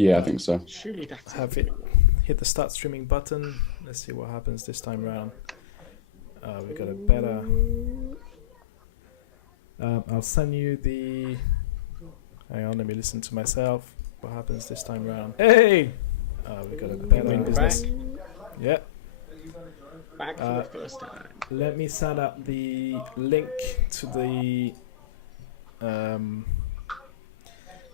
Yeah, I think so. Surely that's Have it. Hit the start streaming button. Let's see what happens this time around. We got a better. I'll send you the. Hang on, let me listen to myself. What happens this time around? Hey! We got a better business. Yeah. Back for the first time. Let me send out the link to the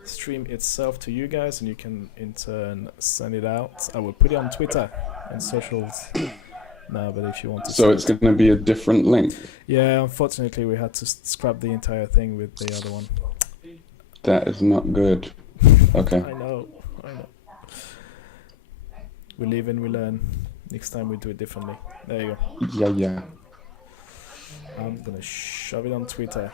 stream itself to you guys, and you can in turn send it out. I will put it on Twitter and socials. No, but if you want to. So it's going to be a different link. Yeah, unfortunately, we had to scrap the entire thing with the other one. That is not good. Okay. I know. We live and we learn. Next time we do it differently. There you Yeah, go. yeah. I'm gonna shove it on Twitter.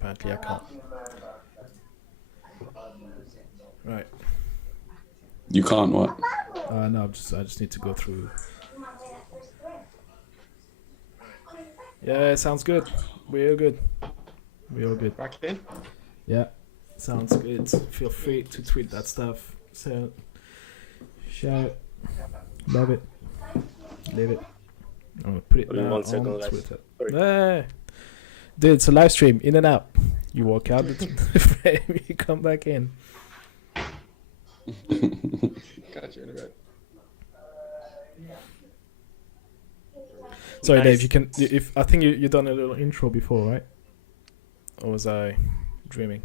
Apparently I can't. Right. You can't what? No, I just need to go through. Yeah, sounds good. We're good. Back in. Yeah, sounds good. Feel free to tweet that stuff. So, share it. Love it. Leave it. I'm gonna put it now on Twitter. Hey. Dude, it's a live stream. In and out. You walk out the frame, you come back in. Gotcha in a bit. Sorry, Nice. Dave. You can. If I think you done a little intro before, right? Or was I dreaming?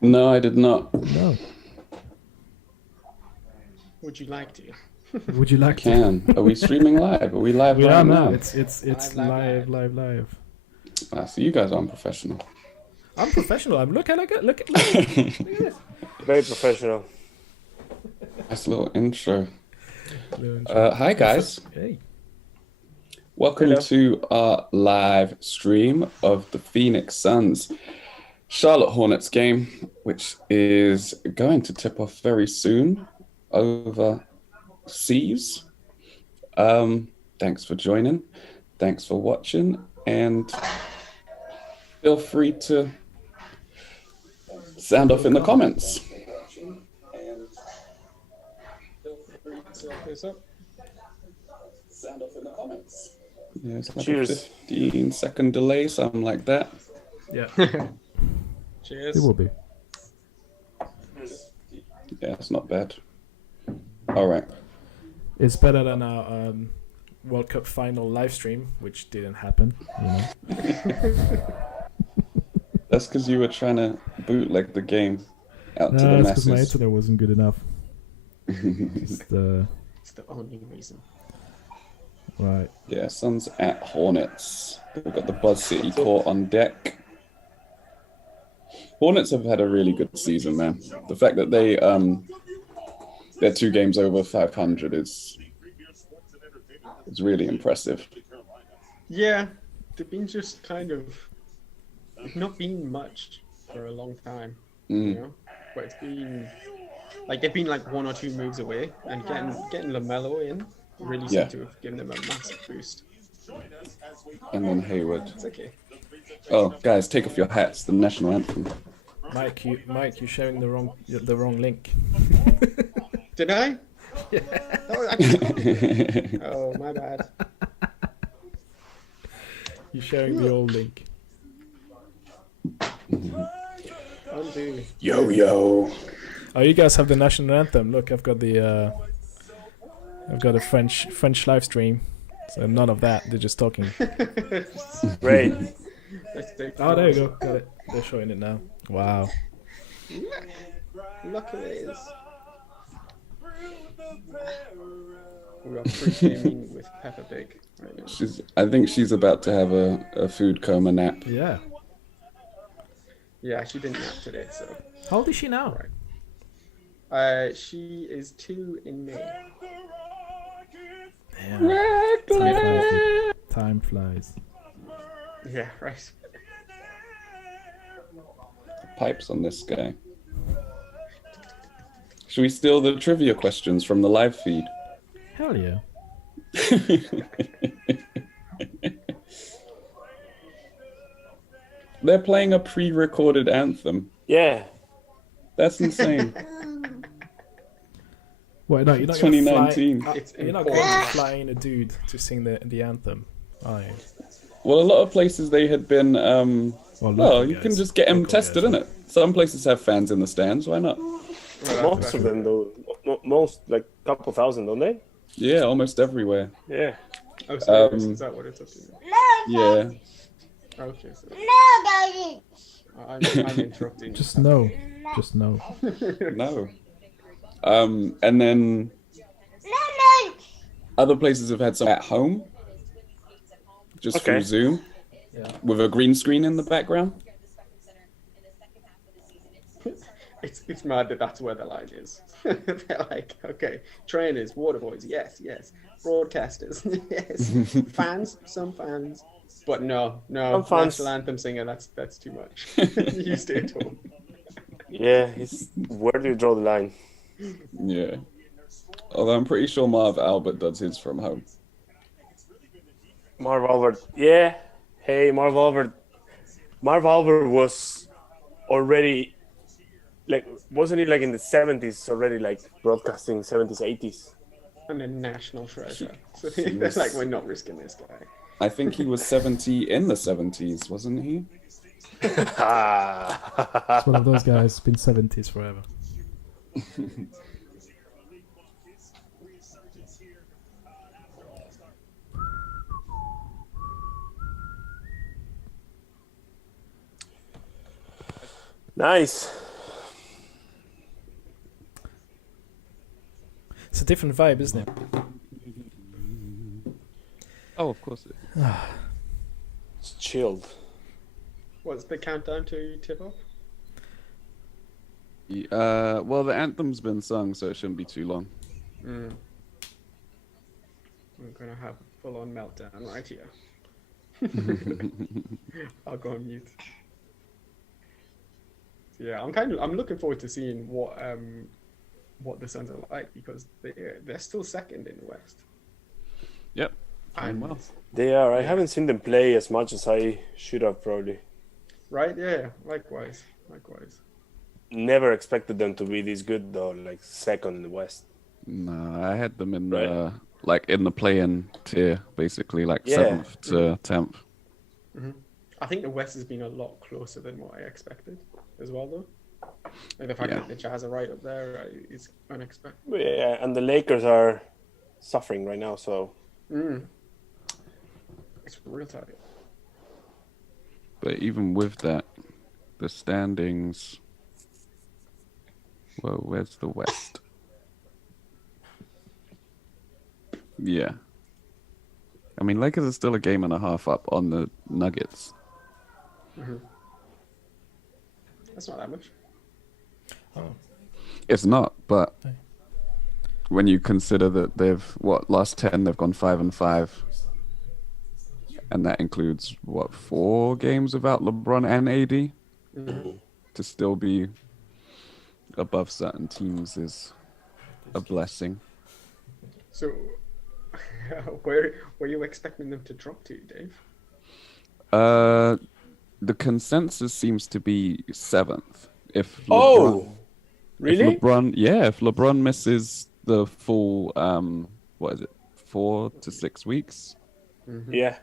No, I did not. No. Would you like to? Would you like to? Can. Are we streaming live? Are we live We right are now? now. It's live. So you guys aren't professional. I'm professional. Look at this. Very professional. Nice little intro. Hi guys. Hey. Welcome Hello. to our live stream of the Phoenix Suns Charlotte Hornets game, which is going to tip off very soon overseas. Thanks for joining. Thanks for watching. And feel free to sound off in the comments. Sound off in the comments. Yeah, it's like Cheers. a 15-second delay, something like that. Yeah. Cheers. It will be. Yeah, it's not bad. All right. It's better than our World Cup final live stream, which didn't happen. You know. That's because you were trying to bootleg the game out to the No, it's because my masses. internet wasn't good enough. It's the It's the only reason. right. Yeah, Suns at Hornets. We've got the Buzz City Court on deck. Hornets have had a really good season, man. The fact that they're 2 games over 500 is really impressive. Yeah, they've been just kind of not been much for a long time, you know. But it's been like they've been like 1 or 2 moves away, and getting LaMelo in really Yeah. seemed to have given them a massive boost. And then Hayward. It's okay. Oh, guys, take off your hats. The national anthem. Mike, you're sharing the wrong link. Did I? Yeah. Oh, my bad. You're sharing the old link. Undo. Yo. Oh, you guys have the national anthem. Look, I've got a French live stream. So none of that. They're just talking. Great. Oh, there you go. Got it. They're showing it now. Wow. Look at this. We are pre-gaming with Peppa Pig right now. I think she's about to have a food coma nap. Yeah. Yeah, she didn't nap today, so. How old is she now? She is 2 in May. Damn. Time flies. Yeah, right. Pipes on this guy. Should we steal the trivia questions from the live feed? Hell yeah. They're playing a pre-recorded anthem. Yeah. That's insane. Well, no, you're not going to fly. 2019. You're not going to fly in a dude to sing the anthem, are you? Well, a lot of places they had been. Well, you can just get them tested, innit? Some places have fans in the stands. Why not? Most of them, though. Most, like, couple thousand, don't they? Yeah, almost everywhere. Yeah. Oh, so is that what it's up to? Yeah. Okay. So No, Daddy. I'm interrupting. Just no. Just no. No. And then No. other places have had some at home, just through Zoom, with a green screen in the background. It's mad that that's where the line is. They're like, okay, trainers, water boys, yes. Broadcasters, yes. Fans, some fans. But no, national anthem singer, that's too much. You stay at home. Yeah, where do you draw the line? Yeah. Although I'm pretty sure Marv Albert does his from home. Marv Albert. Yeah. Hey, Marv Albert. Marv Albert was already, like, wasn't he like in the 70s already, like, broadcasting 70s, 80s? And a national treasure. So they're like, we're not risking this guy. I think he was 70 in the 70s, wasn't he? It's one of those guys, been 70s forever. Nice. It's a different vibe, isn't it? Oh, of course. It's chilled. What's the countdown to tip off? Well, the anthem's been sung, so it shouldn't be too long. I'm gonna have a full-on meltdown right here. I'll go on mute. Yeah, I'm looking forward to seeing what the Suns are like, because they're still second in the West. Yep. And Well. They are. I haven't seen them play as much as I should have, probably. right, yeah, likewise. Never expected them to be this good, though, like second in the West. No, I had them in Right. in the play-in tier, basically, like Yeah. 7th to 10th. I think the West has been a lot closer than what I expected as well, though. Like the fact that the Jazz are right up there is unexpected. Yeah, and the Lakers are suffering right now, so. It's real tight. But even with that, the standings. Whoa, where's the West? Yeah. I mean, Lakers are still a game and a half up on the Nuggets. That's not that much. It's not, but when you consider that last 10, they've gone 5-5. And that includes, 4 games without LeBron and AD? To still be above certain teams is a blessing. So, where were you expecting them to drop to, Dave? The consensus seems to be 7th. If Really? If LeBron misses the full, 4 to 6 weeks? Yeah.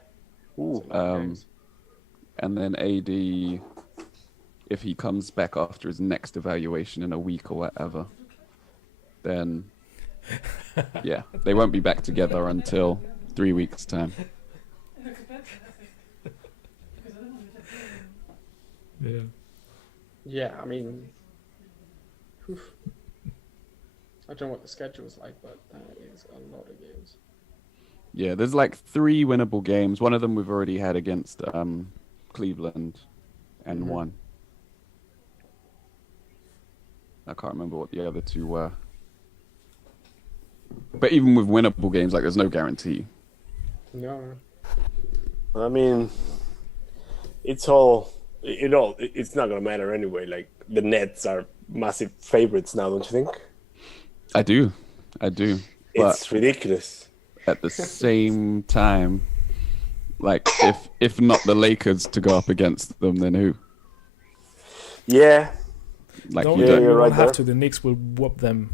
And then AD, if he comes back after his next evaluation in a week or whatever, then they won't be back together until 3 weeks' time. Yeah, I mean, I don't know what the schedule's like, but that is a lot of games. Yeah, there's like 3 winnable games. One of them we've already had against Cleveland, and one. I can't remember what the other 2 were. But even with winnable games, like, there's no guarantee. No. I mean, it's not gonna matter anyway. Like, the Nets are massive favorites now, don't you think? I do. It's ridiculous. At the same time, Like, if not the Lakers to go up against them, then who? Yeah. Like, No, you we don't. you're won't right have there. to. The Knicks will whoop them.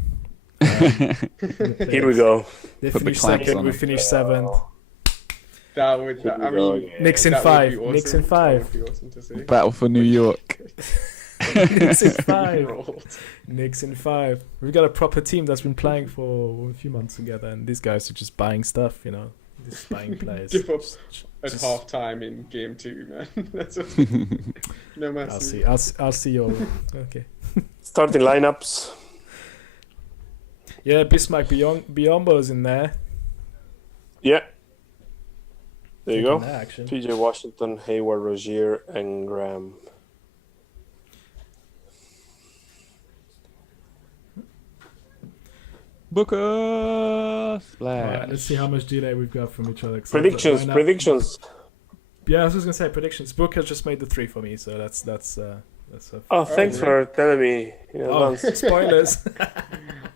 Here we go. They Put the finished clamps second. on We them. finished seventh. That would. Here we I go mean, again. Knicks in that would five. be awesome. Knicks in That five. would be awesome to see. Battle for New York. Knicks in five. Rolled. Knicks in five. We've got a proper team that's been playing for a few months together, and these guys are just buying stuff, you know, just buying players. Give up at Just- half time in game 2, man. That's what, no mercy. I'll see you all. Okay. Starting lineups. Yeah, Bismarck Biombo's in there. Yeah. There you Taking go. that action. PJ Washington, Hayward, Rozier, and Graham. Booker splash. Alright, let's see how much delay we've got from each other. 'cause Predictions. right now- Predictions. Yeah, I was just gonna say predictions. Booker just made the 3 for me, so that's Oh, thanks for telling me in Oh, advance. spoilers.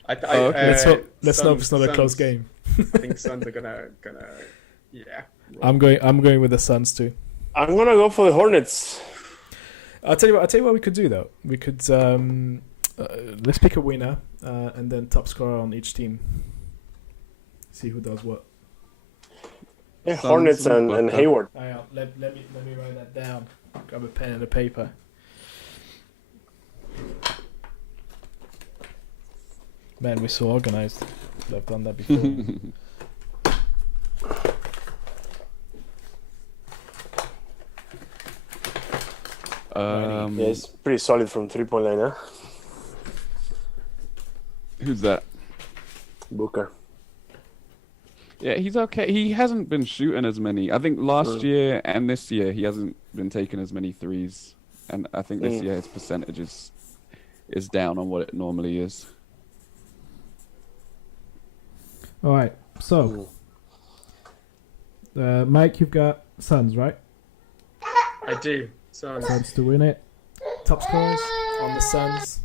okay. Let's hope it's not a close game. I think Suns are gonna, yeah. I'm going with the Suns too. I'm gonna go for the Hornets. I'll tell you what we could do though. We could let's pick a winner and then top scorer on each team. See who does what. Yeah, Suns Hornets and and Booker. Hayward. Hang on, let me write that down. Grab a pen and a paper. Man, we're so organized. I've done that before. Yeah, it's pretty solid from 3-point line, huh? Who's that? Booker. Yeah, he's okay. He hasn't been shooting as many. I think last year and this year he hasn't been taking as many threes, and I think this year his percentage is down on what it normally is. All right. So, Mike, you've got Suns, right? I do. So Suns to win it. Top scorers on the Suns.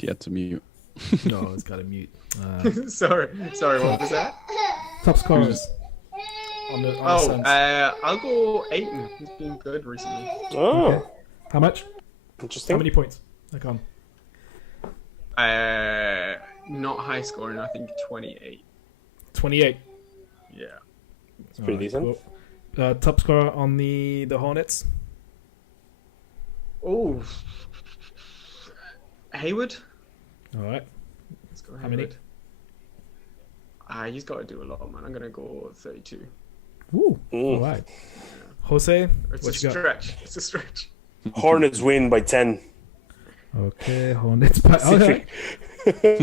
He had to mute. No, it's got to mute. sorry, what was that? Top scorers on the Oh, Suns. I'll go Aiton. He's been good recently. Oh, Okay. How much? interesting. How many points? Like on. Not high scoring. I think 28. 28. Yeah. It's pretty decent. Cool. Top scorer on the Hornets. Oh, Hayward. All right. Let's go How many? He's got to do a lot, man. I'm gonna go 32. Woo. All right. Jose, It's what a you got? stretch. It's a stretch. Hornets win by 10. Okay, Hornets by. All right.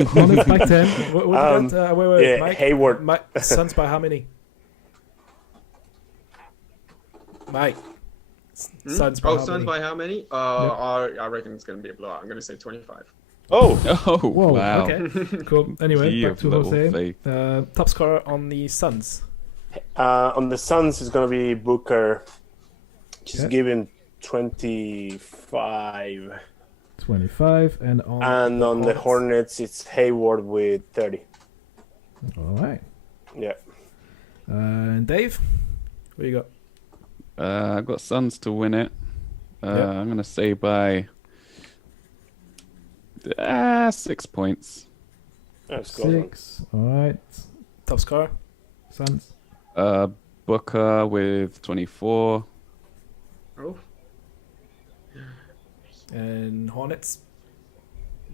Hornets by 10. What you got? Wait, yeah, Mike. Hayward. Suns by how many? Mike. Suns by how Suns many? by how many? I reckon it's gonna be a blowout. I'm gonna say 25. Oh, Oh, Whoa. wow. Okay. Cool. Anyway, Gee, back of to little Jose. faith. Top scorer on the Suns. on the Suns is gonna be Booker. She's Okay. given 25, 25, and on. and on the Hornets it's Hayward with 30. All right. Yeah. And Dave, what you got? I've got Suns to win it. Yep. I'm gonna say by 6 points. That's close. 6. All right. Top scorer, Suns. Booker with 24. Oh, And Hornets.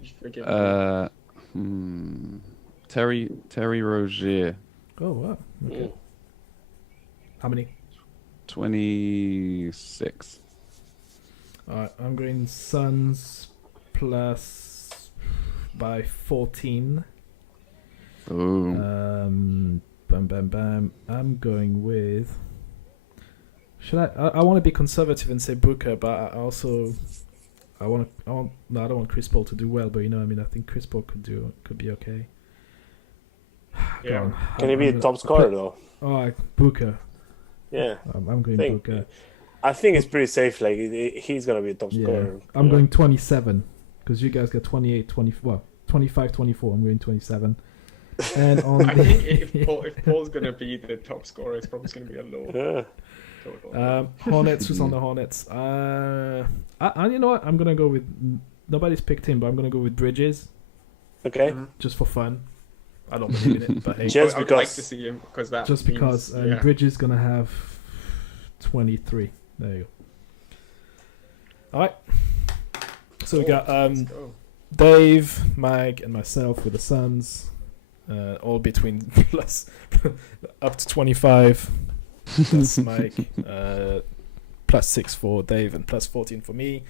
you forgive me. Terry Rozier, Oh wow. Okay. How many? 26. All right. I'm going Suns plus by 14. Boom. Bam, bam, bam. I'm going with. Should I want to be conservative and say Booker, but I also. No, I don't want Chris Paul to do well, but you know, I mean, I think Chris Paul could be okay. Go Yeah. on. Can he be a top scorer though? All right, Booker. Yeah. I'm going Think- Booker. I think it's pretty safe. Like he's gonna be a top Yeah, scorer. I'm going 27 because you guys got 28, 20, well, 25, 24. I'm going 27. And on I think if Paul's gonna be the top scorer, it's probably gonna be a low total. Hornets. Who's on the Hornets? You know what? I'm gonna go with. Nobody's picked him, but I'm gonna go with Bridges. Okay. Just for fun. I don't believe in it, but hey. Just I would because. like to see him because that. Just because means, yeah. Bridges gonna have 23. There you go. All right. So we got Let's go. Dave, Mike, and myself with the Suns, all between plus up to 25. That's Mike. Plus 6 for Dave and plus 14 for me.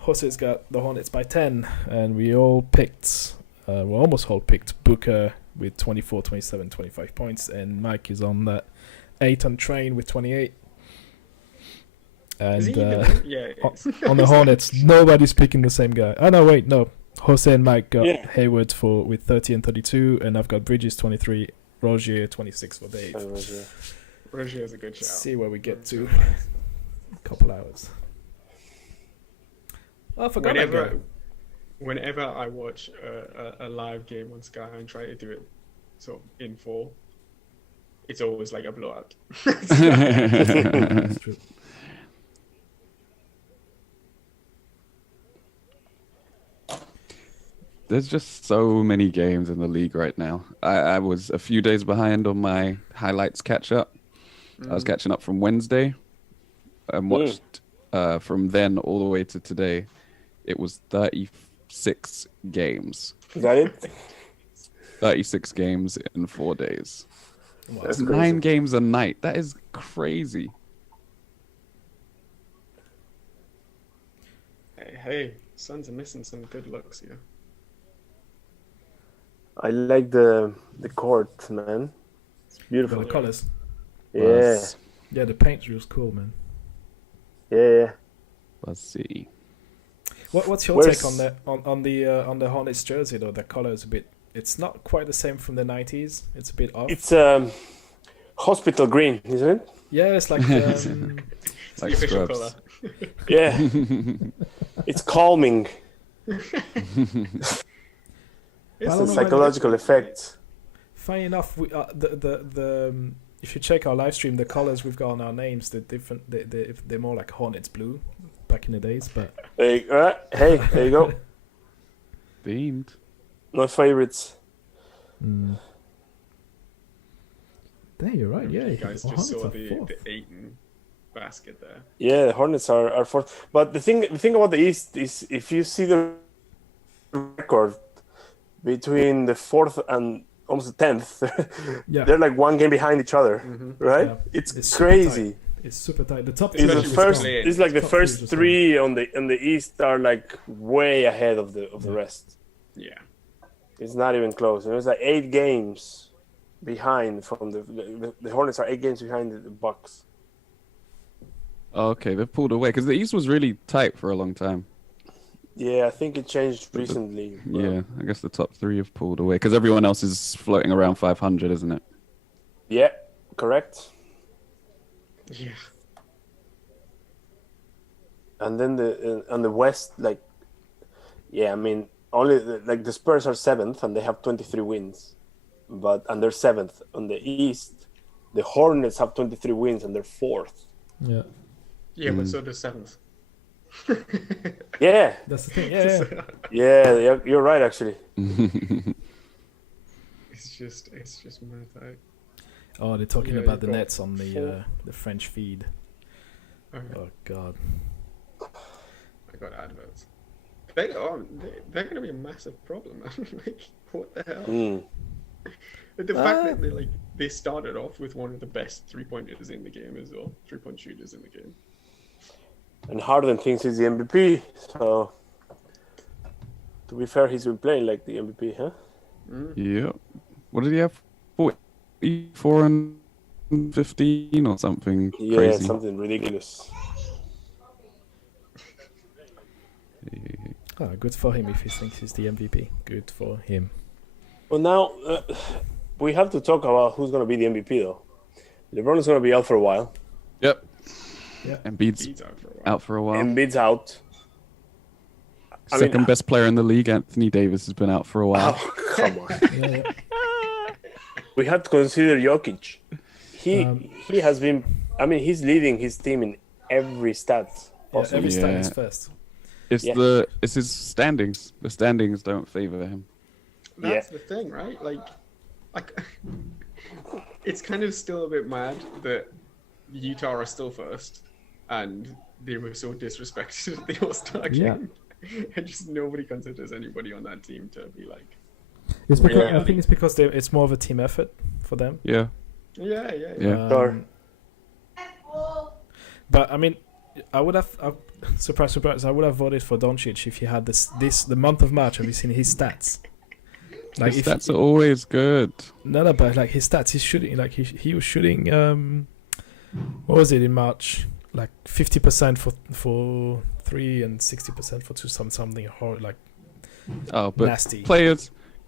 Jose's got the Hornets by 10, and we all picked, almost all picked Booker with 24, 27, 25 points, and Mike is on that 8 on train with 28. Is he And even? Yeah. on the Hornets, nobody's picking the same guy. Oh no, wait, no. Jose and Mike got Yeah. Hayward with 30 and 32, and I've got Bridges 23, Rozier 26 for Dave. Rozier is a good shout. See where we get to. A couple hours. Oh, I forgot that guy. Whenever I watch a live game on Sky and try to do it sort of in full, it's always like a blowout. That's true. There's just so many games in the league right now. I was a few days behind on my highlights catch up. I was catching up from Wednesday and watched from then all the way to today. It was 36 games. Is that it? 36 games in 4 days. Wow. That's 9 games a night. That is crazy. Hey, Suns are missing some good looks here. I like the court, man. It's For beautiful. the colors. Yeah. Yeah, the paint was cool, man. Yeah. Let's see. What's your Where's- take on the Hornets jersey though? The color is a bit. It's not quite the same from the 90s. It's a bit off. It's hospital green, isn't it? Yeah, it's like It's Like the official scrubs. color. Yeah. It's calming. I It's don't a know psychological effect. funny enough, we if you check our live stream, the colors we've got on our names, they're different. They're more like Hornets blue back in the days, but Hey, there you go. Themed. My favorites. there you're right. Yeah, You guys just saw Hornets are fourth. the Aiton basket there. Yeah, the Hornets are fourth. But the thing about the East is if you see the record between the 4th and almost the 10th, Yeah. they're like one game behind each other, right? Yeah. It's It's super crazy. It's super tight. The top It's the Especially with first. Scotland. It's like the Top three first just three on the East are like way ahead of the rest. Yeah. It's not even close. It was like 8 games behind from the Hornets are 8 games behind the Bucks. Okay, they've pulled away because the East was really tight for a long time. Yeah, I think it changed recently. but- Yeah, I guess the top 3 have pulled away because everyone else is floating around 500, isn't it? Yeah, correct. Yeah. And then on the West, like, yeah, I mean, only like the Spurs are 7th and they have 23 wins, and they're 7th. On the East, the Hornets have 23 wins and they're 4th. Yeah, Yeah, but so does 7th. Yeah, that's the thing. Yeah, yeah, you're right actually. It's just mad tight. Oh, they're talking Yeah, about you've the got Nets on the French feed. Okay. Oh God. I got adverts. They're going to be a massive problem, man. Like, what the hell? Mm. The fact that they started off with one of the best 3-pointers in the game as well, 3-point shooters in the game. And Harden thinks he's the MVP, so to be fair, he's been playing like the MVP, huh? Yeah. What did he have? 44 and 15 or something Yeah, crazy. something ridiculous. Good for him if he thinks he's the MVP. Good for him. Well, now we have to talk about who's going to be the MVP, though. LeBron is going to be out for a while. Yep. Yeah. Embiid's Beats out for a while. out for a while. Embiid's out. I mean, Second best player in the league, Anthony Davis, has been out for a while. Oh, come on. Yeah, we have to consider Jokic. He has been. I mean, he's leading his team in every stat. Every stat is first. It's his standings. The standings don't favor him. That's the thing, right? Like, it's kind of still a bit mad that Utah are still first, and they were so disrespected at the All-Star game. And just nobody considers anybody on that team to be like. It's because I think it's because it's more of a team effort for them. Yeah. Sure. But I mean, I would have surprise. I would have voted for Doncic if he had the month of March. Have you seen his stats? Like his stats are always good. No, but like his stats, he's shooting like he was shooting. What was it in March? Like 50% for 3 and 60% for 2. Something horrible, like. Oh, but nasty.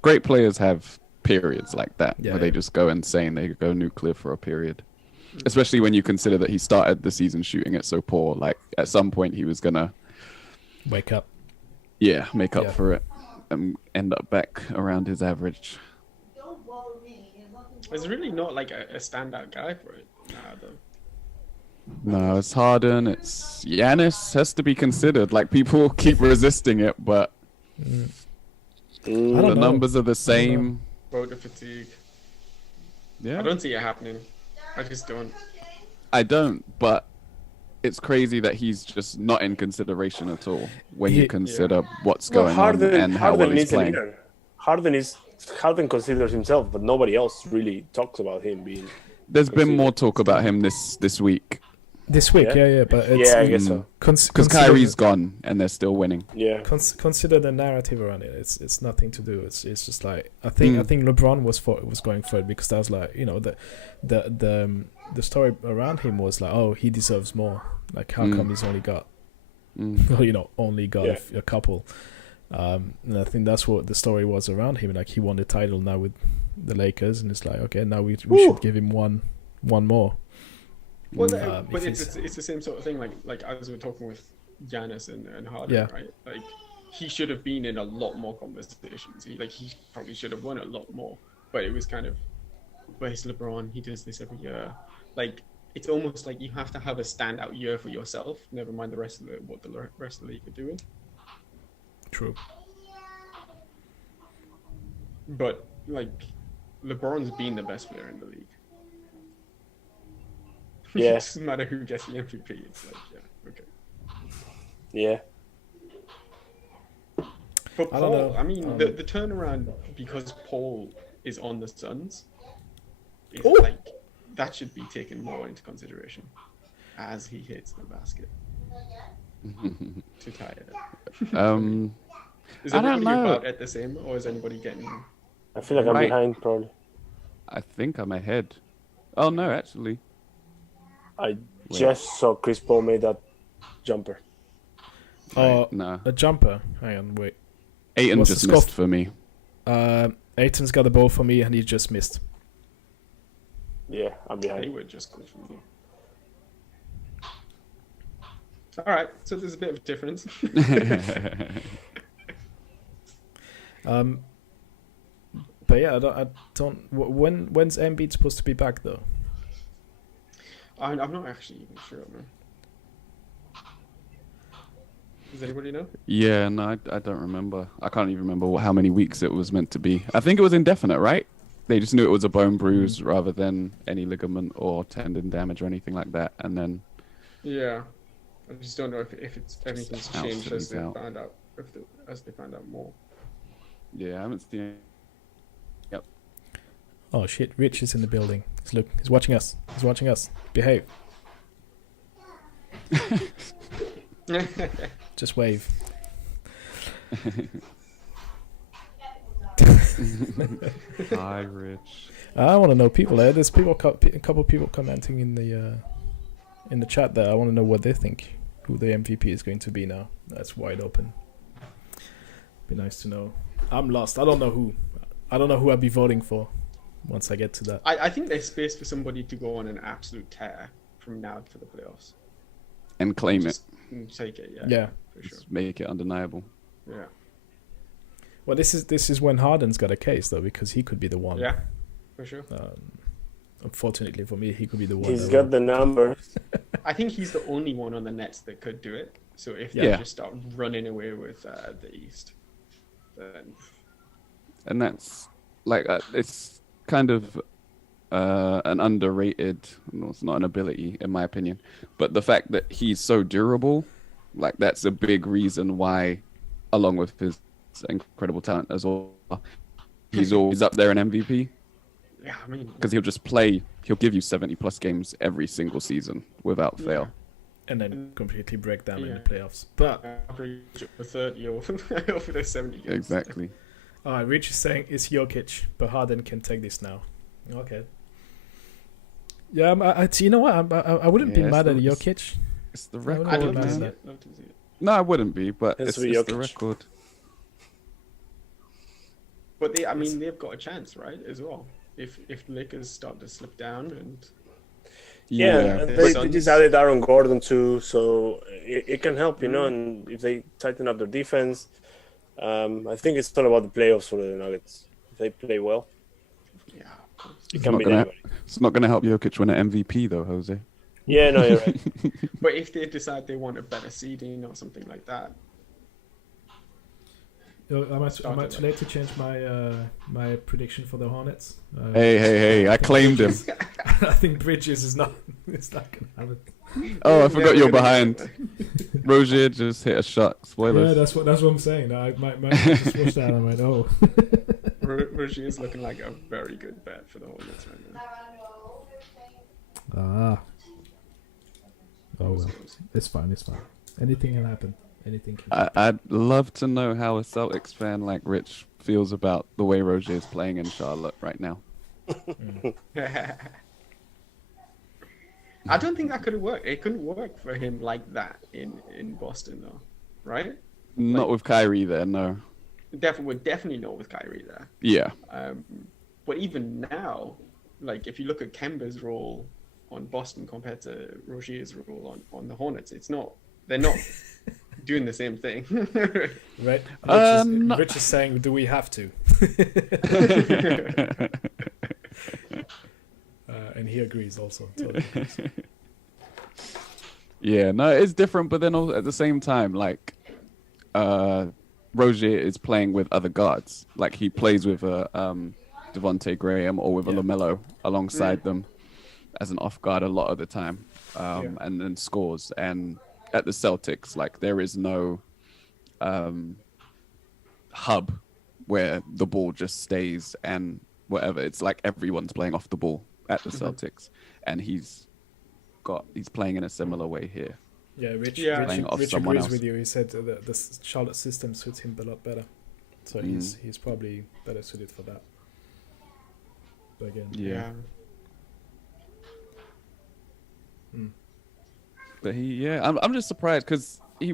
Great players have periods like that where they just go insane. They go nuclear for a period. Especially when you consider that he started the season shooting it so poor. Like at some point he was gonna wake up. Yeah, make up for it and end up back around his average. There's really not like a standout guy for it. Though. No, it's Harden. It's Giannis has to be considered. Like people keep resisting it, but the numbers are the same. Voter fatigue. Yeah, I don't see it happening. I just don't. I don't, but it's crazy that he's just not in consideration at all when you consider what's going on and how well he's playing. Harden considers himself, but nobody else really talks about him being. There's been more talk about him this week. This week, but it's, I guess so. Because Kyrie's gone and they're still winning. Yeah. Consider the narrative around it. It's nothing to do. It's just like I think LeBron was going for it because that was like the story around him was like, oh, he deserves more. Like how come he's only got a couple. And I think that's what the story was around him. Like he won the title now with the Lakers, and it's like, okay, now we should give him one more. Well, but it's the same sort of thing. Like as we were talking with Giannis and Harden, right? Like he should have been in a lot more conversations. He probably should have won a lot more. But it was kind of, well, it's LeBron. He does this every year. Like it's almost like you have to have a standout year for yourself. Never mind the rest of what the rest of the league are doing. True. But like LeBron's been the best player in the league. Yeah. It doesn't matter who gets the MVP. It's like, okay. Yeah. But Paul, I mean, the turnaround because Paul is on the Suns is like that should be taken more into consideration as he hits the basket to tie it up. Is everybody about at the same, or is anybody getting? I feel like I'm behind, probably. I think I'm ahead. Oh no, actually. I just saw Chris Paul made that jumper. No. A jumper. Hang on, wait. Ayton just missed for me. Ayton's got the ball for me, and he just missed. Yeah, I'm behind. They were just good for me. All right, so there's a bit of a difference. But yeah, I don't. When's Embiid supposed to be back though? I'm not actually even sure, man. Does anybody know? Yeah, no, I don't remember. I can't even remember how many weeks it was meant to be. I think it was indefinite, right? They just knew it was a bone bruise rather than any ligament or tendon damage or anything like that. And then... Yeah. I just don't know if anything's changed as they found out, as they found out more. Yeah, I haven't seen it. Yep. Oh shit, Rich is in the building. He's watching us. Behave. Just wave. Hi, Rich. I want to know people there. There's a couple people commenting in the chat there. I want to know what they think. Who the MVP is going to be now. That's wide open. Be nice to know. I'm lost. I don't know who I'd be voting for once I get to that. I think there's space for somebody to go on an absolute tear from now to the playoffs. And claim it. Take it, yeah. For sure. Just make it undeniable. Yeah. Well, this is when Harden's got a case though, because he could be the one. Yeah. for sure. Unfortunately for me, he could be the one. He's got the numbers. I think he's the only one on the Nets that could do it. So if they just start running away with the East, then... And that's like it's kind of an underrated. No, it's not an ability in my opinion, but the fact that he's so durable, like that's a big reason why, along with his incredible talent as well, he's always up there in MVP. Yeah, I mean, because he'll just play. He'll give you 70+ games every single season without fail. And then completely break down in the playoffs. But average of 30 over the 70 games. Exactly. All right, Rich is saying it's Jokic, but Harden can take this now. Okay. Yeah, you know what? I wouldn't be mad at Jokic. It's the record, I'd love to man. see it. Love to see it. No, I wouldn't be, but it's the Jokic. record. But they've got a chance, right? As well. If the Lakers start to slip down and and they just added Aaron Gordon too, so it can help, you know. And if they tighten up their defense, I think it's all about the playoffs for the Nuggets. If they play well, it can beat anybody. It's not going to help Jokic win an MVP though, Jose. Yeah, no, you're right. But if they decide they want a better seeding or something like that. Am I too late to change my prediction for the Hornets? Hey! I claimed him. I think Bridges is not. It's not gonna happen. Oh, I forgot you're behind. Rozier just hit a shot. Spoilers. Yeah, that's what I'm saying. I just watched that and I went, oh. Rozier is looking like a very good bet for the Hornets right now. Ah. Oh well, it's fine. Anything can happen. I'd love to know how a Celtics fan like Rich feels about the way Rozier is playing in Charlotte right now. I don't think that could have worked. It couldn't work for him like that in Boston, though, right? Not with Kyrie there, no. Definitely not with Kyrie there. Yeah. But even now, like if you look at Kemba's role on Boston compared to Rozier's role on the Hornets, they're not doing the same thing. Right? Rich is saying, do we have to? And he agrees also. Totally agrees. Yeah, no, it's different, but then also at the same time, like, Rozier is playing with other guards. Like, he plays with a Devontae Graham or with a LaMelo alongside them as an off guard a lot of the time, and then scores. And at the Celtics, like, there is no hub where the ball just stays and whatever. It's like everyone's playing off the ball at the Celtics, and he's playing in a similar way here. Yeah, Rich agrees with you. He said the Charlotte system suits him a lot better, so he's probably better suited for that. But again, But I'm just surprised because he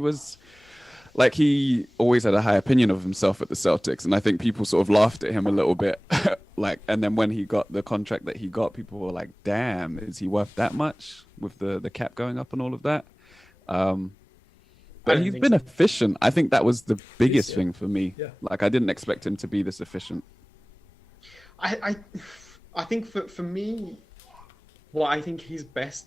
always had a high opinion of himself at the Celtics, and I think people sort of laughed at him a little bit. And then when he got the contract that he got, people were like, "Damn, is he worth that much?" With the cap going up and all of that. But he's been efficient. I think that was the biggest thing for me. Yeah. Like, I didn't expect him to be this efficient. I think for me, well, I think his best,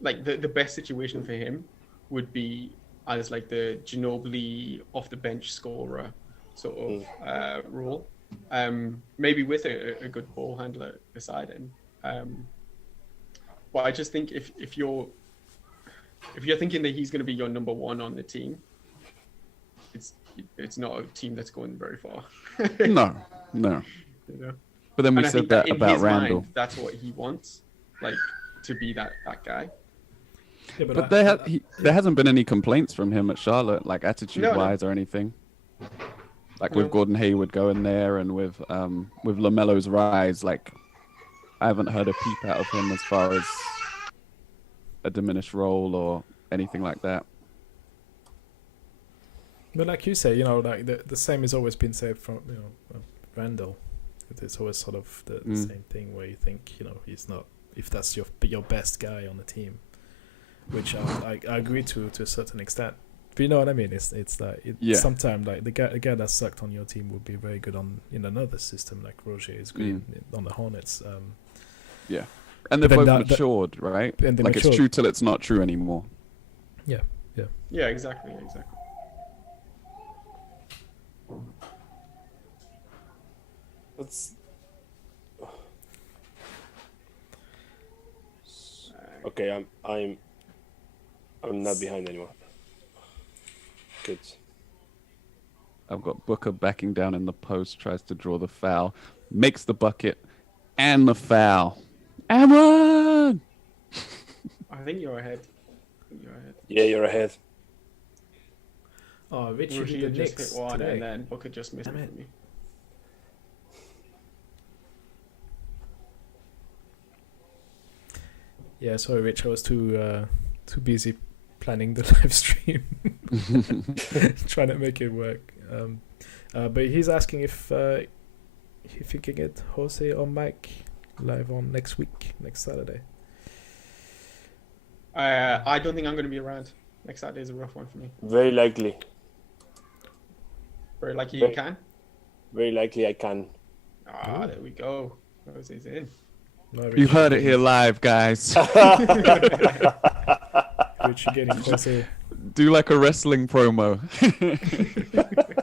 like the best situation for him would be as like the Ginobili off the bench scorer sort of role. Maybe with a good ball handler beside him. But I just think if you're thinking that he's going to be your number one on the team, it's not a team that's going very far. No. You know? But then we said that in about his Randall. mind, that's what he wants, like to be that guy. Yeah, But there hasn't been any complaints from him at Charlotte, like attitude-wise or anything. Like with Gordon Hayward going there, and with LaMelo's rise, like I haven't heard a peep out of him as far as a diminished role or anything like that. But like you say, like the same has always been said from Randall. It's always sort of the same thing where you think he's not, if that's your best guy on the team, which I agree to a certain extent. But you know what I mean? It's like Yeah. sometimes like the guy that sucked on your team would be very good in another system. Like Roger is good on the Hornets. Yeah, and they've But then both that- matured, right? and they Like it's matured. true till it's not true anymore. Yeah, exactly. That's okay. I'm not behind anymore. Good. I've got Booker backing down in the post, tries to draw the foul, makes the bucket and the foul. Aaron! I think you're ahead. Yeah, you're ahead. Oh, Richie Rozier hit the just Knicks hit one, today. and then Booker just missed Damn it it. for me. Yeah, sorry, Rich. I was too busy planning the live stream, trying to make it work. But he's asking if you can get Jose or Mike live on next Saturday. I don't think I'm going to be around. Next Saturday is a rough one for me. Very likely. Very likely Very- you can. Very likely I can. Ah, there we go. Jose's in. No, You heard it here live, guys. Rich, you're getting Jose. Do like a wrestling promo.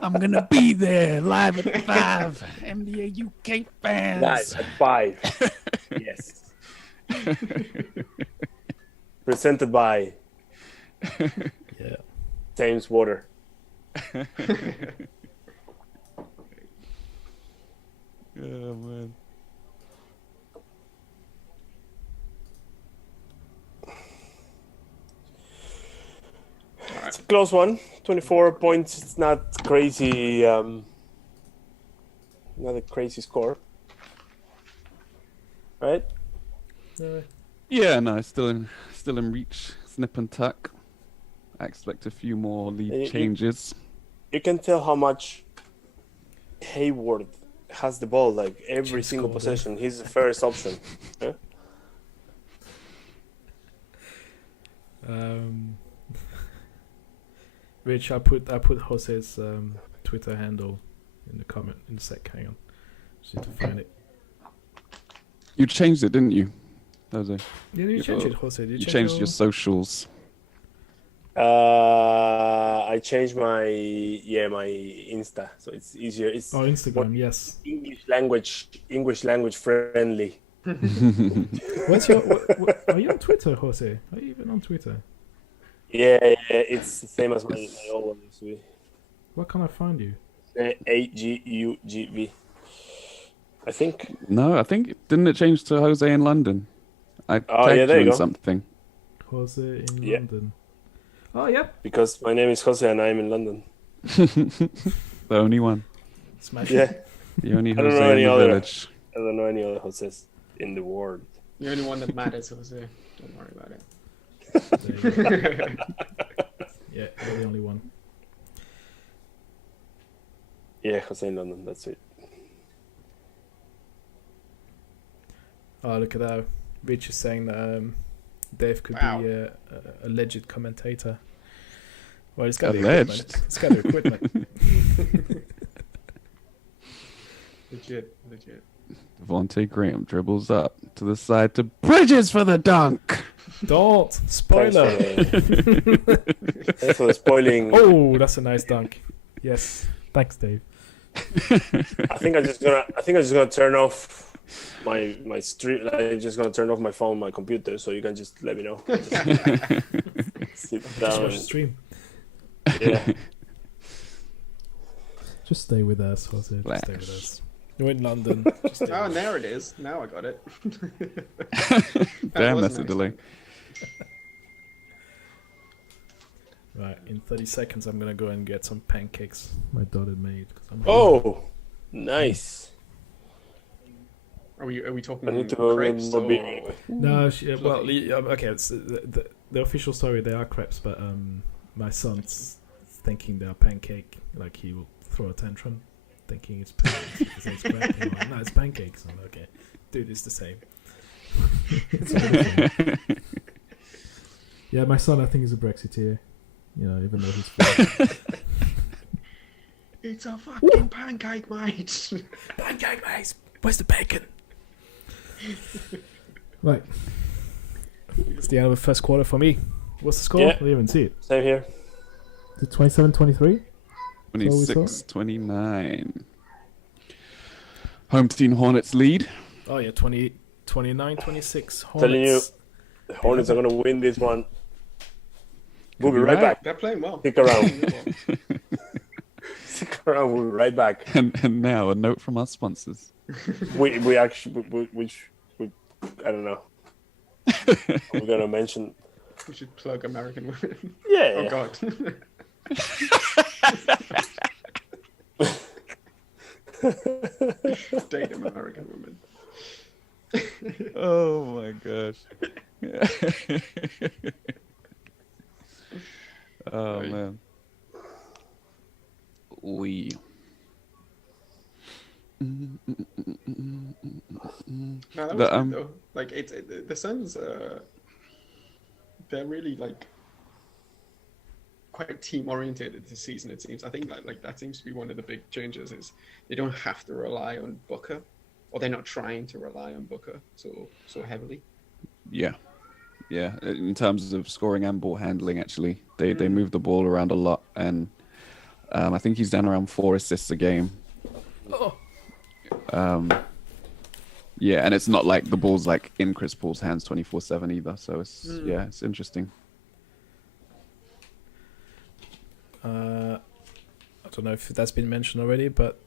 I'm gonna be there live at 5. NBA UK fans. Nice at 5. Yes. Presented by Yeah. Thames Water. Oh man. It's a close one. 24 points. It's not crazy. Not a crazy score. Right? Yeah, no, still in reach. Snip and tuck. I expect a few more You- lead changes. You can tell how much Hayward has the ball. Like every Just single scored, possession, he's the first option. Yeah? Rich, I put Jose's Twitter handle in the comment in the sec. Hang on, just need to find it. You changed it, didn't you? Jose? Yeah, you changed it, Jose. Did You you change changed your socials. I changed my Insta, so it's easier. It's Oh, Instagram, yes. English language friendly. What's your? Are you on Twitter, Jose? Are you even on Twitter? Yeah, it's the same as my old one used to be. Where can I find you? AGUGV. I think. No, I think didn't it change to Jose in London? I Oh, tagged yeah, there you you in go. something. Jose in Yeah. London. Oh, yeah. Because my name is Jose and I'm in London. The only one. Smash Yeah, it. The only I don't Jose know in any the other. village. I don't know any other Joses in the world. The only one that matters, Jose. Don't worry about it. There you go. Yeah, you're the only one. Yeah, Jose in London. That's it. Oh, look at that. Rich is saying that Dave could Wow. be a alleged commentator. Well, it's got the Alleged? equipment. It's got the equipment. Legit. Devontae Graham dribbles up to the side to Bridges for the dunk. Don't! Spoiler! Thanks for the spoiling. Oh, that's a nice dunk. Yes. Thanks, Dave. I think I'm just gonna turn off my stream. I'm just gonna turn off my phone, my computer, so you can just let me know. Sit Just down. watch the stream. Yeah. Just stay with us, Jose. Just stay with us. You're in London. Just stay Oh, with and there it is. Now I got it. Damn, was that's a nice. delay. Right, in 30 seconds, I'm gonna go and get some pancakes my daughter made. 'Cause I'm Oh, nice. Are we talking I need to go get crepes more or... beer. No, well, okay. It's, the official story, they are crepes, but my son's thinking they're pancake. Like he will throw a tantrum, thinking it's pancakes. It's crepe. You know, no, it's pancakes. I'm like, okay, dude, it's the same. It's all the same. Yeah, my son, I think, is a Brexiteer. Even though he's free. It's a fucking pancake, mate. Pancake, mate. Where's the bacon? Right. It's the end of the first quarter for me. What's the score? Yeah. I didn't even see it. Same here. Is it 27-23? 26-29. Home team Hornets lead. Oh, yeah, 29-26. Hornets. Telling you, the Hornets are going to win this one. We'll be right back. They're playing well. Stick around. Stick around. We'll be right back. And now a note from our sponsors. We actually, I don't know. We're going to mention. We should plug American women. Yeah. Oh, God. Date American women. Oh my gosh. Oh man. We. No, that was good, though. Like the Suns. They're really like quite team oriented this season. It seems. I think like that seems to be one of the big changes. Is they don't have to rely on Booker, or they're not trying to rely on Booker so heavily. Yeah. In terms of scoring and ball handling, actually, they move the ball around a lot, and I think he's done around 4 assists a game. Oh. Yeah, and it's not like the ball's like in Chris Paul's hands 24/7 either. So it's interesting. I don't know if that's been mentioned already, but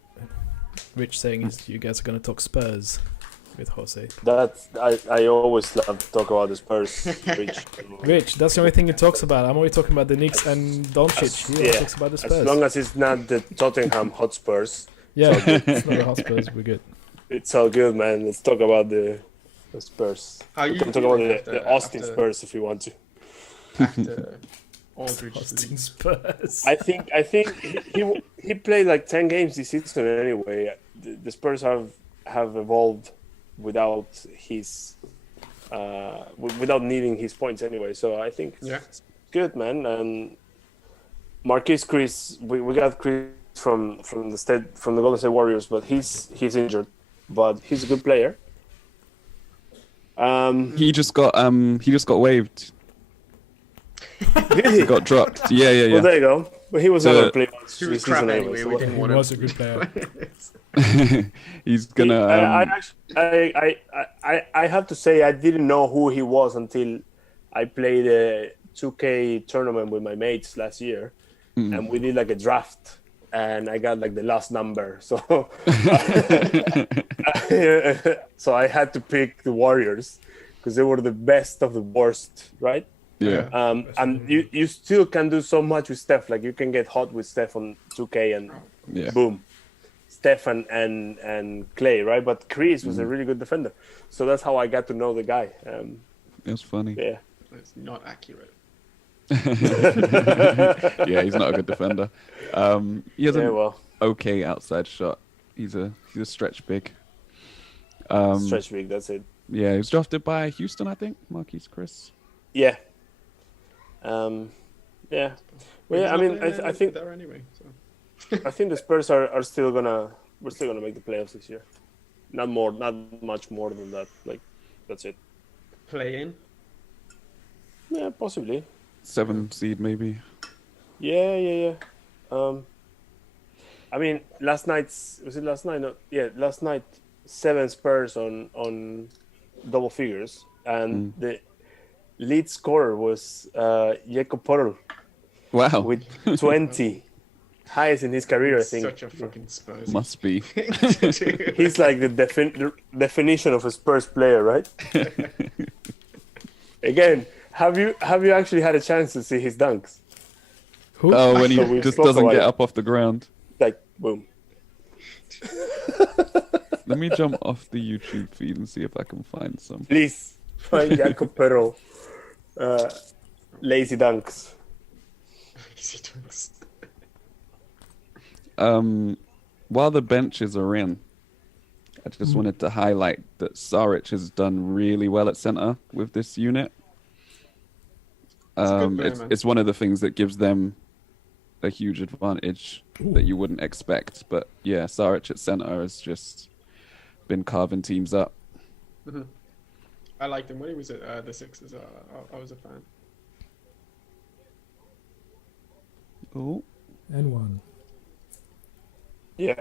Rich saying is you guys are going to talk Spurs with Jose. I always love to talk about the Spurs. Rich, that's the only thing he talks about. I'm only talking about the Knicks and Doncic. He talks about the Spurs. As long as it's not the Tottenham Hotspurs. Yeah, it's not the Hotspurs. We're good. It's all good, man. Let's talk about the Spurs. We can talk about the Austin Spurs if you want to. After Aldridge Austin Spurs. I think he played like 10 games this season anyway. The Spurs have evolved without his without needing his points anyway. So I think it's good, man. And Marquise Chris, we got Chris from the Golden State Warriors, but he's injured, but he's a good player. He just got waived. Did he? He got dropped. Yeah. Well, there you go. But he was never playing much He was this crap season anyway. so We didn't want him. Was a good player. He's gonna. I have to say I didn't know who he was until I played a 2K tournament with my mates last year, and we did like a draft, and I got like the last number, so so I had to pick the Warriors because they were the best of the worst, right? Yeah. And you still can do so much with Steph. Like you can get hot with Steph on 2K and boom. Steph and Clay, right? But Chris was a really good defender. So that's how I got to know the guy. It was funny. Yeah. It's not accurate. Yeah, he's not a good defender. He has an well, okay outside shot. He's a stretch big. stretch big, that's it. Yeah, he was drafted by Houston, I think. Marquise Chris. Yeah. Yeah. Well, yeah, I mean, I think there anyway. So. I think the Spurs we're still gonna make the playoffs this year. Not much more than that. Like, that's it. Play in. Yeah, possibly. 7 seed maybe. Yeah. I mean, last night? No, yeah, last night 7 Spurs on double figures, and the lead scorer was Jakob Poeltl. Wow. With 20. Highest in his career, I think. Such a fucking Spurs. Must be. He's like the definition of a Spurs player, right? Again, have you actually had a chance to see his dunks? Who? Oh, when he So we just spoke doesn't about get it. up off the ground. Like, boom. Let me jump off the YouTube feed and see if I can find some. Please find Jakob Poeltl. Lazy dunks. While the benches are in, I just wanted to highlight that Saric has done really well at center with this unit. good player, man. It's one of the things that gives them a huge advantage that you wouldn't expect. But yeah, Saric at center has just been carving teams up. Mm-hmm. I liked him when he was at the Sixers. I was a fan. Oh, And one. Yeah.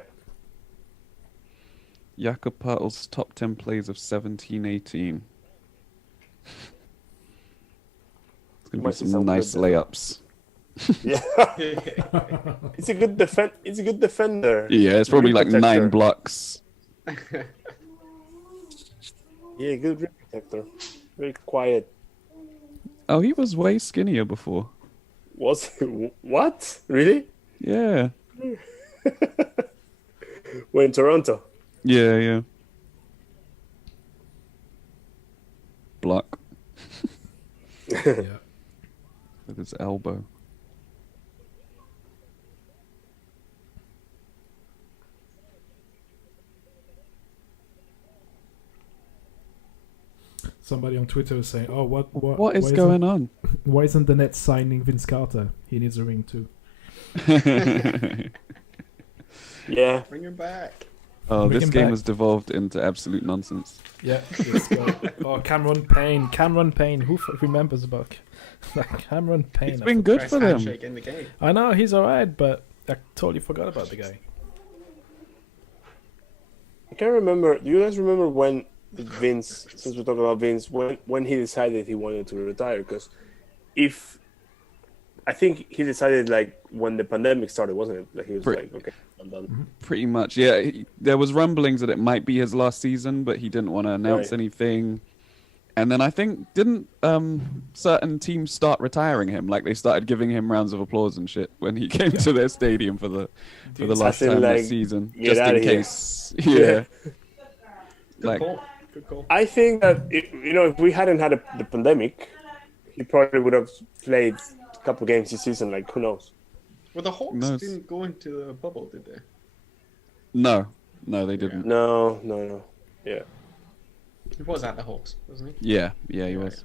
Jakob Pertl's top 10 plays of 17-18. It's gonna be Must be some some nice good, layups. Yeah. It's a good It's a good defender. Yeah, it's probably Rim like 9 protector. blocks. Yeah, good rim protector. Very quiet. Oh, he was way skinnier before. Was what? Really? Yeah. We're in Toronto. Yeah. Block Yeah. with his elbow. Somebody on Twitter was saying, "Oh, what What is going on? Why isn't the Nets signing Vince Carter? He needs a ring too." Yeah. Bring him back. Oh, Bring this him game back. has devolved into absolute nonsense. Yeah, let's go. Oh, Cameron Payne. Who remembers about Cameron Payne? It's been good Best for them. handshake in the game. I know he's alright, but I totally forgot about the guy. I can't remember. Do you guys remember when Vince, since we're talking about Vince, when he decided he wanted to retire? Because I think he decided like when the pandemic started, wasn't it? Like he was like, okay, I'm done. Pretty much, yeah. There was rumblings that it might be his last season, but he didn't want to announce Right. anything. And then I think didn't certain teams start retiring him? Like they started giving him rounds of applause and shit when he came to their stadium for the last As in, time like, this season, get just outta in here. case. Yeah. Good call. Good call. I think that if we hadn't had the pandemic, he probably would have played a couple games this season. Like who knows? Well, the Hawks No, didn't go into the bubble, did they? No, they didn't. No. Yeah. He was at the Hawks, wasn't he? Yeah, he was.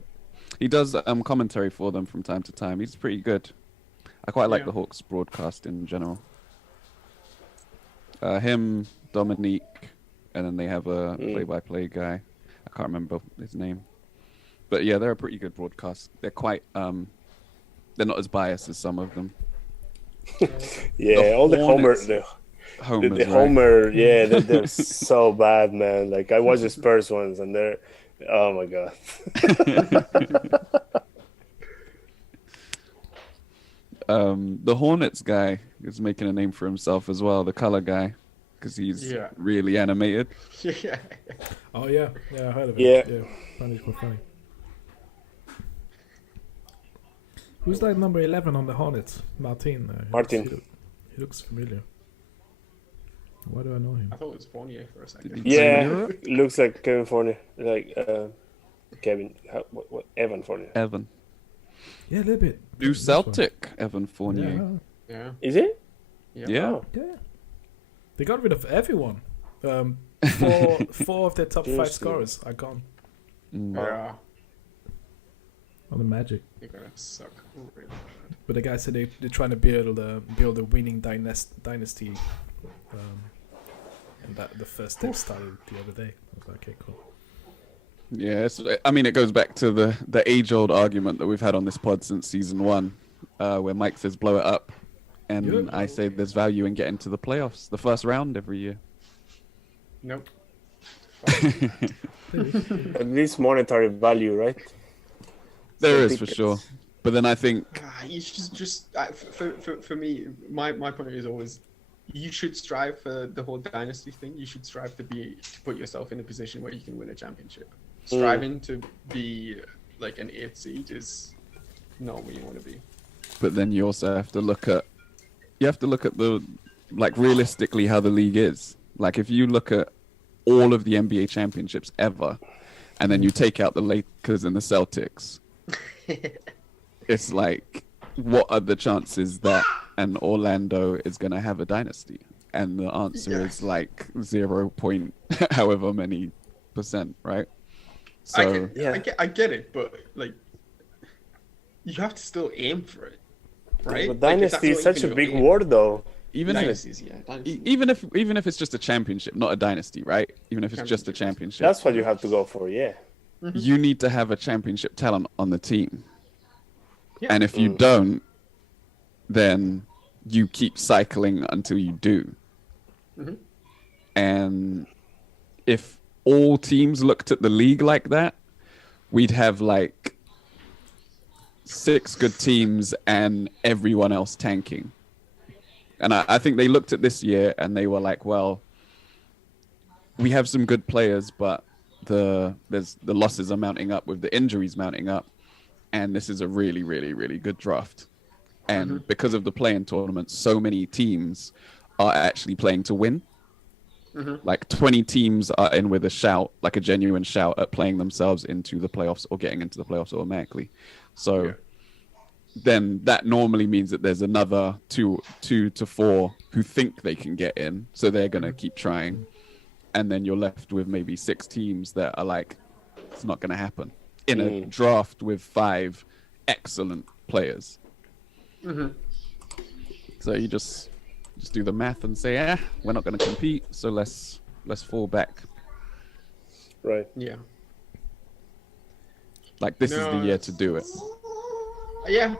He does commentary for them from time to time. He's pretty good. I quite like Yeah. the Hawks broadcast in general. Him, Dominique, and then they have a play-by-play guy. I can't remember his name. But yeah, they're a pretty good broadcast. They're quite they're not as biased as some of them. Yeah, all the Hornets. the Homers, right? Homer, yeah, they're so bad, man. Like I watched the Spurs ones, and they're, oh my god. The Hornets guy is making a name for himself as well, the color guy, because he's really animated. Yeah. Oh yeah, I heard of it. Yeah. Apparently it's quite funny. Who's that number 11 on the Hornets? Martin. Martin. He looks familiar. Why do I know him? I thought it was Fournier for a second. Did he play in Yeah, Europe? looks like Kevin Fournier, like Kevin. What? Evan Fournier. Evan. Yeah, a little bit. New This one. Celtic, Evan Fournier. Yeah. Is it? Yeah. Oh. Yeah. They got rid of everyone. Four of their top 5 Seriously. scorers are gone Yeah. on the Magic. You're gonna suck really bad. But the guy said they're trying to build a winning dynasty. And that the first step started the other day. I was like, okay, cool. Yeah, I mean, it goes back to the age-old argument that we've had on this pod since season 1, where Mike says blow it up, and Yeah. I say there's value in getting to the playoffs, the first round every year. Nope. At least monetary value, right? There So is for tickets. sure, but then I think You should just for me, my point is always you should strive for the whole dynasty thing. You should strive to put yourself in a position where you can win a championship. Striving to be like an 8th seed is not where you want to be. but then you also have to look at the like realistically how the league is. Like if you look at all of the NBA championships ever, and then you take out the Lakers and the Celtics, it's like, what are the chances that an Orlando is going to have a dynasty? And the answer is like 0 point however many percent, right? So I get it, but like you have to still aim for it, right? But Like, if that's dynasty is not such a even big your aim. word, though. Even if, Dynasties, yeah. Dynasties. even if it's just a championship, not a dynasty, right? Even if it's just a championship, That's what you have to go for, yeah. you need to have a championship talent on the team. Yeah. And if you don't, then you keep cycling until you do. And if all teams looked at the league like that, we'd have like 6 good teams and everyone else tanking. And I think they looked at this year and they were like, well, we have some good players, but the losses are mounting up with the injuries mounting up. And this is a really, really, really good draft. And because of the play-in tournament, so many teams are actually playing to win. Like 20 teams are in with a shout, like a genuine shout at playing themselves into the playoffs or getting into the playoffs automatically. So then that normally means that there's another two to 4 who think they can get in. So they're going to keep trying. And then you're left with maybe 6 teams that are like, it's not going to happen in a draft with 5 excellent players. So you just do the math and say, we're not going to compete, so let's fall back. Right. Yeah. Like this is the year to do it. Yeah,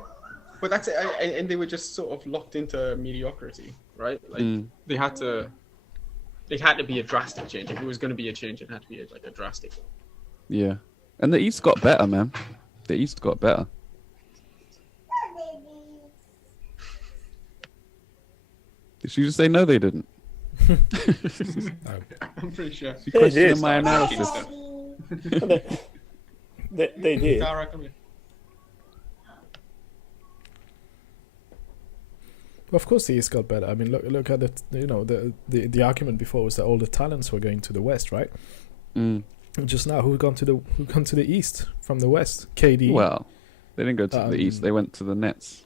but that's it. And they were just sort of locked into mediocrity, right? Like they had to be a drastic change. If it was going to be a change, it had to be like a drastic one. Yeah, and the East got better, man. The East got better. Did she just say no? They didn't. I'm pretty sure. She questioned my analysis. They did. Tara, come here. Well, of course, the East got better. I mean, look at the argument before was that all the talents were going to the West, right? Just now, who gone to the East from the West? KD. Well, they didn't go to the East. They went to the Nets.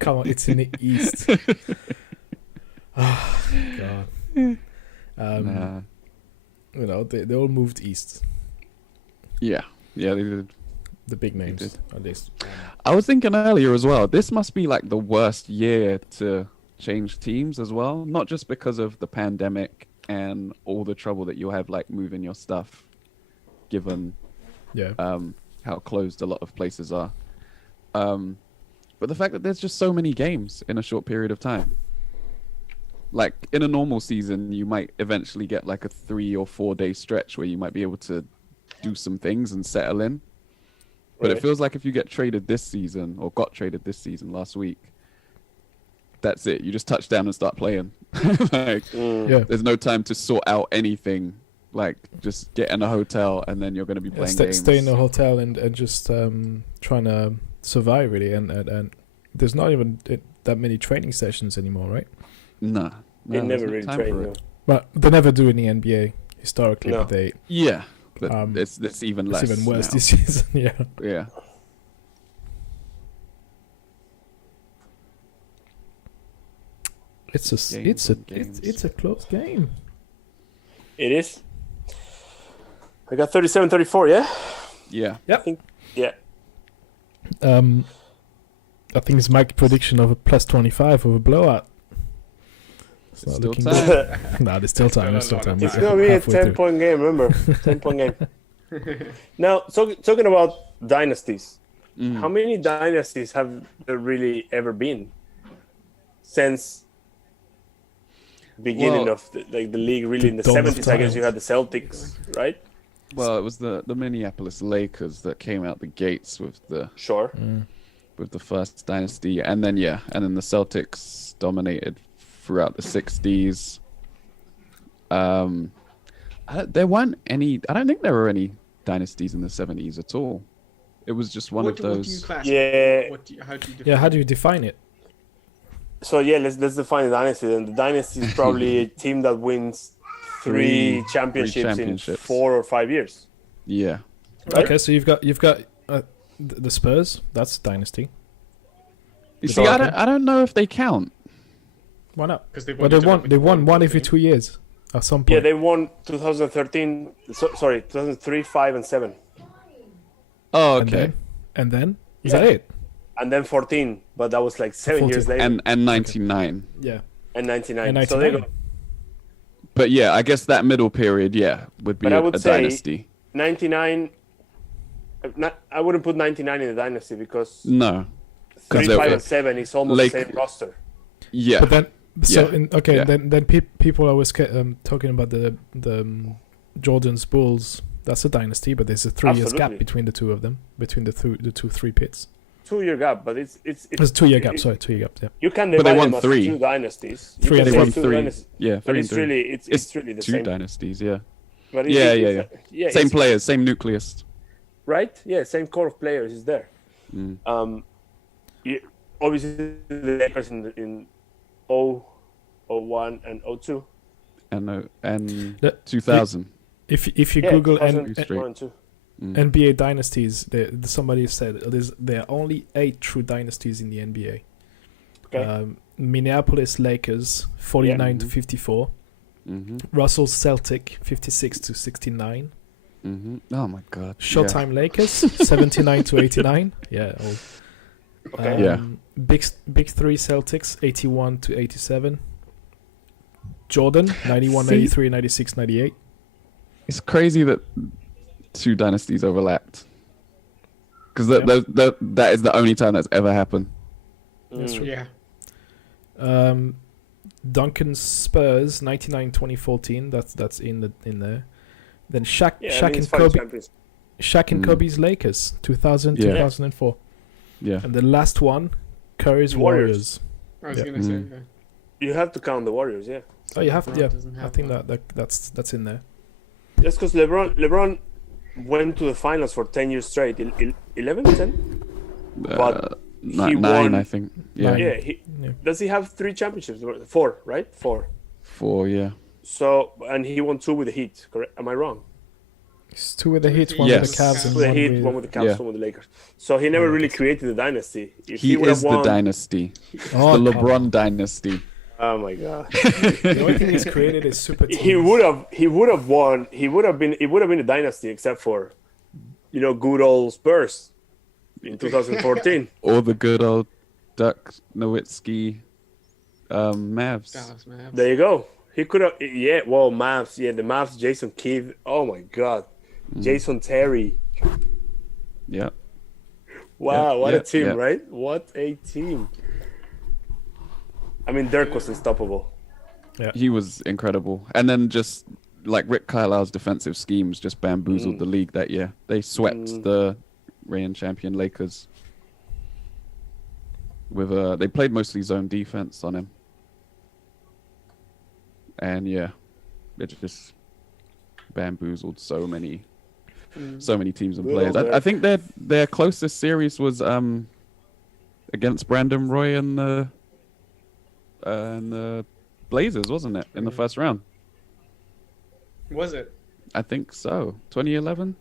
Come on, it's in the East. Oh God. They all moved east. Yeah, they did. The big names, at least. I was thinking earlier as well, this must be like the worst year to change teams as well. Not just because of the pandemic and all the trouble that you'll have like moving your stuff, given how closed a lot of places are. But the fact that there's just so many games in a short period of time. Like in a normal season, you might eventually get like a 3 or 4 day stretch where you might be able to do some things and settle in. But it feels like if you get traded this season or got traded this season last week, that's it. You just touch down and start playing. There's no time to sort out anything. Like just get in a hotel and then you're going to be playing games. Stay in a hotel and just trying to survive really. And there's not even that many training sessions anymore, right? No, they never really train. But they never do in the NBA historically. No. But they but it's even less. It's even worse now. this season. Yeah. It's a close game. It is. I got 37-34, yeah? Yeah. I think it's Mike's prediction of a plus 25 of a blowout. It's still time. No, there's still time. It's going to be a 10-point game, remember? 10-point game. Now, talking about dynasties, how many dynasties have there really ever been since beginning of the league? Really, in the 70s, I guess you had the Celtics, right? Well, it was the Minneapolis Lakers that came out the gates with the with the first dynasty, and then the Celtics dominated throughout the 60s. There weren't any. I don't think there were any dynasties in the 70s at all. It was just one of those. How do you define it? So let's define the dynasty. And the dynasty is probably a team that wins three championships in 4 or 5 years. Yeah. Right? Okay, so you've got the Spurs. That's dynasty. You see, I don't know if they count. Why not? Because they won one every 2 years at some point. Yeah, they won 2013. 2003, 5, and 7. Oh, okay. And then Is that it? And then 14, but that was like 7 years 14. later. And 99. Yeah. And 99. And So there you 99. go. But yeah, I guess that middle period, would be But I would a say dynasty. 99. I wouldn't put 99 in the dynasty because No. 3, they 5, were- and 7 is almost Like- the same roster. Yeah. But then, so Yeah. then people are always talking about the Jordan's Bulls. That's a dynasty, but there's a 3 years gap Absolutely. between the two of them, between the two three pits. 2-year gap, but it's There's a 2 year gap. Sorry, 2 year gap. Yeah. You can But divide they won them as 3. 2 dynasties. You Three can and say they won 2 3. dynasties, Yeah, but 3 and it's 3. really it's really the 2 same. dynasties, yeah. But Yeah. yeah. Same it's- players, same nucleus. right? Yeah, same core of players is there. Mm. Obviously the Lakers in 01 and 02. And The- 2000. If you Yeah, Google 2001 and 2. NBA dynasties, somebody said there are only 8 true dynasties in the NBA. Okay. Minneapolis Lakers 49 to 54, Mm-hmm. Russell Celtic 56 to 69, Mm-hmm. Oh my god. Showtime Lakers 79 to 89. Yeah. Okay. Yeah. Big Three Celtics 81 to 87. Jordan 91, See? 93, 96, 98. It's crazy that 2 dynasties overlapped. Because Yeah. that is the only time that's ever happened. That's true. Yeah. Duncan Spurs 99 2014. That's in there. Then Shaq and Kobe. Shaq and Mm. Kobe's Lakers 2000 Yeah. 2004. Yeah. And the last one, Curry's Warriors. Warriors. I was Yeah. gonna say. Mm. Yeah. You have to count the Warriors, yeah. Oh, you have LeBron yeah. doesn't I have think one. that's in there. That's because LeBron went to the finals for 10 years straight. 11, 10? But he 9, won- I think. Yeah. Nine. Yeah. Yeah. Does he have 3 championships? 4, right? 4. 4, yeah. So, and he won 2 with the Heat, correct? Am I wrong? It's 2 with the Heat, one Yes. with the Cavs, and With the one Heat, with... one with the Cavs, Yeah. one with the Lakers. So he never really created the dynasty. If He would is have won, the dynasty. Oh, The come LeBron on. dynasty. Oh my god. The only thing he's created is super teams. He would have won. It would have been a dynasty except for good old Spurs in 2014. Or the good old Dirk Nowitzki Mavs. Dallas Mavs. There you go. He could have Mavs, the Mavs, Jason Kidd. Oh my god. Jason Terry. Yeah. Wow, what yeah, a team, yeah. right? What a team. I mean, Dirk was unstoppable. He was incredible. And then just like Rick Carlisle's defensive schemes just bamboozled the league that year. They swept the reigning champion Lakers. With they played mostly zone defense on him. And it just bamboozled so many teams and Good players. old I think their closest series was against Brandon Roy and the Blazers, wasn't it, in the first round? Was it? I think so. 2011?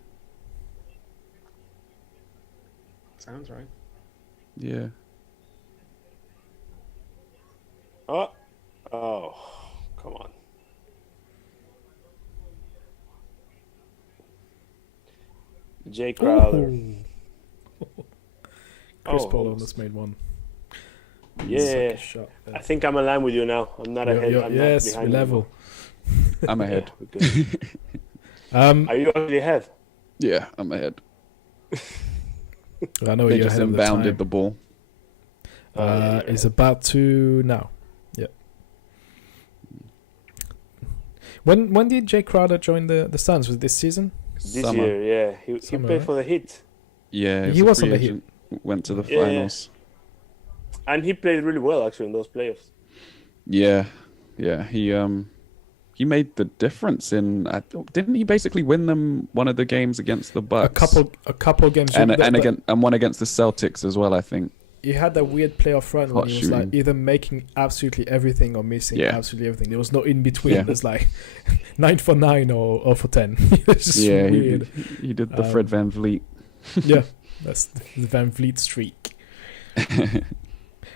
Sounds right. Yeah. Oh, come on. Jay Crowder. Chris Oh. Paul almost made one. Yeah. Shot there. I think I'm aligned with you now. I'm not ahead. I'm Yes, not we behind level. I'm ahead. You. Good. Are you actually ahead? Yeah, I'm ahead. I know They you're just ahead of the inbounded time. the ball. Is about to now. Yeah. When did Jay Crowder join the Suns? Was it this season? This Summer. year, yeah. He Summer, played right? for the Heat. Yeah, He a was free on the Heat. agent, went to the Yeah. finals. And he played really well, actually, in those playoffs. Yeah. He made the difference in. Didn't he basically win them one of the games against the Bucks? A couple games. and one against the Celtics as well, I think. He had that weird playoff run when Hot he was like shooting. either making absolutely everything or missing Yeah. absolutely everything. There was no in between. Yeah. There's like 9 for 9 or for 10. It's just Yeah, weird. he did the Fred Van Vliet. Yeah, that's the Van Vliet streak.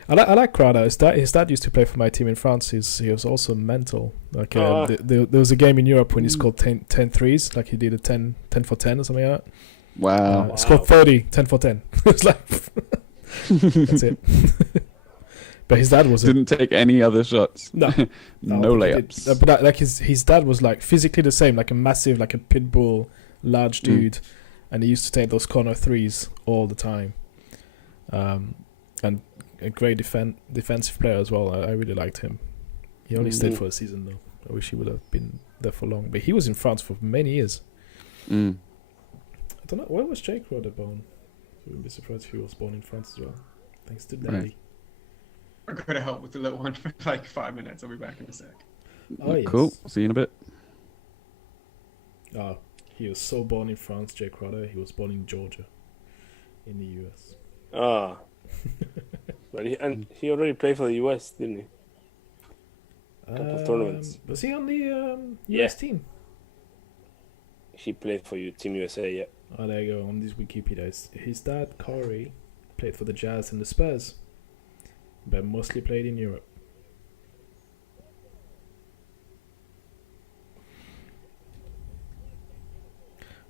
I like Crowder. His dad used to play for my team in France. He was also mental. Like there was a game in Europe when he scored 10 threes. Like he did a 10 for 10 or something like that. Wow. Scored 30, 10 for 10. It's like that's it. But his dad was Didn't take any other shots. No. No layups. But like his dad was like physically the same, like a massive, like a pit bull, large dude, and he used to take those corner threes all the time. And a great defensive player as well. I really liked him. He only stayed for a season though. I wish he would have been there for long. But he was in France for many years. I don't know, where was Jake Roder born? I wouldn't be surprised if he was born in France as well. Thanks to Daddy. Right. I'm going to help with the little one for like 5 minutes. I'll be back in a sec. Oh, yes. Cool. See you in a bit. Oh, he was so born in France, Jake Roder. He was born in Georgia, in the US. Ah. But he already played for the US, didn't he? Couple of tournaments. Was he on the US team? He played for Team USA, yeah. Oh, there you go. On this Wikipedia, his dad, Corey, played for the Jazz and the Spurs, but mostly played in Europe.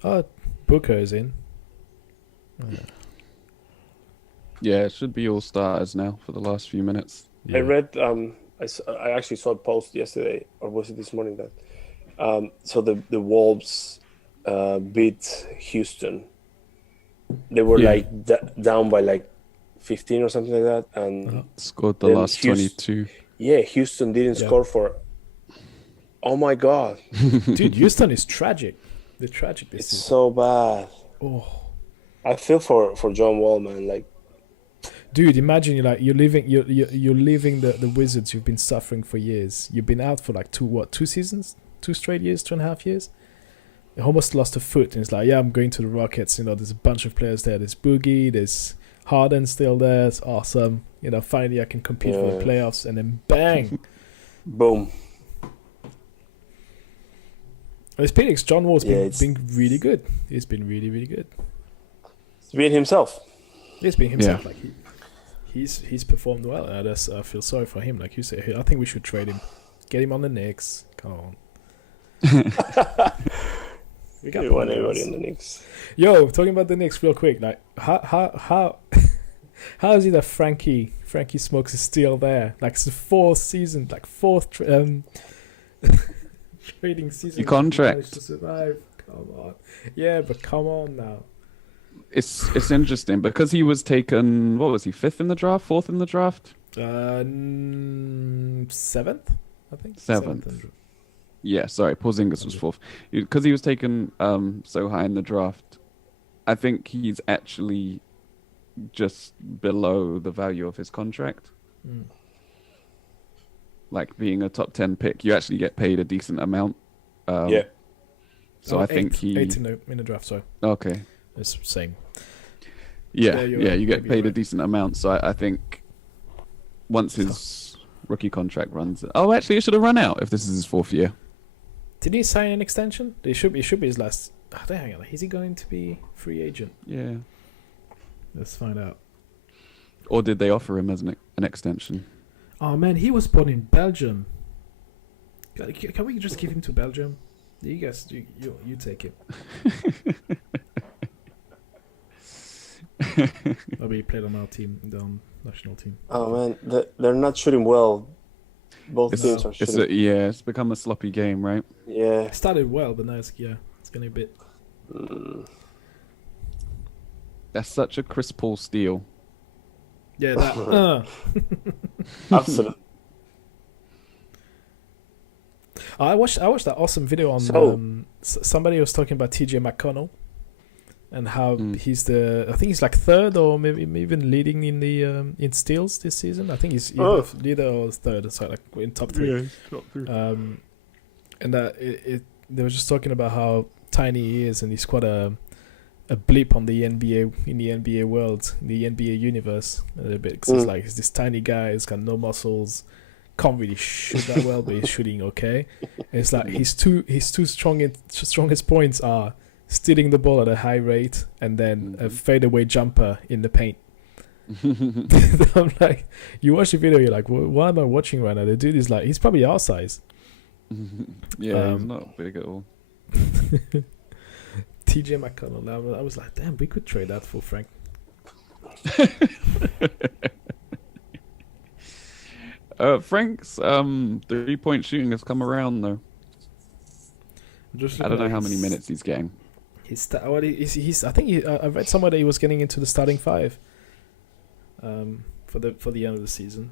Oh, Booker is in. Yeah, it should be all starters now for the last few minutes. Yeah. I read, I actually saw a post yesterday, or was it this morning that, so the Wolves beat Houston. They were down by like 15 or something like that, and Scored the last 22. Yeah, Houston didn't score for. Oh my God, Dude, Houston is tragic. They're tragic this it's season. so bad. Oh, I feel for John Wall, man. Like, dude, imagine you're leaving the Wizards. You've been suffering for years. You've been out for like 2 seasons, 2 straight years, 2.5 years. You almost lost a foot, and it's like, yeah, I'm going to the Rockets. You know, there's a bunch of players there. There's Boogie, there's Harden still there. It's awesome. You know, finally I can compete for the playoffs, and then bang, boom. It's Phoenix. John Wall's been really good. He's been really, really good. He's being himself. He's being himself. Yeah. Like he's performed well. And I feel sorry for him. Like you say, I think we should trade him. Get him on the Knicks. Come on. We want everybody on the Knicks. Yo, talking about the Knicks real quick. Like how is it that Frankie Smokes is still there? Like it's the 4th season, like 4th trading season. Your contract to survive. Come on. Yeah, but come on now. It's interesting because he was taken. What was he? 5th in the draft? 4th in the draft? 7th, I think. 7th. Yeah, sorry. Porzingis was 4th because he was taken so high in the draft. I think he's actually just below the value of his contract. Like being a top 10 pick, you actually get paid a decent amount. So I think he 8 in the draft. So okay, it's same. Yeah, you get paid a decent amount. So I think once his rookie contract runs, actually, it should have run out if this is his 4th year. Did he sign an extension? It should be his last. Hang on, is he going to be free agent? Yeah. Let's find out. Or did they offer him as an extension? Oh man, he was born in Belgium. Can we just give him to Belgium? You guys, you take it. Maybe he played on our team, the national team. Oh man, they're not shooting well. Both teams are shooting. It's become a sloppy game, right? Yeah. It started well, but now it's getting a bit. That's such a Chris Paul steal. Yeah, that. Absolutely. I watched that awesome video on somebody was talking about TJ McConnell and how he's I think he's like 3rd or maybe even leading in the in steals this season. I think he's either leader or 3rd, so like in top 3. Yeah, top 3. And they were just talking about how tiny he is, and he's quite a blip on the NBA in the NBA world, in the NBA universe a little bit. Cause he's this tiny guy, he's got no muscles, can't really shoot that well, but he's shooting okay. And it's like his two strongest points are stealing the ball at a high rate and then a fadeaway jumper in the paint. I'm like, you watch the video, you're like, what am I watching right now? The dude is like, he's probably our size. Yeah, he's not big at all. TJ McConnell. I was like, damn, we could trade that for Frank. Frank's 3-point shooting has come around though. I don't know how many minutes he's getting. He's I think I read somewhere that he was getting into the starting 5 for the end of the season.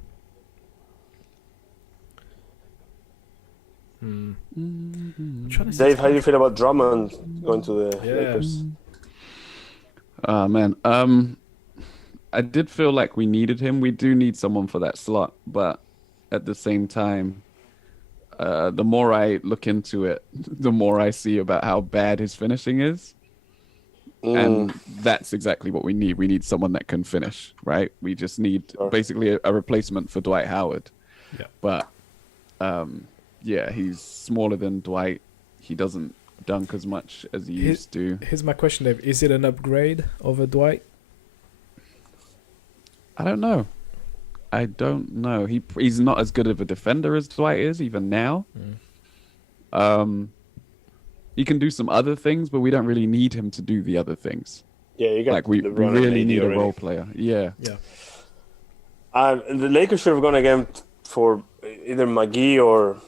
I'm trying to Dave, how do you feel about Drummond going to the Lakers? Man, I did feel like we needed him. We do need someone for that slot, but at the same time, the more I look into it, the more I see about how bad his finishing is. And that's exactly what we need. We need someone that can finish, right? We just need basically a replacement for Dwight Howard. Yeah. But yeah, he's smaller than Dwight. He doesn't dunk as much as he used to. Here's my question, Dave. Is it an upgrade over Dwight? I don't know. He's not as good of a defender as Dwight is, even now. He can do some other things, but we don't really need him to do the other things. Yeah, you got we really need a role player. Yeah. The Lakers should have gone again for either McGee or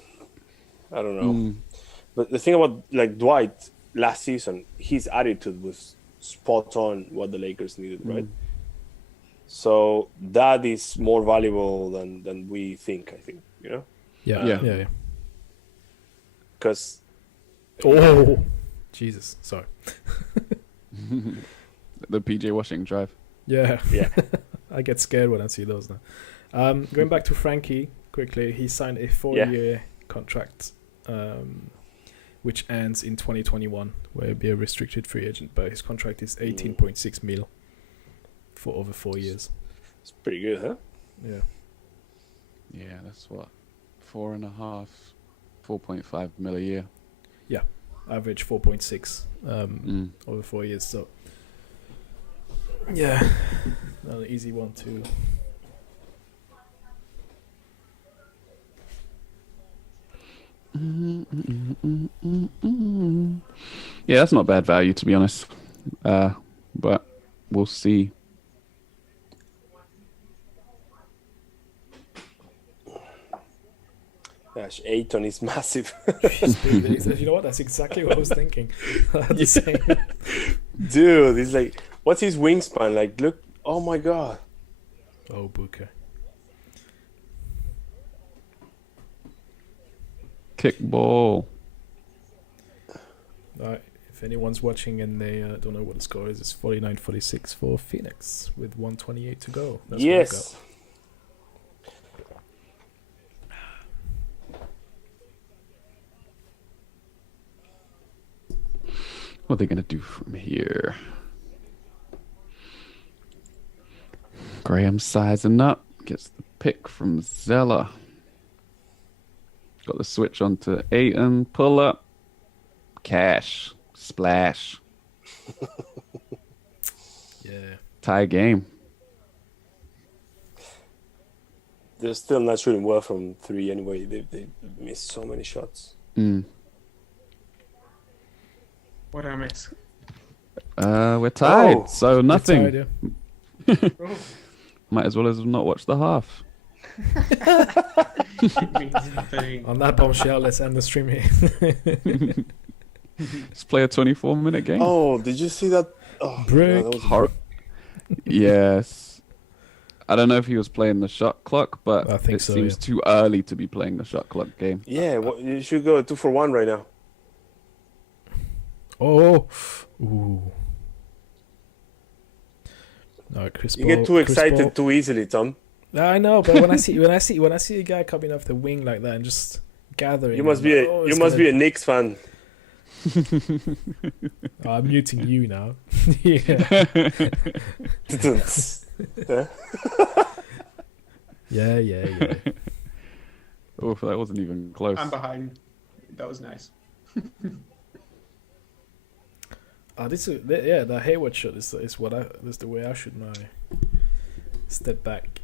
I don't know. But the thing about like Dwight last season, his attitude was spot on what the Lakers needed, right? So that is more valuable than we think, I think, you know? Yeah. Because Jesus, sorry. The PJ Washington drive. Yeah. Yeah. I get scared when I see those now. Going back to Frankie quickly, he signed a 4-year contract, which ends in 2021, where he'll be a restricted free agent. But his contract is 18.6 mil for over 4 years. It's pretty good, huh? Yeah. Yeah, that's what 4.5 mil a year. Yeah, average 4.6 over 4 years. So yeah, not an easy one to. Yeah, that's not bad value, to be honest. But we'll see. Gosh, Ayton is massive. You know what? That's exactly what I was thinking. The same. Dude, he's like, what's his wingspan? Like, look, oh my god. Oh, Booker. Kickball. If anyone's watching and they don't know what the score is, it's 49-46 for Phoenix with 1:28 to go. That's yes. What are they going to do from here? Graham sizing up. Gets the pick from Zeller. Got the switch onto Ayton. Pull up. Cash. Splash. Yeah. Tie game. They're still not shooting well from 3 anyway. They missed so many shots. What I miss? We're tied, so nothing. Tied, yeah. Might as well as not watch the half. It means nothing. On that bombshell, let's end the stream here. Let's play a 24-minute game. Oh, did you see that? Oh, Break. that was Yes. I don't know if he was playing the shot clock, but I think it so, seems too early to be playing the shot clock game. Yeah, you should go 2 for 1 right now. Oh. Ooh. No, Chris You get too excited too easily, Tom. I know, but when I see a guy coming off the wing like that and just gathering, You must be a Knicks fan. I'm muting you now. Yeah. Yeah. Oh, that wasn't even close. I'm behind. That was nice. The Hayward shot is the way I shoot my step back.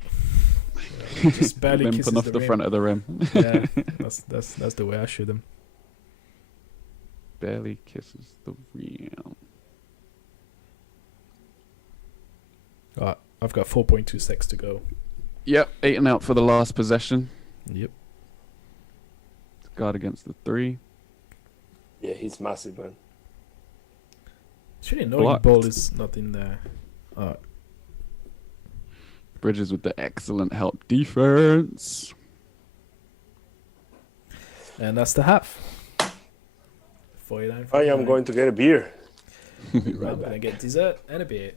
Just barely Limping kisses off the rim. front of the rim. Yeah, that's the way I shoot them. Barely kisses the rim. I've got 4.2 secs to go. Yep, 8 and out for the last possession. Yep. Guard against the 3. Yeah, he's massive, man. It's really annoying Blocked. ball is not in there. Bridges with the excellent help defense. And that's the half. 49. I am going to get a beer. Right, I'm gonna get dessert and a beer.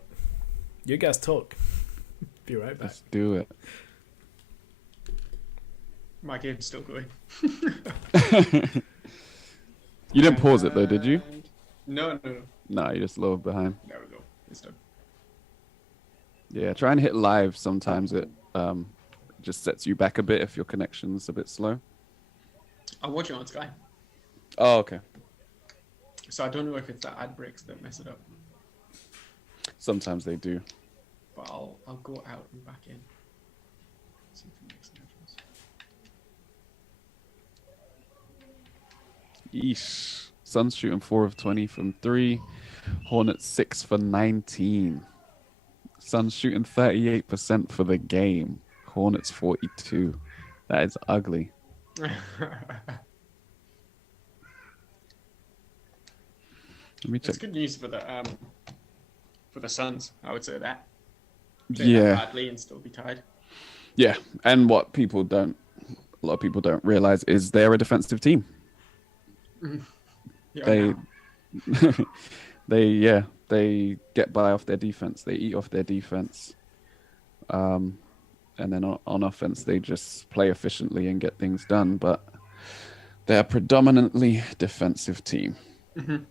You guys talk. Be right back. Let's do it. My game's still going. You didn't pause it though, did you? No. Nah, you just lowered behind. There we go. It's done. Yeah, try and hit live. Sometimes it just sets you back a bit if your connection's a bit slow. I'll watch it on Sky. Oh, okay. So I don't know if it's the ad breaks that mess it up, Sometimes they do. but I'll go out and back in. See if it makes a difference. Yeesh. Suns shooting 4 of 20 from 3. Hornets 6 for 19. Suns shooting 38% for the game. Hornets 42. That is ugly. Let me check. It's good news for the Suns. I would say that. Play that Yeah. badly and still be tied. Yeah. And what a lot of people don't realize is they're a defensive team. Yeah, They get by off their defense. They eat off their defense. And then on offense, they just play efficiently and get things done. But they're a predominantly defensive team. Mm-hmm.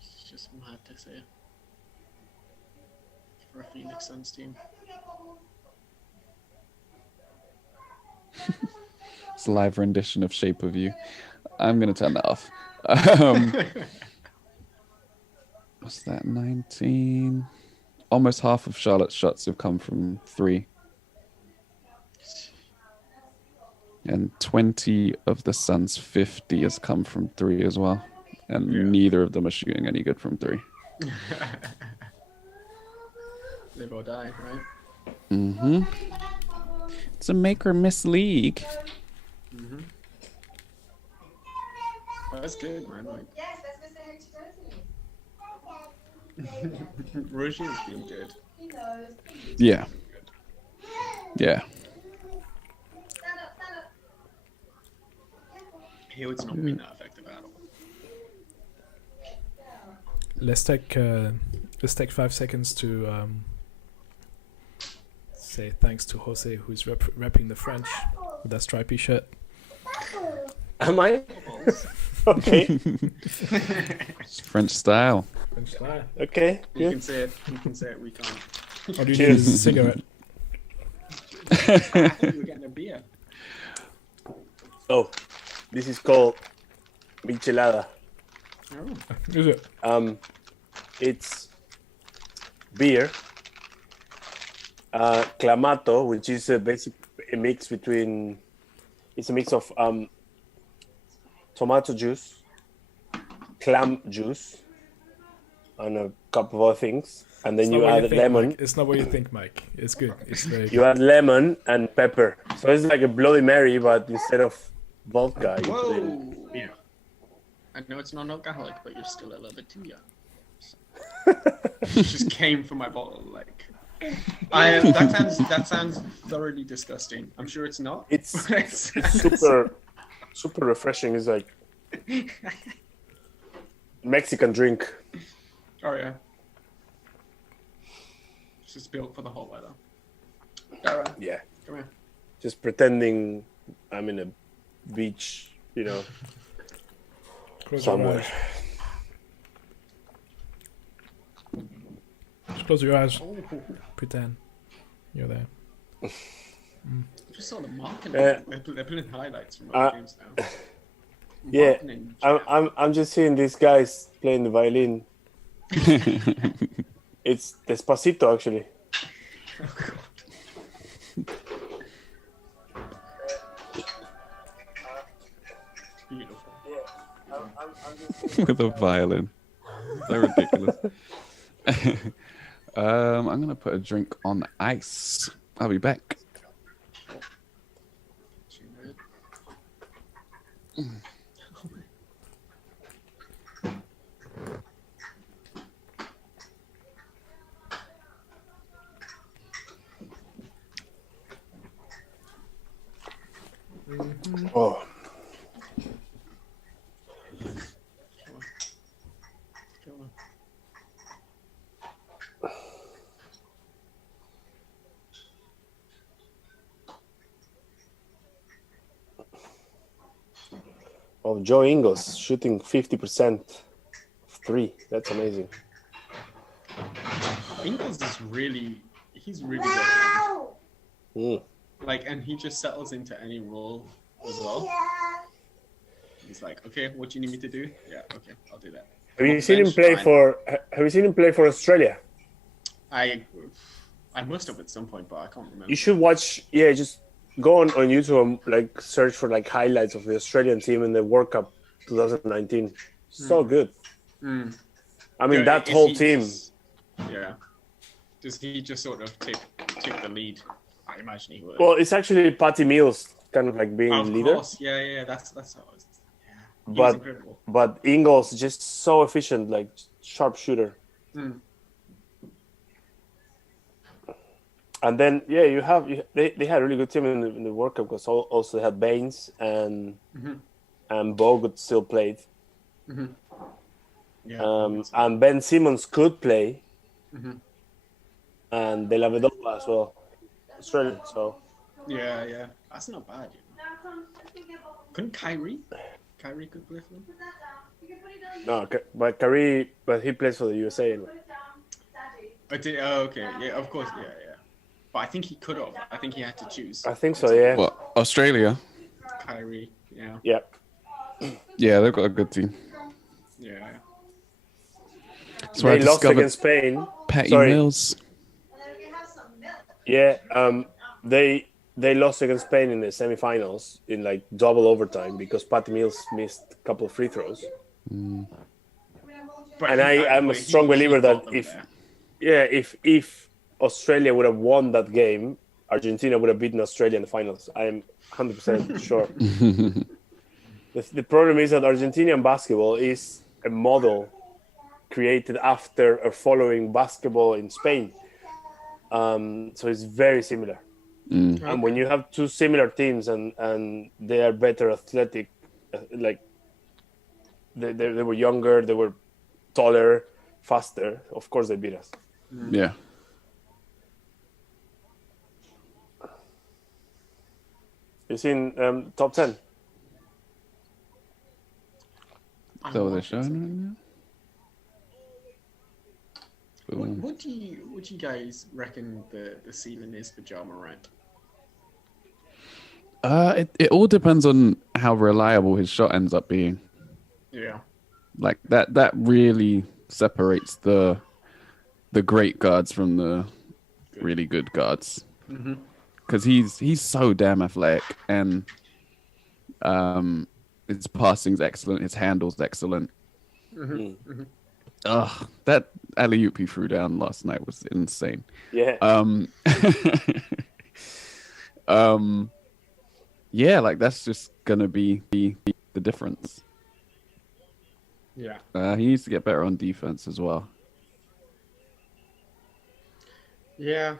It's just mad to say for a Phoenix Suns team. It's a live rendition of Shape of You. I'm going to turn that off. What's that? 19. Almost half of Charlotte's shots have come from 3. And 20 of the Suns' 50 has come from 3 as well. And neither of them are shooting any good from 3. Live or die, right? Mm-hmm. It's a make or miss league. Mm-hmm. Oh, that's good, man. Like, Yes, that's Mr. Hector. Roger's been good. He knows. Yeah. Yeah. Stand up, stand up. Hewitt's not been that effective at all. Let's take 5 seconds to say thanks to Jose, who's repping the French with that stripy shirt. Am I? Okay. It's French style. French style. Okay. You Good. can say it. You can say it. We can't. Or do you Cheers. need a cigarette? I thought you were getting a beer. Oh, this is called michelada. Oh. Is it? It's beer, clamato, which is a mix between. It's a mix of tomato juice, clam juice, and a couple of other things, and then It's you not what add think, lemon. Mike. It's not what you think, Mike. It's good. It's very You good. add lemon and pepper, so it's like a Bloody Mary, but instead of vodka, you put in Whoa! beer. I know it's non-alcoholic, but you're still a little bit too young. It just came from my bottle, like. That sounds thoroughly disgusting. I'm sure it's not. It's but it's super refreshing. It's like Mexican drink. Oh yeah. This is built for the hot weather. Dara, Yeah, come here. just pretending I'm in a beach, Close your somewhere. eyes. Just close your eyes. Oh, Pretend you're there. I just saw the marketing. Yeah. They're putting highlights from Uh, other games now. Yeah, Marketing. I'm just seeing these guys playing the violin. It's Despacito, actually. Oh, God. Beautiful. With a violin. So ridiculous. I'm gonna put a drink on ice. I'll be back. Oh. Oh, Joe Ingles shooting 50% of three. That's amazing. Ingles is he's really good. Mm. Like, and he just settles into any role as well. He's like, okay, what do you need me to do? Yeah, okay, I'll do that. Have you seen him play for Australia? I must have at some point, but I can't remember. You should watch. Yeah, just go on YouTube and like search for like highlights of the Australian team in the World Cup 2019. So good. Mm. I mean, Yeah, that is whole he team. Yeah. Does he just sort of take the lead? I imagine he would. Well, it's actually Patty Mills kind of like being of leader. course, yeah. That's how it was. Yeah, he was But incredible. but Ingles just so efficient, like sharp shooter. Mm. And then they had a really good team in the World Cup because also they had Baines and Bogut still played. Mm-hmm. Yeah. And Ben Simmons could play, Mhm. and De La Vedova as well, Australian. So Yeah. That's not bad. You know. Couldn't Kyrie could play for them? no, but he plays for the USA. Anyway. Oh, okay. Yeah, of course. Yeah. But I think he could have. I think he had to choose. I think so. Yeah. What, Australia? Kyrie. Yeah. Yeah. Yeah, they've got a good team. Yeah. So They lost against Spain. Patty Sorry. Mills. Yeah. They lost against Spain in the semifinals in like double overtime because Patty Mills missed a couple of free throws. But And I'm a strong believer that got them if Australia would have won that game, Argentina would have beaten Australia in the finals. I am 100% sure. The problem is that Argentinian basketball is a model created after or following basketball in Spain. So it's very similar. And when you have two similar teams and they are better athletic, like they were younger, they were taller, faster, of course they beat us. Yeah. You seen top 10? So they're showing right now. Boom. What do you guys reckon the ceiling is for Ja Morant? It all depends on how reliable his shot ends up being. Yeah. Like that really separates the great guards from the really good guards. Because he's so damn athletic, and his passing's excellent, his handle's excellent. That alley-oop he threw down last night was insane. Yeah. Yeah, like that's just gonna be the difference. Yeah. He needs to get better on defense as well. Yeah.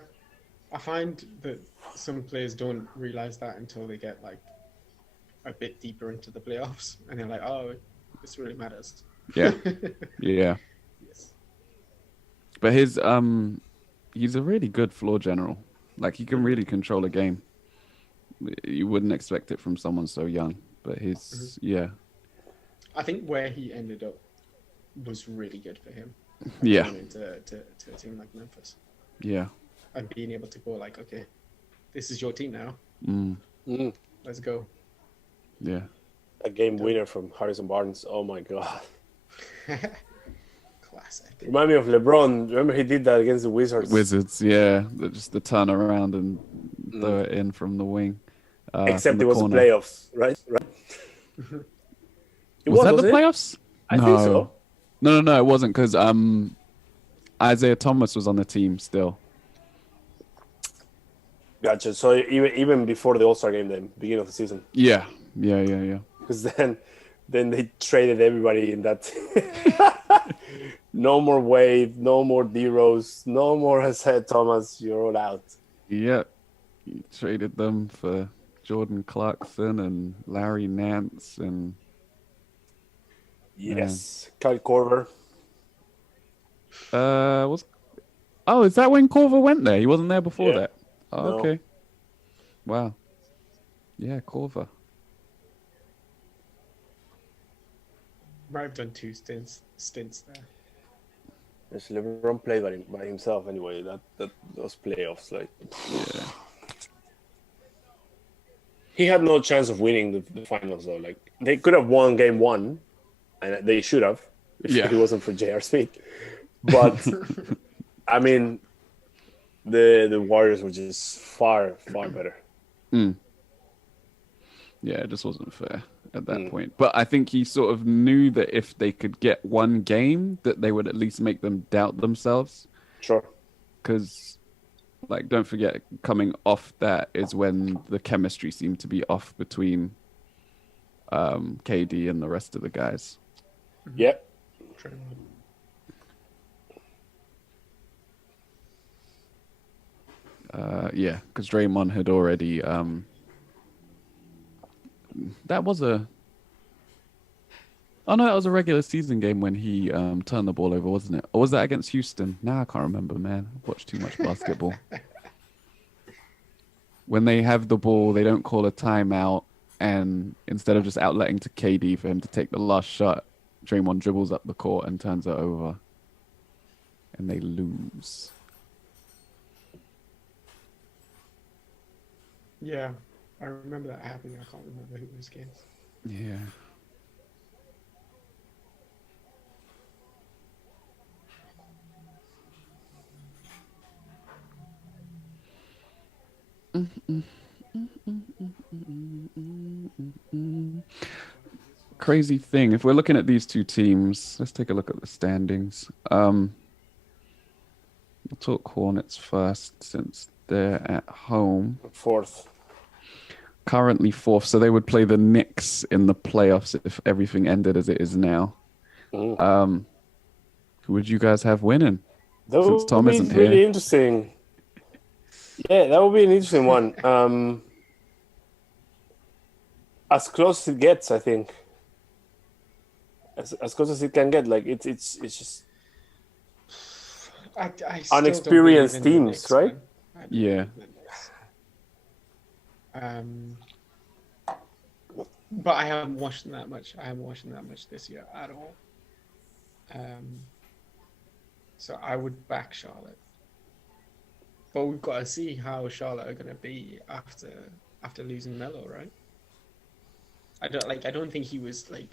I find that some players don't realize that until they get like a bit deeper into the playoffs, and they're like, "Oh, this really matters." Yeah, yeah. Yes. But he's a really good floor general. Like he can really control a game. You wouldn't expect it from someone so young, but yeah. I think where he ended up was really good for him. Yeah. Coming into a team like Memphis. Yeah. And being able to go like, okay, this is your team now. Let's go. Yeah. A game winner from Harrison Barnes. Oh my God. Classic. Remind me of LeBron. Remember he did that against the Wizards? Wizards, yeah. Just the turn around and throw it in from the wing. Except from it was the corner. playoffs, right? It Was that wasn't the it? playoffs? I think so. No, it wasn't because Isaiah Thomas was on the team still. Gotcha. So even before the All-Star game, then beginning of the season. Yeah. Because then they traded everybody in that. No more Wade, no more D-Rose, no more Isaiah Thomas. You're all out. Yep. He traded them for Jordan Clarkson and Larry Nance and Yes, Kyle Korver. is that when Corver went there? He wasn't there before Yeah. that. Oh, No. okay. Wow. Yeah, Corver. Might have done 2 stints there. Yes, LeBron played by himself anyway. That those playoffs, like, Yeah. he had no chance of winning the finals though. Like, they could have won game 1, and they should have if Yeah. it wasn't for J.R. Smith. But I mean, the Warriors were just far better. Yeah, it just wasn't fair at that point. But I think he sort of knew that if they could get one game, that they would at least make them doubt themselves. Sure. Because, like, don't forget, coming off that is when the chemistry seemed to be off between KD and the rest of the guys. Yep. Yeah, because Draymond had already. That was a. Oh no, that was a regular season game when he turned the ball over, wasn't it? Or was that against Houston? Nah, I can't remember, man. I've watched too much basketball. When they have the ball, they don't call a timeout, and instead of just outletting to KD for him to take the last shot, Draymond dribbles up the court and turns it over, and they lose. Yeah, I remember that happening. I can't remember who was against. Yeah. Crazy thing. If we're looking at these two teams, let's take a look at the standings. We'll talk Hornets first since they're at home. 4th. Currently 4th, so they would play the Knicks in the playoffs if everything ended as it is now. Who would you guys have winning? That Since would Tom be isn't really here. interesting. Yeah, that would be an interesting one. As close as it gets, I think. As close as it can get. Like it's just I still unexperienced don't believe in the teams, Knicks, right? man. I don't Yeah. believe in the Knicks. But I haven't watched them that much. I haven't watched them that much this year at all. So I would back Charlotte. But we've got to see how Charlotte are going to be after losing Melo, right? I don't think he was like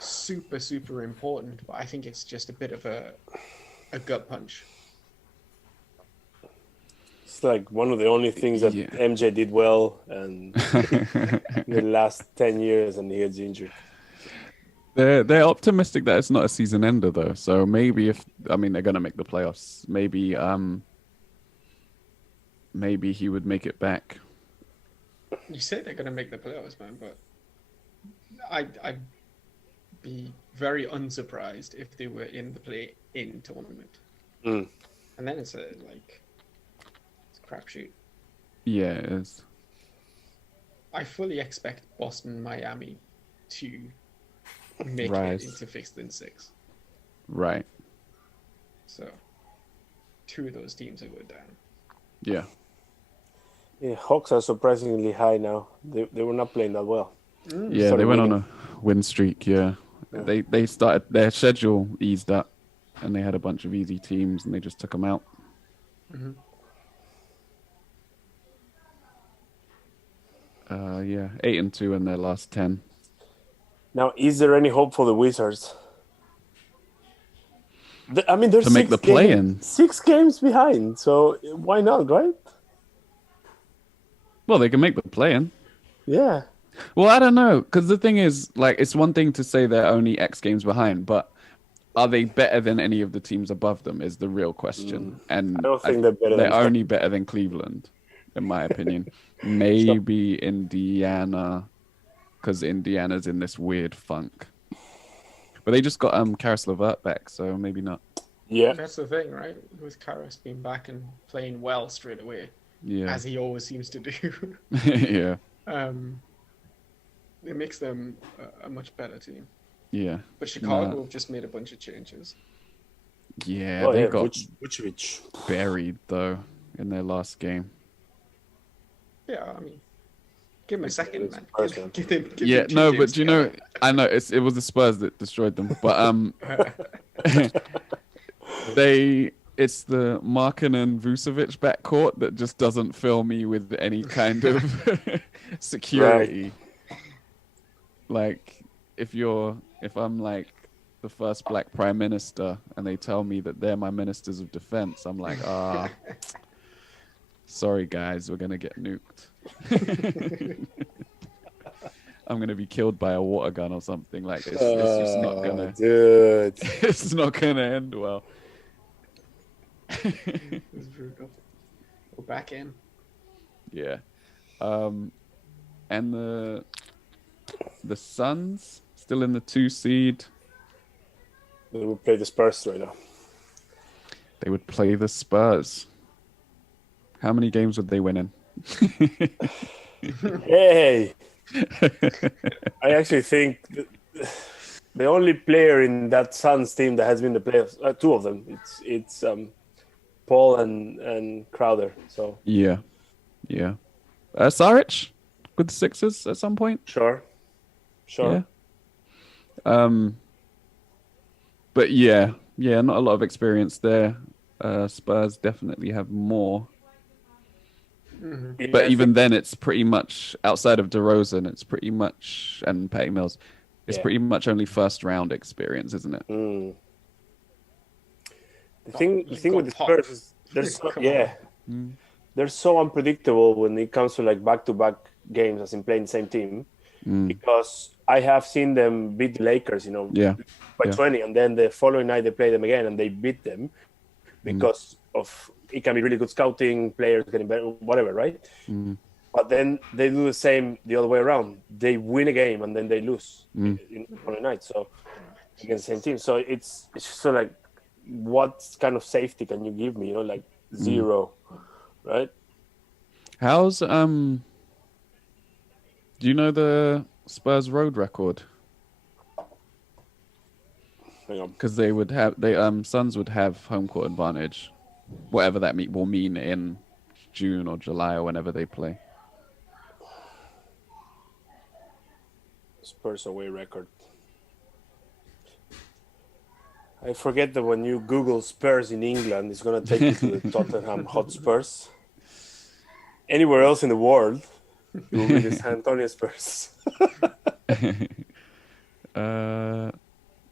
super important, but I think it's just a bit of a gut punch. It's like one of the only things that Yeah. MJ did well and the last 10 years, and he gets injured. They're optimistic that it's not a season ender though. So maybe they're gonna make the playoffs. Maybe he would make it back. You say they're going to make the playoffs, man, but I'd be very unsurprised if they were in the play-in tournament. And then it's a crapshoot. Yeah, it is. I fully expect Boston, Miami to make Rise. it into fixed in 6. Right. So 2 of those teams are going down. Yeah. Yeah, Hawks are surprisingly high now. They were not playing that well. Yeah, Started they went winning. on a win streak. Yeah. They started, their schedule eased up, and they had a bunch of easy teams, and they just took them out. Yeah, 8-2 in their last 10. Now, is there any hope for the Wizards? I mean, they're To make the play-in. 6 games behind, so why not, right? Well, they can make the play-in. Yeah. Well, I don't know, because the thing is, like, it's one thing to say they're only X games behind, but are they better than any of the teams above them is the real question. And I don't think they're better they're than only better than Cleveland, in my opinion. Maybe Indiana, because Indiana's in this weird funk. But they just got Karis LeVert back, so maybe not. Yeah, That's the thing, right? With Karras being back and playing well straight away, Yeah. as he always seems to do. Yeah. It makes them a much better team. Yeah. But Chicago have just made a bunch of changes. Yeah, they got Vucevic. buried though in their last game. Yeah, I mean, give him a second, man. Spurs, Give him Yeah, 2 no, games but do you know, together. I know it was the Spurs that destroyed them, but it's the Markin and Vucevic backcourt that just doesn't fill me with any kind of security. Like if I'm like the first black prime minister and they tell me that they're my ministers of defense, I'm like, sorry guys, we're gonna get nuked. I'm gonna be killed by a water gun or something. Like it's just not gonna, dude. it's not gonna end well. It was brutal. We're back in. Yeah. And the Suns still in the 2 seed. They will play the Spurs right now. They would play the Spurs. How many games would they win in? Hey, I actually think the only player in that Suns team that has been the playoffs, 2 of them. It's Paul and Crowder. So Yeah. Saric with the Sixers at some point. sure. Yeah. But yeah, not a lot of experience there. Spurs definitely have more. Yeah, But I even think- then, it's pretty much outside of DeRozan. It's pretty much and Patty Mills. It's Yeah. pretty much only first round experience, isn't it? The thing You've with the got Spurs Pop. is Come on. they're so unpredictable when it comes to like back-to-back games, as in playing the same team. Because I have seen them beat the Lakers, Yeah. by Yeah. 20, and then the following night they play them again and they beat them because of it can be really good scouting, players getting better, whatever, right? But then they do the same the other way around. They win a game and then they lose on the night. So against the same team. So it's just so like, what kind of safety can you give me? Like 0, right? How's do you know the Spurs road record? Hang on. Because Suns would have home court advantage, whatever that will mean in June or July or whenever they play. Spurs away record. I forget that when you Google Spurs in England, it's going to take you to the Tottenham Hotspurs. Anywhere else in the world, it will be the San Antonio Spurs.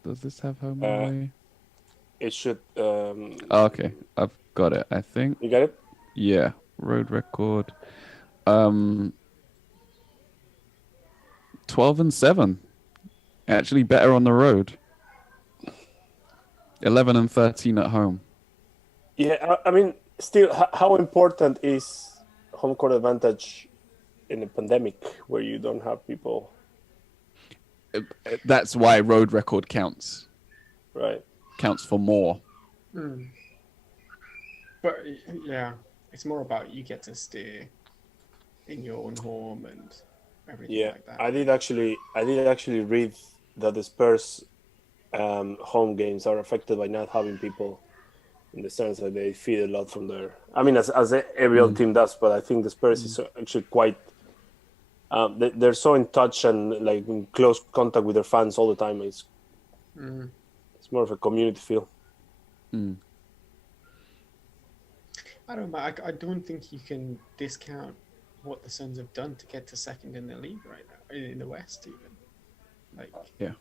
Does this have home away? It should. Oh, okay, I've got it. I think. You got it? Yeah, road record. 12-7. Actually, better on the road. 11-13 at home. Yeah, I mean, still, how important is home court advantage in a pandemic where you don't have people? That's why road record counts. Right. Counts for more. But yeah, it's more about you get to stay in your own home and everything like that. I did actually read that the Spurs home games are affected by not having people, in the sense that they feed a lot from their. I mean, as every other team does, but I think the Spurs is actually quite. They're so in touch and like in close contact with their fans all the time. It's more of a community feel. I don't know. I don't think you can discount what the Suns have done to get to second in the league right now, in the West even. Like, Yeah.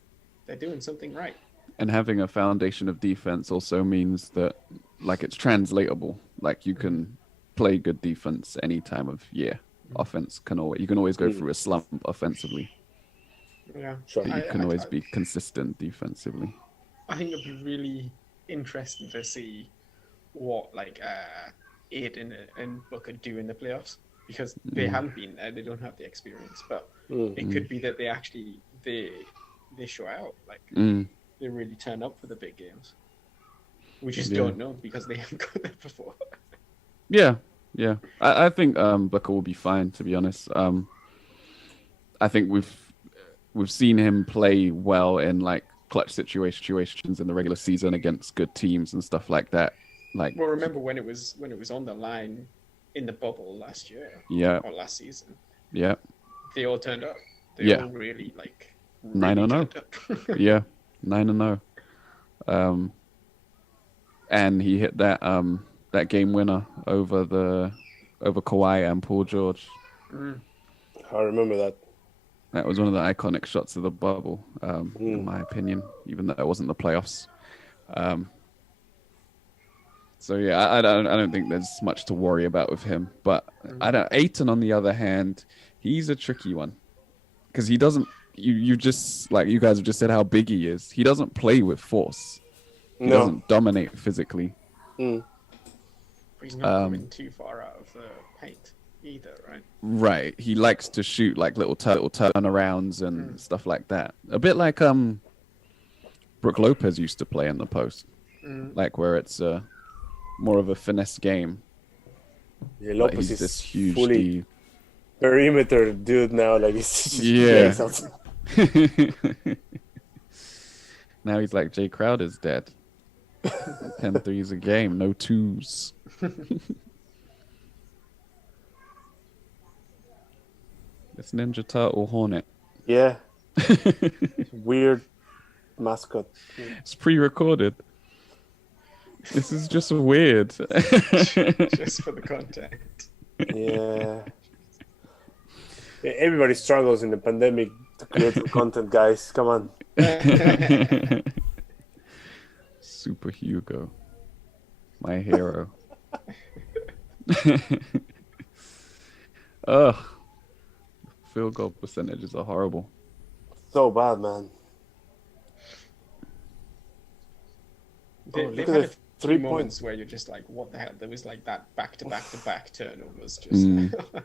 they're doing something right. And having a foundation of defense also means that, like, it's translatable. Like, you can play good defense any time of year. Offense you can always go through a slump offensively. Yeah. Sure. But you can always be consistent defensively. I think it'd be really interesting to see what Aiden and Booker do in the playoffs, because they haven't been there, they don't have the experience. But it could be that they show out, like they really turn up for the big games. We just don't know because they haven't got there before. Yeah. I think Booker will be fine, to be honest. I think we've seen him play well in like clutch situations in the regular season against good teams and stuff like that. Like, well, remember when it was on the line in the bubble last year? Yeah. Or last season? Yeah. They all turned up. They all really 9-0. Yeah, 9-0. And he hit that game winner over Kawhi and Paul George. I remember that. That was one of the iconic shots of the bubble, in my opinion, even though it wasn't the playoffs. So yeah, I don't think there's much to worry about with him. But Ayton, on the other hand, he's a tricky one because he doesn't. You just, like you guys have just said, how big he is. He doesn't play with force. He doesn't dominate physically. But he's not going too far out of the paint either, right? Right. He likes to shoot like little turnarounds and stuff like that. A bit like Brook Lopez used to play in the post, like where it's more of a finesse game. Yeah, Lopez he's is this huge fully perimeter dude now. Like it's just Now he's like Jay Crowder's dead. 10 threes a game, no twos. It's Ninja Turtle Hornet. Yeah. Weird mascot. It's pre-recorded. This is just weird. Just for the content. Yeah. Everybody struggles in the pandemic to create content, guys. Come on. Super Hugo. My hero. Ugh. Field goal percentages are horrible. So bad, man. They've had a few moments where you're just like, what the hell? There was like that back-to-back turnovers. Just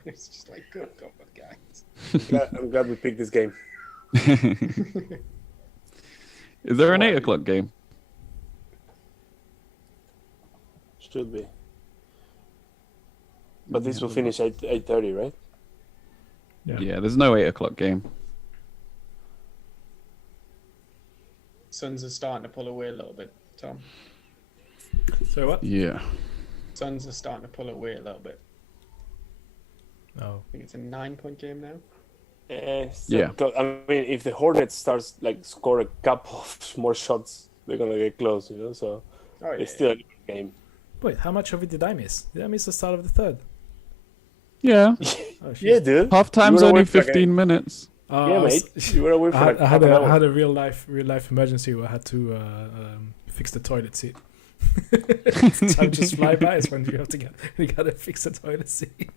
it's just like, good God, guys. I'm glad we picked this game. Is there an 8 o'clock game? Should be. But this will finish at 8:30, right? Yeah, there's no 8 o'clock game. Suns are starting to pull away a little bit, Tom. So what? Yeah. Suns are starting to pull away a little bit. Oh. I think it's a 9-point game now. Yeah. I mean, if the Hornets starts score a couple of more shots, they're gonna get close, you know. So it's still a good game. Wait, how much of it did I miss? Did I miss the start of the third? Yeah. Oh, shit. Yeah, dude. Halftime's only 15 minutes. Yeah, mate. You were away for I had a real life emergency where I had to fix the toilet seat. Time just fly by is when you gotta fix the toilet seat.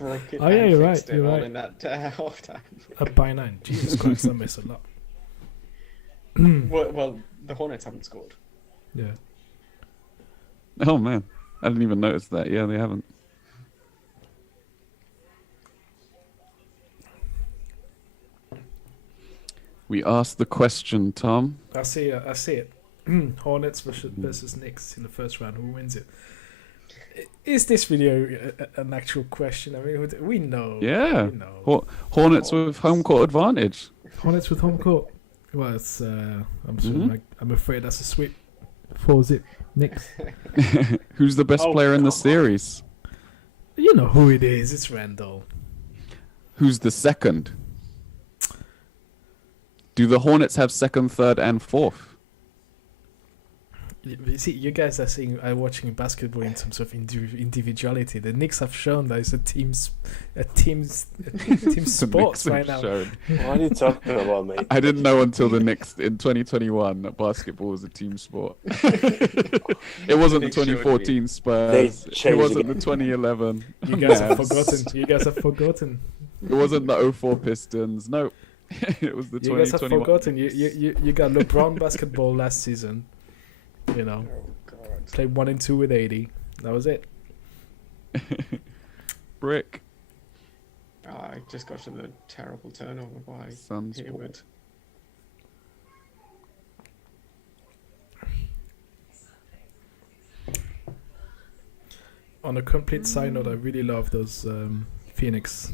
Oh yeah, you're right. You're right. In that halftime. Up by 9. Jesus Christ, I miss a lot. well, the Hornets haven't scored. Yeah. Oh man, I didn't even notice that. Yeah, they haven't. We asked the question, Tom. I see it. Hornets versus Knicks in the first round. Who wins it? Is this video an actual question? I mean, we know. Yeah. We know. Hornets with home court advantage. Hornets with home court. Well, it's. I'm afraid that's a sweep. 4-0 Knicks. Who's the best player in the series? You know who it is. It's Randall. Who's the second? Do the Hornets have second, third, and fourth? You see, you guys are watching basketball in terms of individuality. The Knicks have shown that it's a team sport right now. What are you talking about, mate? I didn't know until the Knicks in 2021 that basketball was a team sport. It wasn't the 2014 Spurs. It wasn't the 2011. You guys have forgotten. You guys have forgotten. It wasn't the 04 Pistons. No. It was the You guys have 2021. forgotten. You got LeBron basketball last season. You know, Oh God. played 1 and 2 with 80. That was it. Brick. I just got to the terrible turnover by Suns. Hayward. On a complete side note, I really love those Phoenix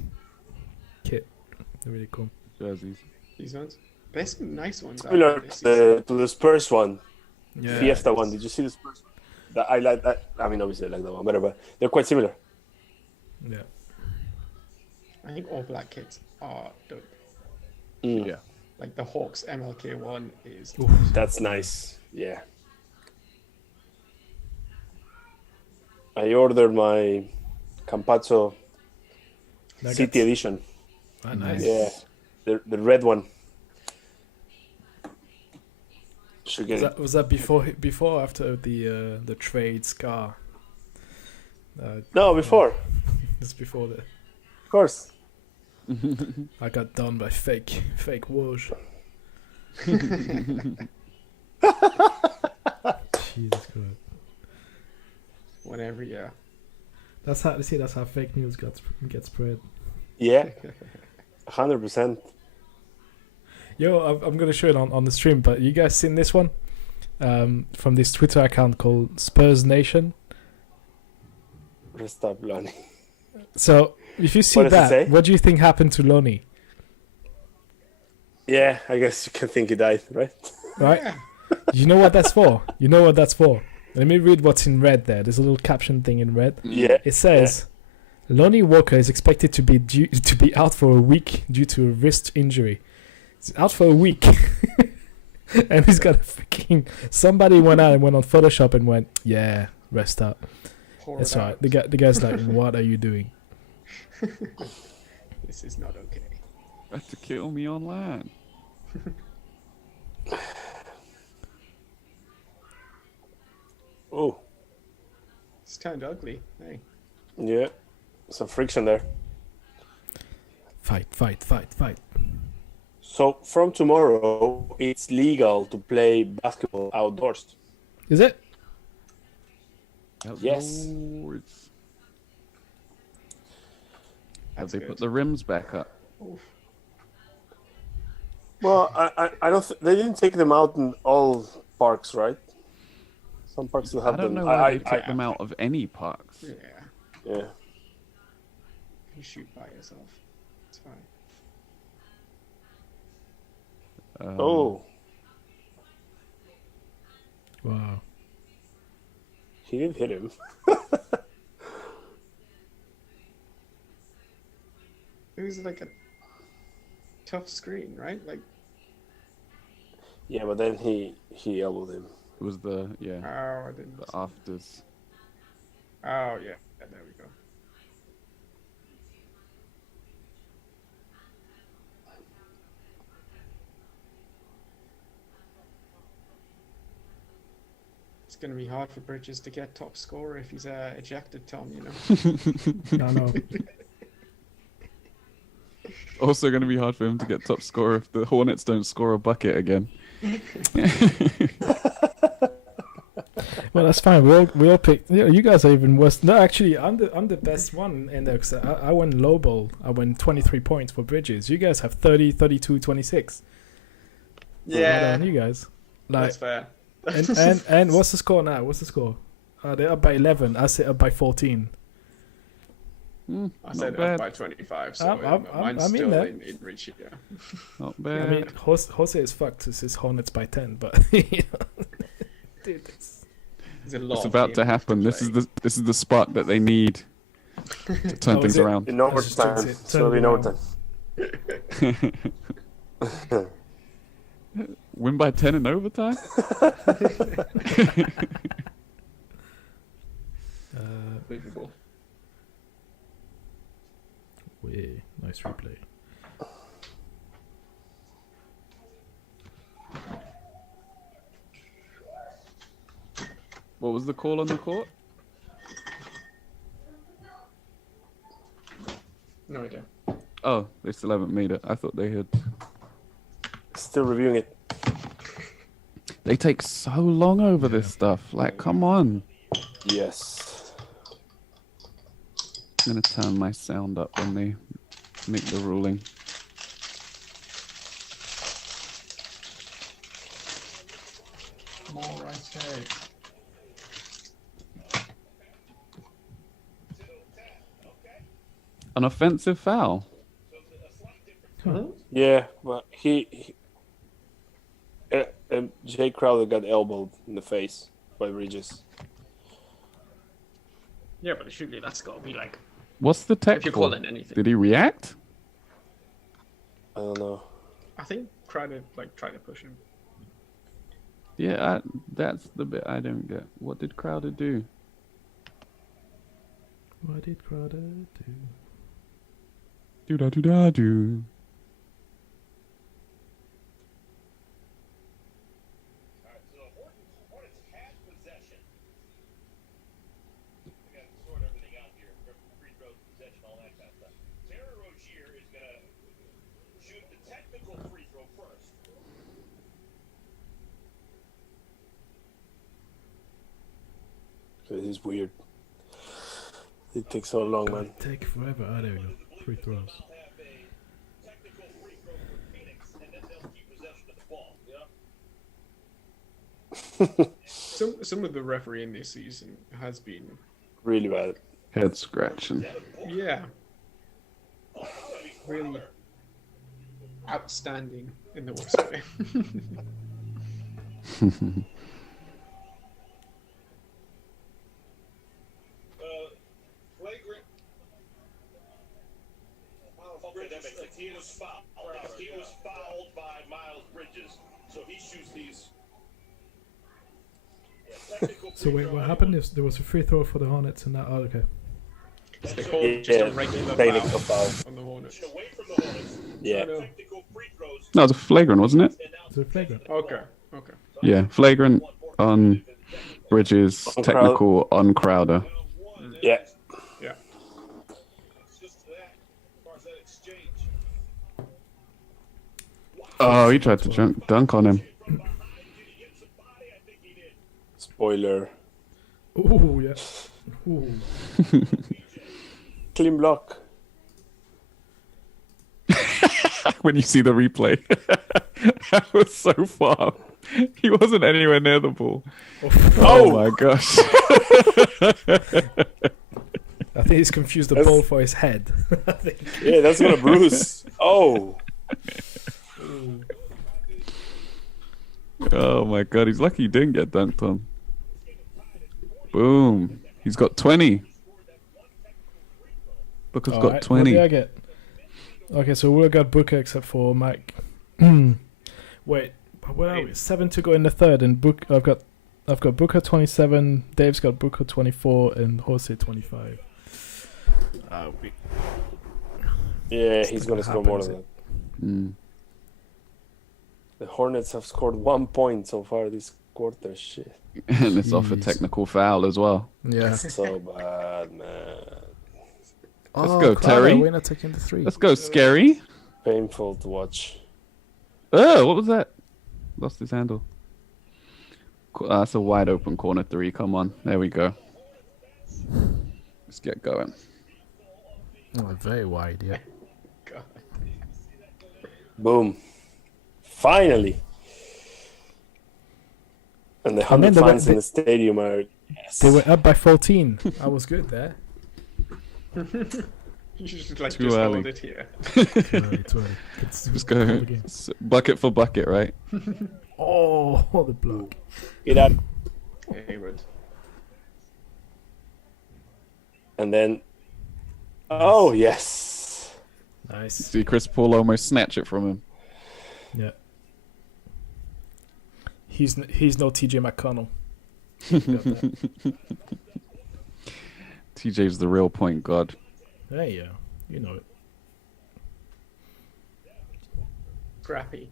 kit. They're really cool. Jerseys. These ones. There's some nice ones. out Similar there this season. to the Spurs one, Yeah. Fiesta one. Did you see the Spurs? I like that. I mean, obviously, I like that one better, but they're quite similar. Yeah. I think all black kits are dope. Mm. Yeah. Like the Hawks MLK one is. Oof. That's nice. Yeah. I ordered my Campazzo Nuggets. City edition. Ah, nice. Yeah, the red one. Should get it. Was that before or after the trade Scar? No, before. It's before the. Of course. I got done by fake Woj. Jesus Christ. Whenever, yeah. That's how fake news gets spread. Yeah. 100%. Yo, I'm gonna show it on the stream, but you guys seen this one? From this Twitter account called Spurs Nation. Rest up, Lonnie. So if you see What does it that, say? what do you think happened to Lonnie? Yeah, I guess you can think he died, right? Right? Yeah. You know what that's for? You know what that's for? Let me read what's in red there. There's a little caption thing in red. Yeah. It says, Lonnie Walker is expected to be out for a week due to a wrist injury. He's out for a week. And he's got a freaking... Somebody went out and went on Photoshop and went, yeah, rest up. Pour That's it right. out. The guy's like, what are you doing? This is not okay. Tried to kill me online. Oh, It's kind of ugly. Hey. yeah. Some friction there. Fight. So from tomorrow, it's legal to play basketball outdoors. Is it? Yes. Outdoors. Have That's they good. put the rims back up? Oof. Well, I don't. They didn't take them out in all parks, right? Some parks will have I don't them. know why they took them out of any parks. Yeah. Yeah. You shoot by yourself. It's fine. Oh, Wow. he did hit him. It was like a tough screen, right? Like, Yeah, but then he elbowed him. It was the oh, I didn't. the afters. Oh, yeah. There we go. It's going to be hard for Bridges to get top scorer if he's ejected, Tom, you know. I know. Also going to be hard for him to get top scorer if the Hornets don't score a bucket again. Well, that's fine. We all picked. You guys are even worse. No, actually, I'm the best one in there because I went low ball. I went 23 points for Bridges. You guys have 30, 32, 26. Well done, you guys. That's fair. And what's the score now? What's the score? They're up by 11. I say up by 14. I said bad. up by 25, so mine's I'm in still there. in reach, yeah. Not I bad. mean, Jose is fucked. This is Hornets by 10, but you know, dude, There's a lot It's of about to games happen. This play. is the spark that they need to turn Oh, things is it? around. In overtime, Turn it it's gonna be in around. overtime. Win by 10 in overtime? Unbelievable. way nice replay. What was the call on the court? No idea. Oh, they still haven't made it. I thought they had Still reviewing it. They take so long over this stuff. Like, come on. Yes. I'm gonna turn my sound up when they make the ruling. More I say. An offensive foul. Yeah, but Jay Crowder got elbowed in the face by Bridges. Yeah, but surely that's got to be like, What's the tech if you for? call it anything. Did he react? I don't know. I think Crowder like tried to push him. Yeah, that's the bit I don't get. What did Crowder do? What did Crowder do? Do-da-do-da-do. Alright, so Hornets had possession. We got to sort everything out here. Free throws, possession, all that kind of stuff. Terry Rozier is going to shoot the technical free throw first. This is weird. It takes so long, man. Take forever. Ah, there we go. Free throws. Have a technical free throw for Phoenix, and then they'll keep possession of the ball. Yeah. Some of the refereeing this season has been, Really bad. Head scratching. yeah, really outstanding in the worst way. Flagrant. Okay, that makes sense. He was fouled. He was fouled by Miles Bridges, so he shoots these. Yeah, technical So free wait, throw what anyway. happened? There was a free throw for the Hornets and that. Oh, okay. They called just a regular technical foul foul. on the Hornets. Away from the Hornets. Yeah. No. Technical free throws. That was a flagrant, wasn't it? Is it flagrant? Okay, okay. Yeah, flagrant on Bridges, On technical on Crowder. Yeah. Yeah. Just that, as far as that exchange. Oh, he tried to dunk on him. Spoiler. Ooh, yeah. Ooh. Clean block. When you see the replay, that was so far. He wasn't anywhere near the ball. Oh my gosh. I think he's confused the That's- ball for his head. I think. Yeah, that's gonna bruise. Oh. Oh my god, he's lucky he didn't get dunked on. Boom. He's got 20. Booker's got Alright, what 20. did I get? Okay, so we got Booker except for Mike. Wait, where are we? 7 to go in the third, and I've got Booker 27, Dave's got Booker 24, and Jose 25. Yeah, he's gonna not score gonna more happen, than is that. Mm. The Hornets have scored 1 point so far this quarter. Shit. And it's off a Jeez. technical foul as well. Yeah. So bad, man. Let's go, Crowder, Terry. we're not taking the 3. Let's go, Scary. Painful to watch. Oh, what was that? Lost his handle. That's a wide open corner 3. Come on. There we go. Let's get going. Oh, very wide, yeah. God. Boom. Finally. And the And then 100 they fans went- in the stadium are. Yes. They were up by 14. I was good there. You should like Too just early. hold it here. Too early. Let's go. Bucket for bucket, right? Oh, the block. Get out. Hayward. And then. Oh, yes. Nice. See Chris Paul almost snatch it from him. Yeah. He's no TJ McConnell. TJ's the real point guard. Hey, yeah. You know it. Scrappy.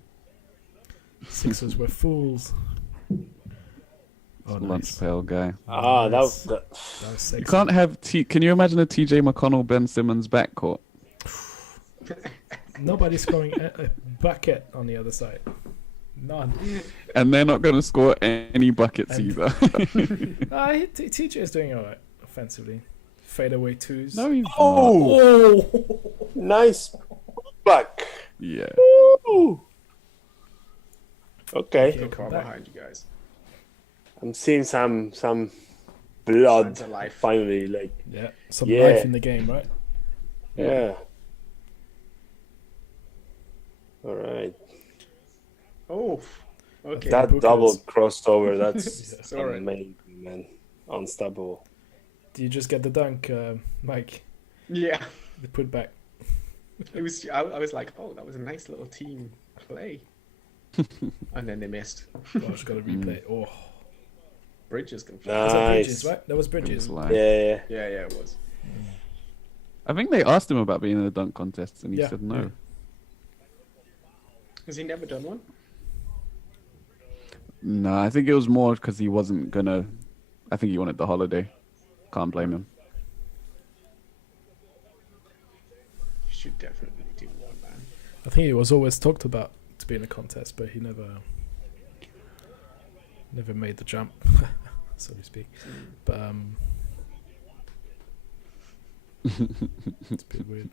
Sixers were fools. Oh, Lunch nice. pail guy. Ah, Nice. that That was sexy. You can't have Can you imagine a TJ McConnell Ben Simmons backcourt? Nobody's scoring a bucket on the other side. None. And they're not going to score any buckets And- either. TJ is doing alright offensively. Fadeaway twos. No, he's not. Oh! Nice back. Yeah. Ooh. Okay. Okay. So far come back. behind you guys. I'm seeing some blood Signs of life. finally. Like, Yeah, some Yeah. life in the game, right? yeah. All right. Oh, okay. That Booker's- double crossover, that's Sorry. amazing, man. Unstoppable. Do you just get the dunk, Mike? Yeah, The putback. it was. I was like, oh, that was a nice little team play, and then they missed. Oh, I just got to replay. Oh, Bridges confused. was that Bridges, Nice. right? That was It Bridges. was like- Yeah. Yeah, it was. I think they asked him about being in a dunk contest, and he Yeah, said no. yeah. Has he never done one? No, I think it was more because he wasn't gonna. I think he wanted the holiday. Can't blame him. You should definitely do one, man. I think it was always talked about to be in a contest, but he never made the jump, so to speak. But it's a bit weird.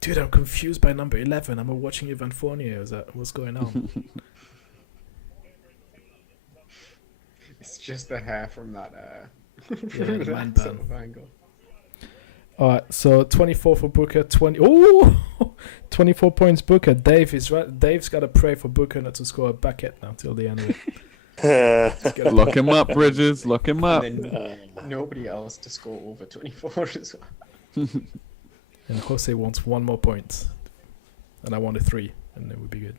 Dude, I'm confused by number 11. I'm watching Ivan Fournier. Is that what's going on? It's just the hair from that. Yeah, the man that sort bun. of angle. All right, so 24 for Booker. 24 points Booker. Dave is right. Dave's got to pray for Booker not to score a bucket now till the end of it. Lock him up, Bridges. Lock him up. And then nobody else to score over 24 as well. And Jose wants one more point, and I want a 3, and it would be good.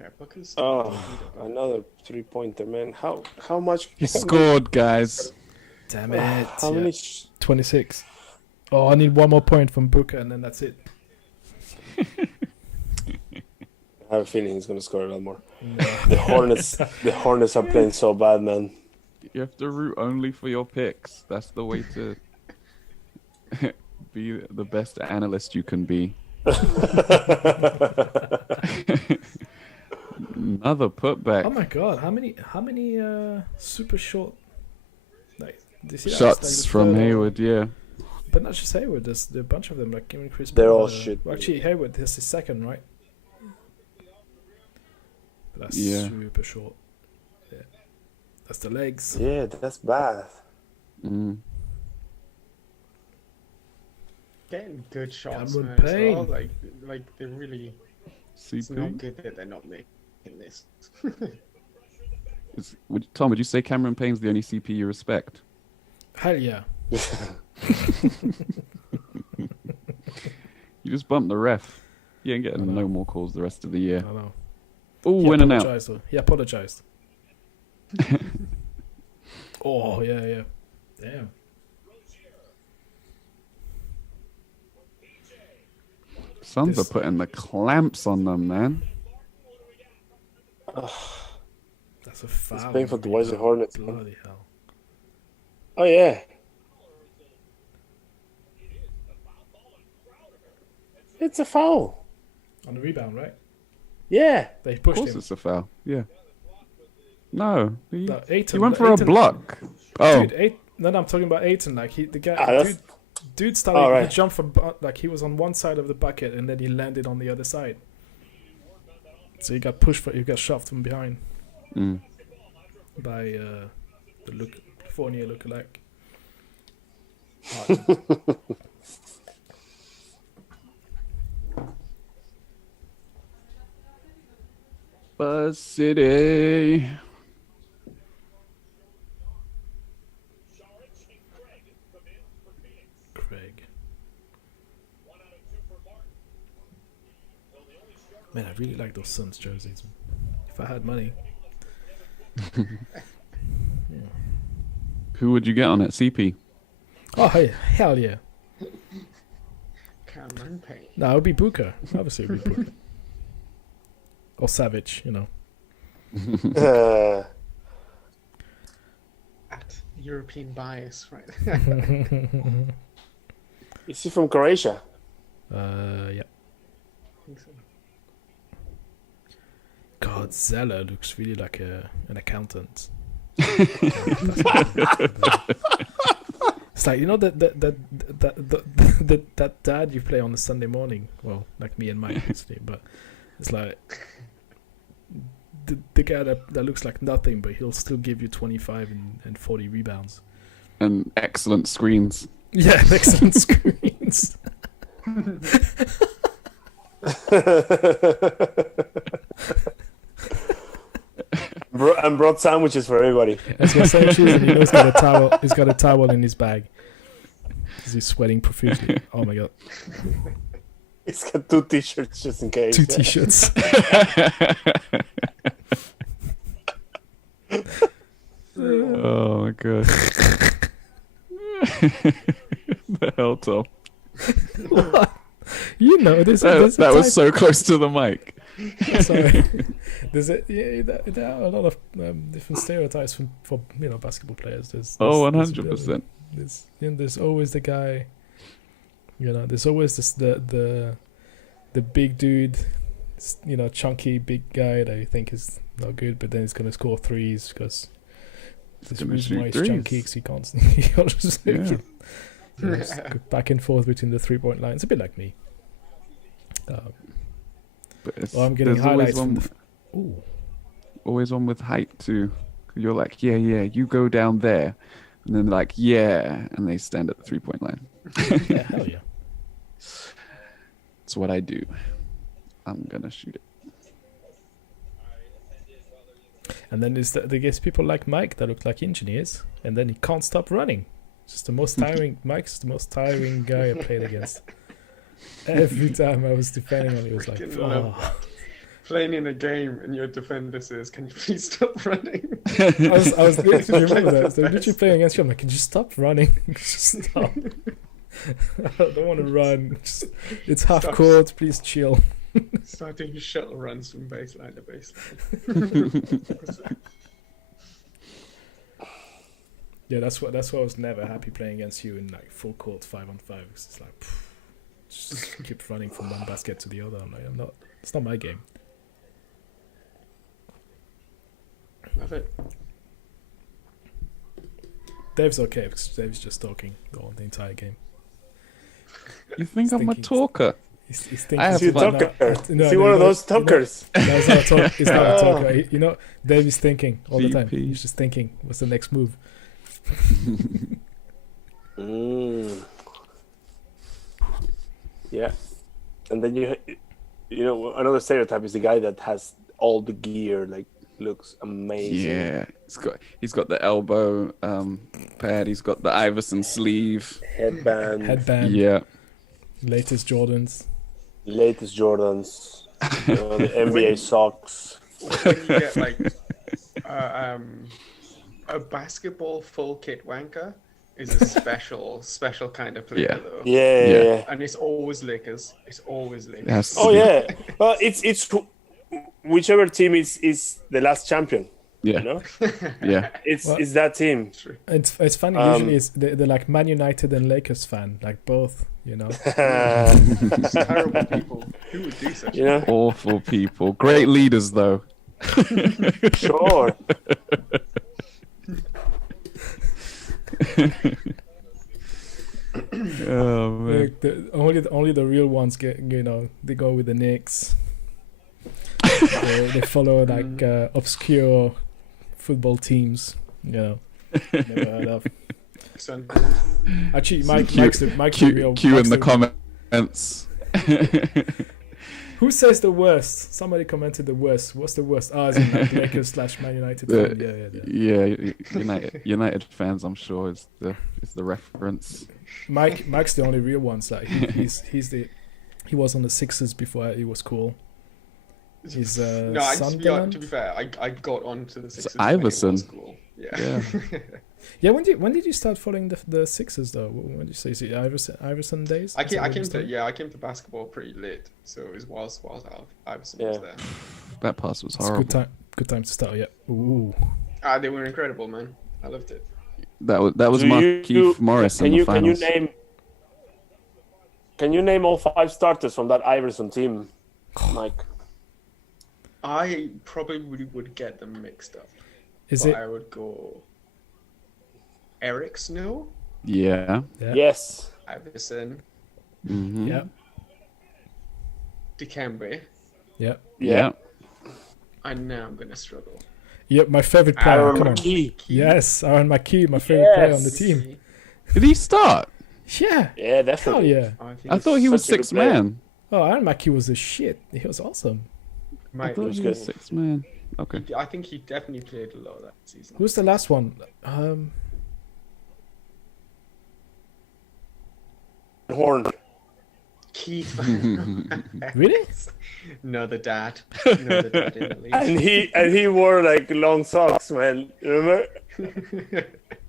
Yeah, Booker's. Oh, another 3-pointer, man. How much? He scored, guys. Damn it! How yeah. many? 26. Oh, I need one more point from Booker, and then that's it. I have a feeling he's gonna score a lot more. No. The Hornets are playing so bad, man. You have to root only for your picks. That's the way to be the best analyst you can be. Another putback. Oh my god! How many super short do you see that? Shots It's like the from third- Hayward, yeah. But not just Hayward. There's a bunch of them. Like even Chris. They're Paul, all shit. Well, actually, Hayward. This is his second, right? But that's Yeah. super short. Yeah, that's the legs. Yeah, that's bad. Mm. Getting good shots, Cameron man. As well. Payne. Like they're really. It's not CP. good that they're not making this. Tom, would you say Cameron Payne's the only CP you respect? Hell yeah! You just bumped the ref. You ain't getting no more calls the rest of the I year. know. Oh, He winning out. apologized, though. He apologized. Oh yeah. Damn. Suns This- are putting the clamps on them, man. That's a foul. painful to watch the Hornets, man. Bloody hell. Oh yeah. It's a foul. On the rebound, right? Yeah. They Of pushed course him. it's a foul. Yeah. No. He No, Aiton, went for a Aiton- block. Oh, Dude, no, I'm talking about Aiton. Like the guy, that's- dude started. All right. He jumped from like he was on one side of the bucket and then he landed on the other side. So he got pushed. He got shoved from behind mm. by the Fournier lookalike. Buzz City. Craig. Man, I really like those Suns jerseys. If I had money, Who would you get on it? CP. oh hey, hell yeah! Cameron Payne. No, it would be Booker. Obviously, it would be Booker or Savage. You know. At European bias, right? Is he from Croatia? Yeah. I think so. God, Zeller looks really like an accountant. It's like, you know, that dad you play on a Sunday morning. Well, like me and Mike, obviously, but it's like the guy that looks like nothing, but he'll still give you 25 and 40 rebounds. And excellent screens. Yeah, excellent screens. And brought sandwiches for everybody. As we're saying, and you know he's got a towel. He's got a towel in his bag because he's sweating profusely. Oh my god! He's got 2 t-shirts just in case. 2 t-shirts. Oh my god. The hell, Tom. What? You know, That was so close to the mic. Sorry. There are a lot of different stereotypes for basketball players. There's 100%. There's always the guy. There's always the big dude, chunky big guy that you think is not good, but then he's gonna score threes because there's a reason why he's chunky because he can't. Just go back and forth between the 3-point line. It's a bit like me. I'm getting highlights from Ooh. Always one with height too. You're like, yeah, you go down there, and then they're like, yeah, and they stand at the 3-point line. Yeah, hell yeah. It's what I do. I'm gonna shoot it. And then there's people like Mike that look like engineers, and then he can't stop running. It's just the most tiring. Mike's the most tiring guy I played against. Every time I was defending him, he was like, oh. Playing in a game and your defender says, "Can you please stop running?" I was literally remember that. That's So the literally best. playing against you. I'm like, can you stop running? Just stop. I don't want to run. It's half Stop. court. Please chill. Starting shuttle runs from baseline to baseline. Yeah, that's why I was never happy playing against you in like full court 5-on-5. Because it's like, just keep running from one basket to the other. I'm like, it's not my game. Love it. Dave's okay because Dave's just talking the entire game. You think He's I'm a thinking- talker? He's thinking. I have Is he a fun. talker? No, Is he one of those you know- talkers? No, it's not a talk. It's not a Oh. talker. Dave is thinking all the time. VP. He's just thinking, what's the next move? Yeah. And then another stereotype is the guy that has all the gear, like looks amazing. Yeah, he's got the elbow pad. He's got the Iverson sleeve. Headband. Yeah, Latest Jordans. Latest Jordans. The NBA socks. When you get like a basketball full kit wanker is a special kind of player Yeah. though. Yeah. And it's always Lakers. It's always Lakers. it has to Oh be. yeah. Well, it's whichever team is the last champion. Yeah, You know, yeah. it's that team. True. It's funny. Usually, they're like Man United and Lakers fan, like both. Terrible people. Who would do such? You know, Awful people. Great leaders though. sure. Oh man. Like only the real ones get. They go with the Knicks. They follow like obscure football teams. Never heard of. Actually, Mike's the real. Q Mike's in the comments. Who says the worst? Somebody commented the worst. What's the worst? Is it like Lakers / Man United? Yeah, United fans. I'm sure is the reference. Mike's the only real ones. Like he was on the Sixers before he was cool. He's No, to Sunderland. be fair, I got onto the Sixers. Iverson. When it was cool. Yeah. Yeah, when did you start following the Sixers though? When did you say? Is it Iverson days? I came to basketball pretty late, so it was whilst Iverson was there. That pass was It's a horrible. good time to start. Yeah. Ooh. They were incredible, man. I loved it. That was Do Markieff Morris in the finals. Can Can you name all 5 starters from that Iverson team, Mike? I probably would get them mixed up. Is but it? I would go Eric Snow, Yeah. Yeah. Yes. Iverson, Mm-hmm. Yeah. Dikembe, Yeah. Yeah. and now I'm gonna struggle. Yep. My favorite player. Aaron Come on. McKee. Yes, Aaron McKee, my favorite player on the Yes. team. Did he start? Yeah. Yeah, Hell definitely. yeah. I thought he was such a good sixth player. man. Oh, Aaron McKee was the shit. He was awesome. I Might thought was he was good. sixth man. Okay. I think he definitely played a lot that season. Who's the last one? Horn. Keith? Really? No, the dad. No, the dad in the league. And he wore like long socks, man. Remember?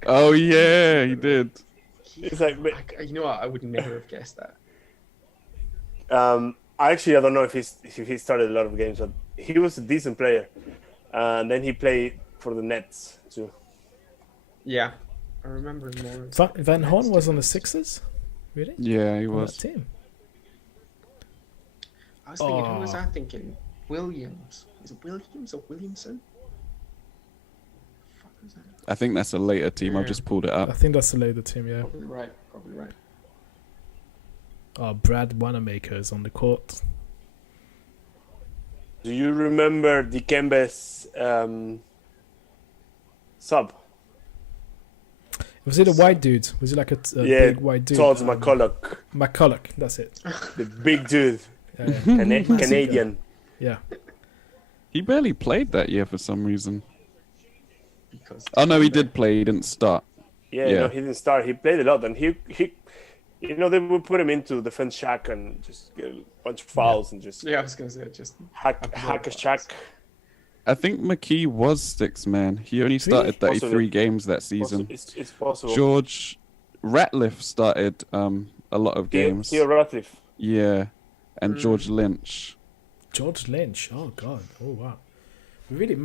Oh yeah, he did. It's like, You know what? I would never have guessed that. I don't know if he started a lot of games, but he was a decent player. And then he played for the Nets too. Yeah, I remember him more. Van Horn was on the Sixers? Really? Yeah, he On that was. team? I was thinking, who was Oh. I thinking? Williams. Is it Williams or Williamson? Fuck was that? I think that's a later team. I've Yeah. just pulled it I up. think that's the later team, yeah. Probably right. Probably right. Oh, Brad Wanamaker is on the court. Do you remember Dikembe's sub? Was it a white dude? Was it like a Yeah, big white dude? Todd McCulloch, McCulloch, that's it. the big dude, Yeah, yeah. Canadian. Yeah. He barely played that year for some reason. Because Oh no, he did play. He didn't start. Yeah, Yeah. no, he didn't start. He played a lot, and he they would put him into defense shack and just get a bunch of fouls and just Yeah, I was gonna say just hack a shack. I think McKee was sixth man. He only started 33 Possibly. games that season. It's possible. George Ratliff started a lot of games. Theo Ratliff. Yeah, and George Lynch. George Lynch. Oh, God. Oh, wow. Really?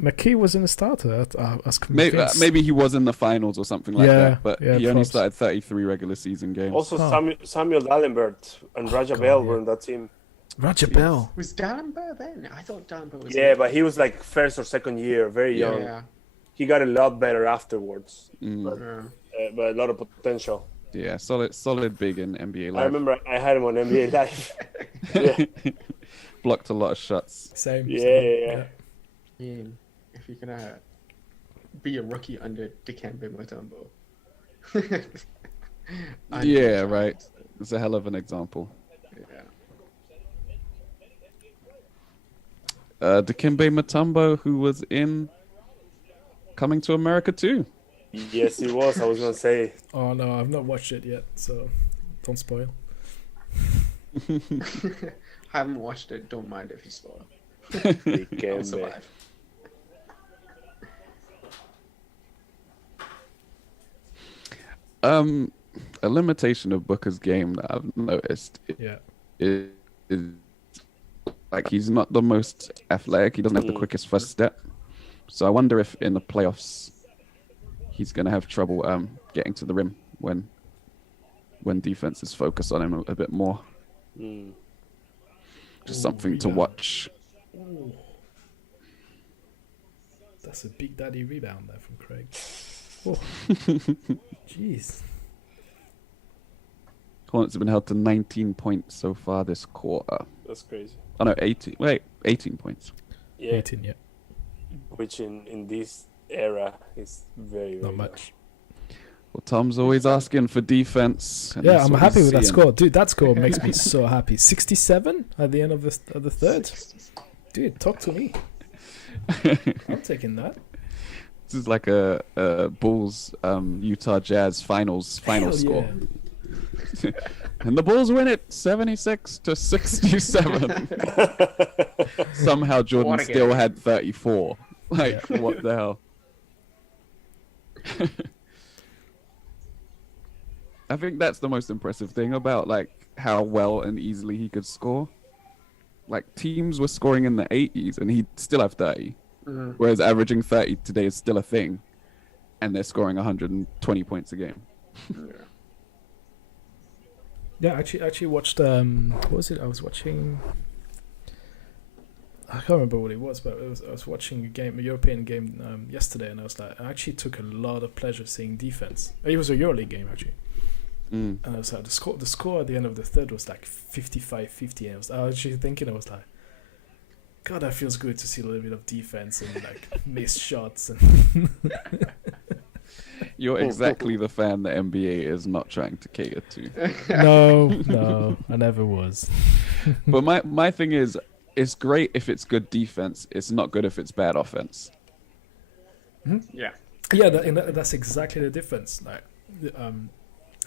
McKee was in the starter. I was convinced. Maybe he was in the finals or something like Yeah, that. But yeah, he only props. started 33 regular season games. Also, Oh. Samuel Dallenberg and Raja God, Bell yeah. were on that team. Roger Bell. was Dan Burr then? I thought Dan Burr was. Yeah, but he was like first or second year, very young. Yeah. He got a lot better afterwards, Yeah. but a lot of potential. Yeah, solid big in NBA I Live. remember I had him on NBA Live. yeah. Blocked a lot of shots. Same. Yeah, same. yeah, yeah. Ian, if you're gonna be a rookie under Dikembe Mutombo. Yeah, right. It's a hell of an example. Yeah. Dikembe Mutombo, who was in Coming to America too. Yes, he was. I was gonna say. Oh, no, I've not watched it yet, so don't spoil. Haven't watched it. Don't mind if you spoil. I'll Dikembe. survive. A limitation of Booker's game that I've noticed Yeah. is like he's not the most athletic. He doesn't have the quickest first step. So I wonder if in the playoffs he's gonna have trouble getting to the rim when defenses focus on him a bit more. Just something to rebound. watch. Ooh. That's a big daddy rebound there from Craig. Oh. Jeez. Hornets have been held to 19 points so far this quarter. That's crazy. Oh no, 18. Wait, 18 points. Yeah, 18, yeah. which in this era is very, very Not low. much. Well, Tom's always asking for defense. and Yeah, that's I'm what happy he's with that seeing. score. Dude, that score makes me so happy. 67 at the end of the third. Dude, talk to me. I'm taking that. This is like a Bulls Utah Jazz final Hell score. yeah. And the Bulls win it 76-67. Somehow Jordan What a still game. had 34. Like, what the hell? I think that's the most impressive thing about like how well and easily he could score. Like teams were scoring in the 80s and he'd still have 30. Whereas averaging 30 today is still a thing. And they're scoring 120 points a game. Yeah, actually watched what was it? I was watching. I can't remember what it was, but I was watching a European game yesterday, and I actually took a lot of pleasure seeing defense. It was a EuroLeague game actually, and I was like, the score at the end of the third was like 55-50, and I was actually thinking, I was like, God, that feels good to see a little bit of defense and like missed shots and. You're exactly the fan the NBA is not trying to cater to. No, I never was. But my thing is, it's great if it's good defense. It's not good if it's bad offense. Yeah. Yeah, that's exactly the difference. Like,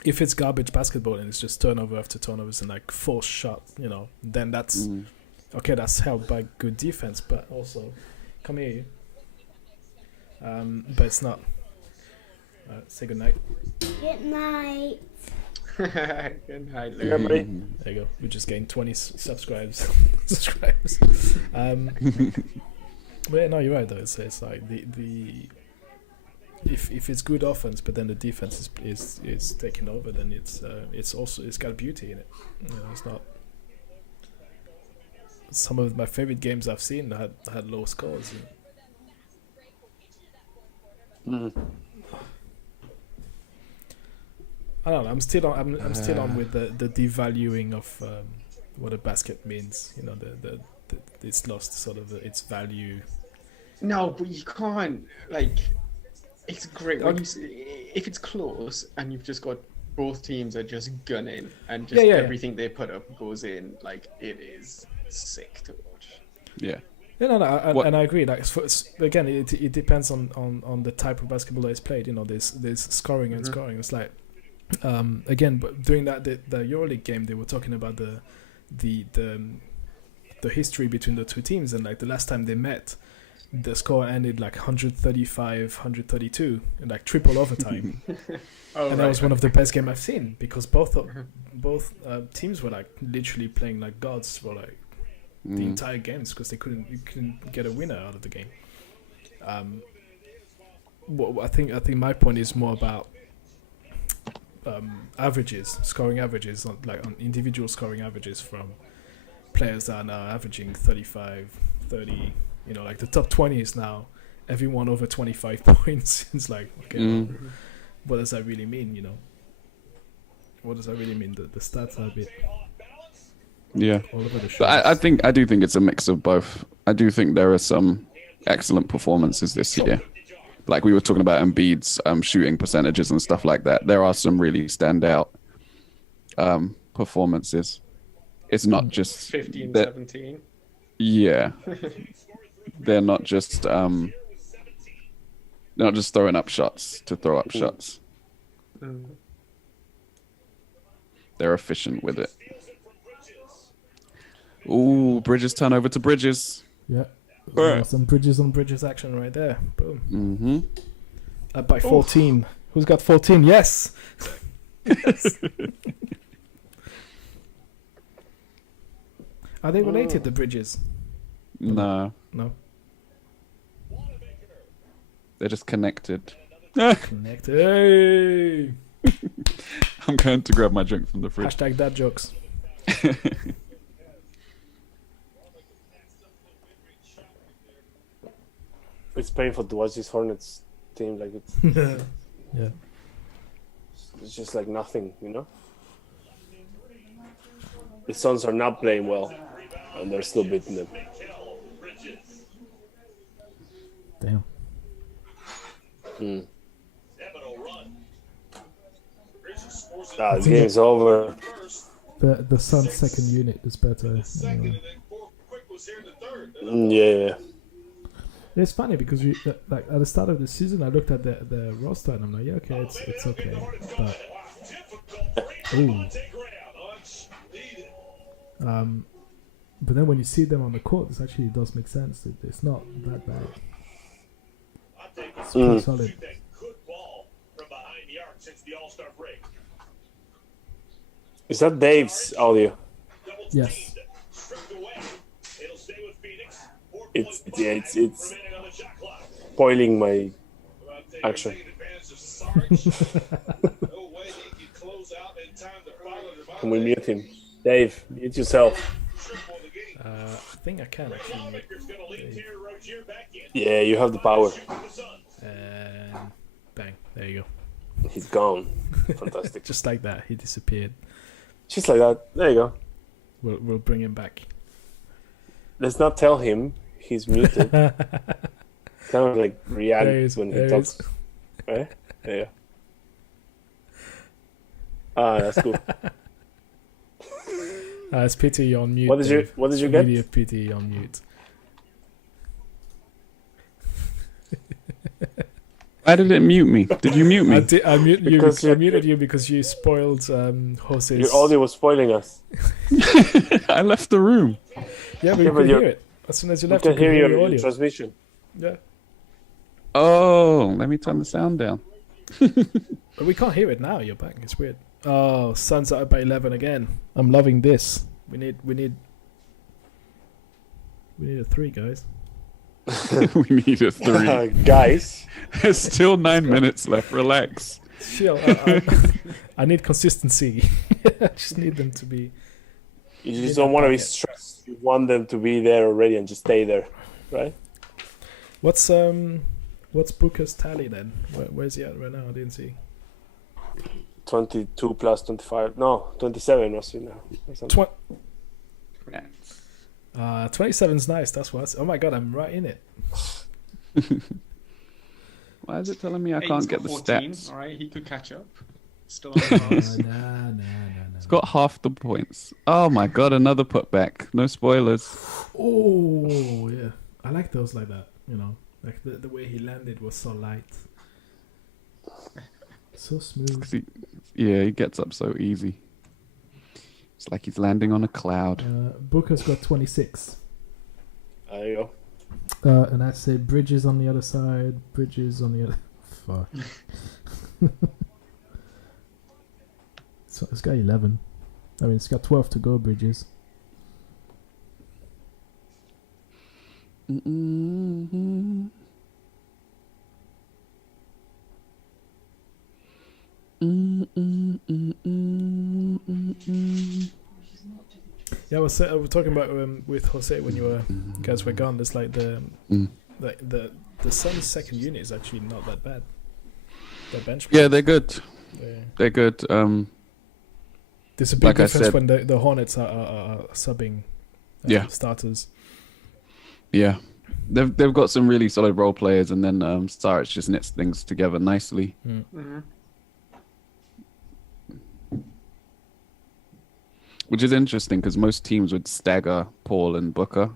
if it's garbage basketball and it's just turnover after turnovers and like forced shots, then that's okay. That's helped by good defense, but also, come here, but it's not. Say good night. Good night. Good night, Lou. Everybody. There you go. We just gained 20 subscribers. But yeah, no, you're right though. It's like the if it's good offense, but then the defense is taking over, then it's got beauty in it. It's not. Some of my favorite games I've seen had low scores. I don't know. I'm still on with the devaluing of what a basket means. It's lost sort of its value. No, but you can't. Like, it's great when if it's close and you've just got both teams are just gunning and just everything they put up goes in. Like, it is sick to watch. Yeah. Yeah, no, and I agree. Like, again, it depends on the type of basketball that is played. There's scoring and scoring. It's like. Again, but during the EuroLeague game, they were talking about the history between the two teams, and like the last time they met, the score ended like 135-132 and like triple overtime. And that was one of the best games I've seen because both teams were like literally playing like gods for like the entire games because you couldn't get a winner out of the game. I think my point is more about. Scoring averages, on individual scoring averages from players that are now averaging 35, 30. Like the top 20 is now everyone over 25 points. It's like, okay, what does that really mean? What does that really mean? The stats are a bit all over the show. But I do think it's a mix of both. I do think there are some excellent performances this year. Like we were talking about Embiid's shooting percentages and stuff like that. There are some really standout performances. It's not just 15, 17. Yeah, they're not just throwing up shots to throw up shots. They're efficient with it. Ooh, Bridges turn over to Bridges. Yeah. Some bridges on bridges action right there. Boom. Up by 14. Oof. Who's got 14? Yes. Are they related, the bridges? No. They're just connected. Connected. Hey. I'm going to grab my drink from the fridge. Hashtag dad jokes. It's painful to watch this Hornets team. Like it's yeah. It's just like nothing, The Suns are not playing well, and they're still beating them. Damn. This game's over. The Suns' second unit is better. Yeah. It's funny because like at the start of the season, I looked at the roster and I'm like, yeah, okay, it's okay, but then when you see them on the court, it actually does make sense. It's not that bad. It's pretty solid. Is that Dave's audio? Yes. It's spoiling my action. Can we mute him? Dave, mute yourself. I think I can actually. Yeah, you have the power. And bang, there you go. He's gone. Fantastic. Just like that, he disappeared. Just like that. There you go. We'll bring him back. Let's not tell him he's muted. Kind of like react when he talks. Right? There you go. Ah, that's cool. It's PT on mute. What did you get? Media PT on mute. Why did it mute me? Did you mute me? I muted you because you spoiled Jose's. Your audio was spoiling us. I left the room. Yeah, but you could hear it. As soon as you left, you can hear your audio. transmission. Yeah. Oh, let me turn the sound down. But we can't hear it now. You're back. It's weird. Oh, Suns are up by 11 again. I'm loving this. We need a 3, guys. We need a 3. Guys. There's still 9 minutes left. Relax. Chill. I need consistency. I just need them to be. You just don't want to be stressed. You want them to be there already and just stay there, right? What's Booker's tally then? Where's he at right now? I didn't see. 22 plus 25. No, 27 was it now. 27's nice. That's what. Oh my god, I'm right in it. Why is it telling me I can't get the 14. stats? All right, he could catch up. Still on the pass. Nah. It's got half the points. Oh my god, another putback. No spoilers. Oh yeah, I like those like that. You know, like the way he landed was so light, so smooth. He gets up so easy. It's like he's landing on a cloud. Booker's got 26. There you go. And I say Bridges on the other side. Bridges on the other. Fuck. So it's got 11. I mean, it's got 12 to go. Bridges. Mm-mm-hmm. Yeah, I was talking about with Jose when you guys were gone. It's like the Suns' second unit is actually not that bad. Their bench. Yeah, they're good. They're good. There's a big difference when the Hornets are subbing starters. Yeah, they've got some really solid role players, and then Saric just knits things together nicely. Mm-hmm. Which is interesting because most teams would stagger Paul and Booker,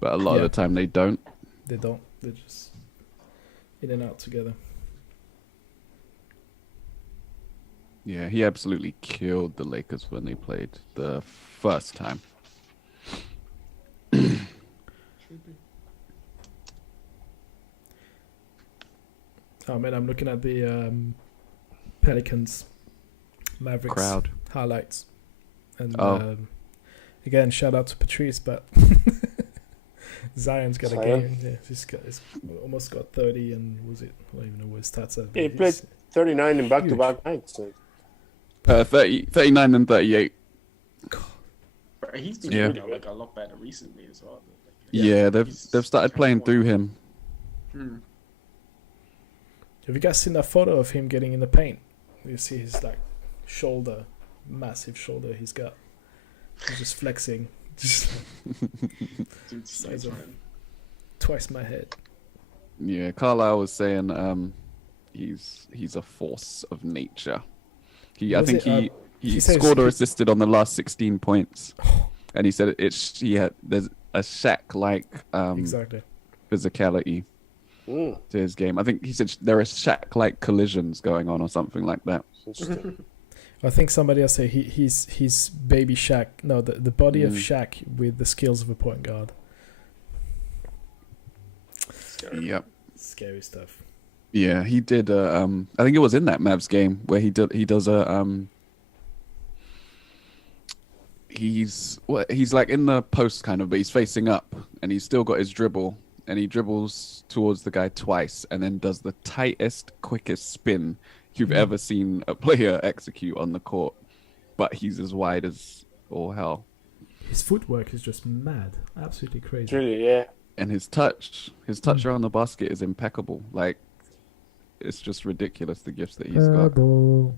but a lot of the time they don't. They don't. They're just in and out together. Yeah, he absolutely killed the Lakers when they played the first time. Oh man, I'm looking at the Pelicans Mavericks crowd highlights. And again, shout out to Patrice, but Zion's got a game. Yeah, he's almost got 30, and I don't even know what his stats are. Yeah, he played 39 in back-to-back nights. So. 39 and 38. But he's been doing it like a lot better recently as well. They've started playing through him. Hmm. Have you guys seen that photo of him getting in the paint? You see his shoulder, massive shoulder he's got. He's just flexing, just size of twice my head. Yeah, Carlisle was saying he's a force of nature. I think he scored or assisted on the last 16 points, and he said there's a Shaq-like exactly physicality to his game. I think he said there are Shaq-like collisions going on or something like that. I think somebody else say he's baby Shaq. No, the body of Shaq with the skills of a point guard. Yep. Scary stuff. Yeah, he did. I think it was in that Mavs game where he does a he's like in the post kind of, but he's facing up and he's still got his dribble, and he dribbles towards the guy twice and then does the tightest, quickest spin you've ever seen a player execute on the court. but he's as wide as all hell. His footwork is just mad, absolutely crazy. It's really, yeah. And his touch around the basket is impeccable. Like, it's just ridiculous the gifts that he's got. Ball.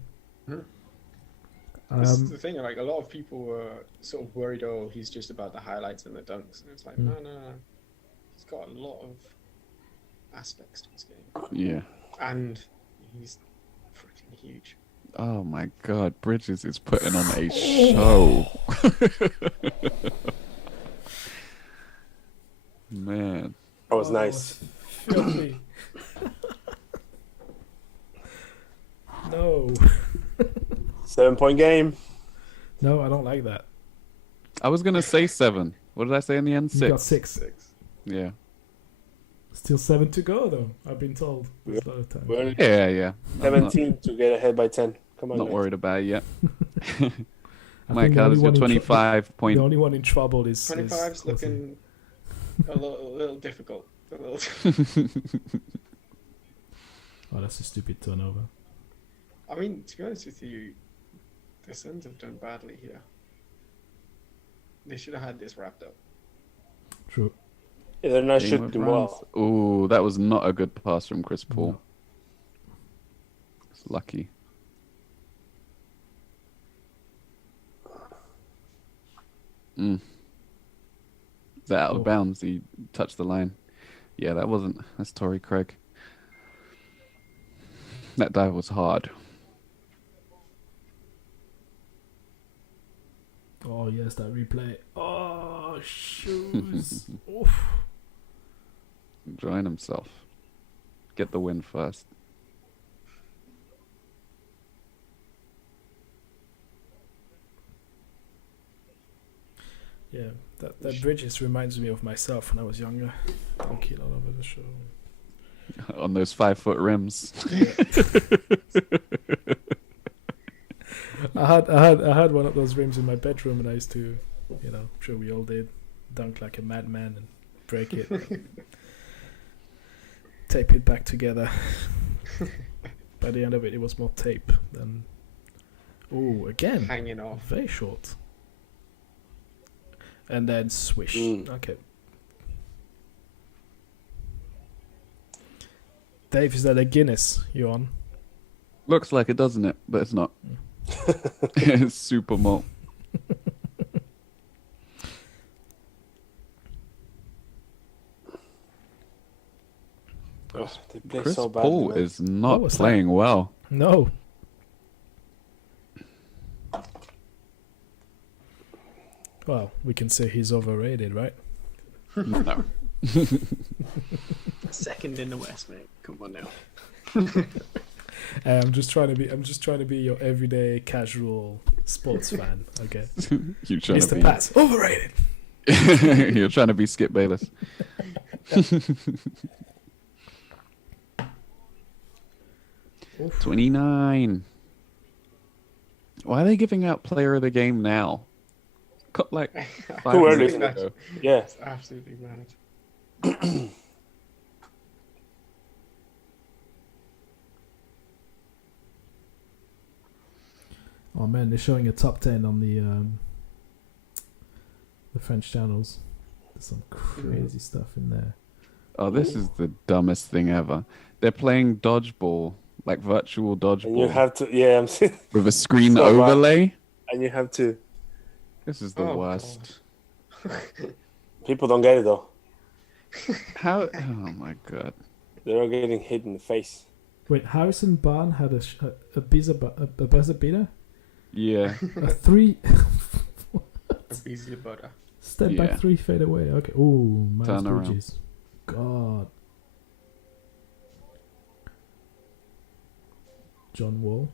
This is the thing. Like a lot of people were sort of worried. Oh, he's just about the highlights and the dunks, and it's like no. He's got a lot of aspects to his game. Yeah. And he's freaking huge. Oh my God, Bridges is putting on a show. Man. That was nice. Filthy. No. 7-point game. No, I don't like that. I was gonna say 7. What did I say in the end? 6. You got 6. Yeah. Still 7 to go, though. I've been told. There's a lot of time. We're Yeah. 17 to get ahead by 10. Come on, Not guys. worried about it yet. I Mike, think the how only does your one in 25 point? The only one in trouble is 25's is looking a little difficult. A little. Oh, that's a stupid turnover. I mean, to be honest with you, the Suns have done badly here. They should have had this wrapped up. True. Yeah, they're not Game of shooting Thrones. well. Ooh, that was not a good pass from Chris Paul. No. It's lucky. Is that out of bounds? He touched the line. Yeah, that wasn't. That's Torrey Craig. That dive was hard. Oh, yes, that replay. Oh, shoes. Oof. Enjoying himself. Get the win first. Yeah, that Bridges reminds me of myself when I was younger. Dunking all over the show. On those 5-foot rims. I had one of those rims in my bedroom, and I used to, I'm sure we all did, dunk like a madman and break it, tape it back together. By the end of it, it was more tape than. Oh, again, Hanging off. very short. And then swish. Okay. Dave, is that a Guinness you on? Looks like it, doesn't it? But it's not. It's super malt. Oh, they play Chris so bad. Paul man. is not was that? playing well. No. Well, we can say he's overrated, right? No. Second in the West, mate. Come on now. I'm just trying to be your everyday casual sports fan. Okay. You're trying Mr. to Pats, overrated. be. You're trying to be Skip Bayless. 29. Why are they giving out player of the game now? Cut like 5 Too early. minutes ago. Yeah. It's absolutely mad. Oh man, they're showing a top 10 on the French channels. There's some crazy stuff in there. Oh, this is the dumbest thing ever. They're playing dodgeball, like virtual dodgeball, And you have to, yeah, I'm saying, with a screen So bad. overlay. and you have to. This is the Oh, worst. People don't get it though. How? Oh my god. They're all getting hit in the face. Wait, Harrison Barnes had a buzzer beater? Yeah. A 3 Easy butter. step Yeah. back 3 fade away. Okay. Oh, Miles Turn around. Bridges. God. John Wall.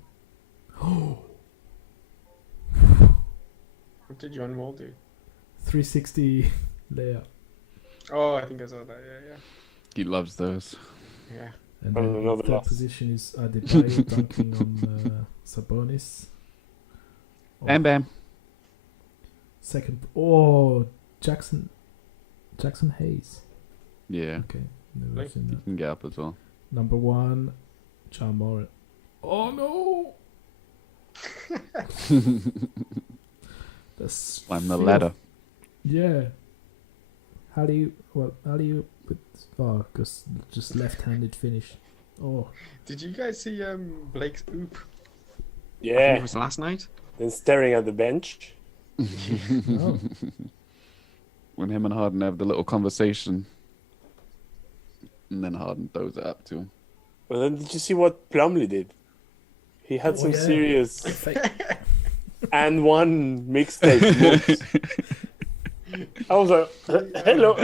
What did John Wall do? 360 layup. Oh, I think I saw that. Yeah. He loves those. Yeah. And Oh, then another third loss. position is Adebayo dunking on Sabonis. Oh, Bam bam. Second. Jackson Hayes. Yeah. Okay. Never Like- seen He that. can get up as well. Number 1, John Morant. Oh no! That's Climb the feel- ladder. Yeah. How do you put? Oh, just left-handed finish. Oh, Did you guys see Blake's oop? I think Yeah. it was last night. Then staring at the bench. no. When him and Harden have the little conversation, and then Harden throws it up to him. But then did you see what Plumlee did? He had some yeah. serious Fake. and one mixtape moves. I was like, hello,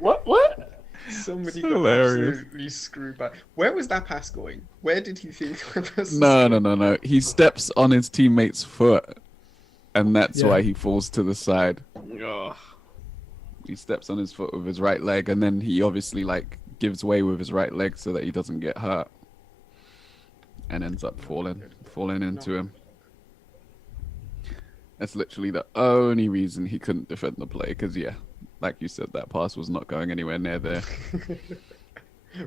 what? Somebody So got hilarious. absolutely screwed by. Where was that pass going? Where did he think that pass was No, going? no. He steps on his teammate's foot, and that's Yeah. why he falls to the side. Ugh. He steps on his foot with his right leg, and then he obviously like gives way with his right leg so that he doesn't get hurt, and ends up falling into him. That's literally the only reason he couldn't defend the play, because yeah, like you said, that pass was not going anywhere near there.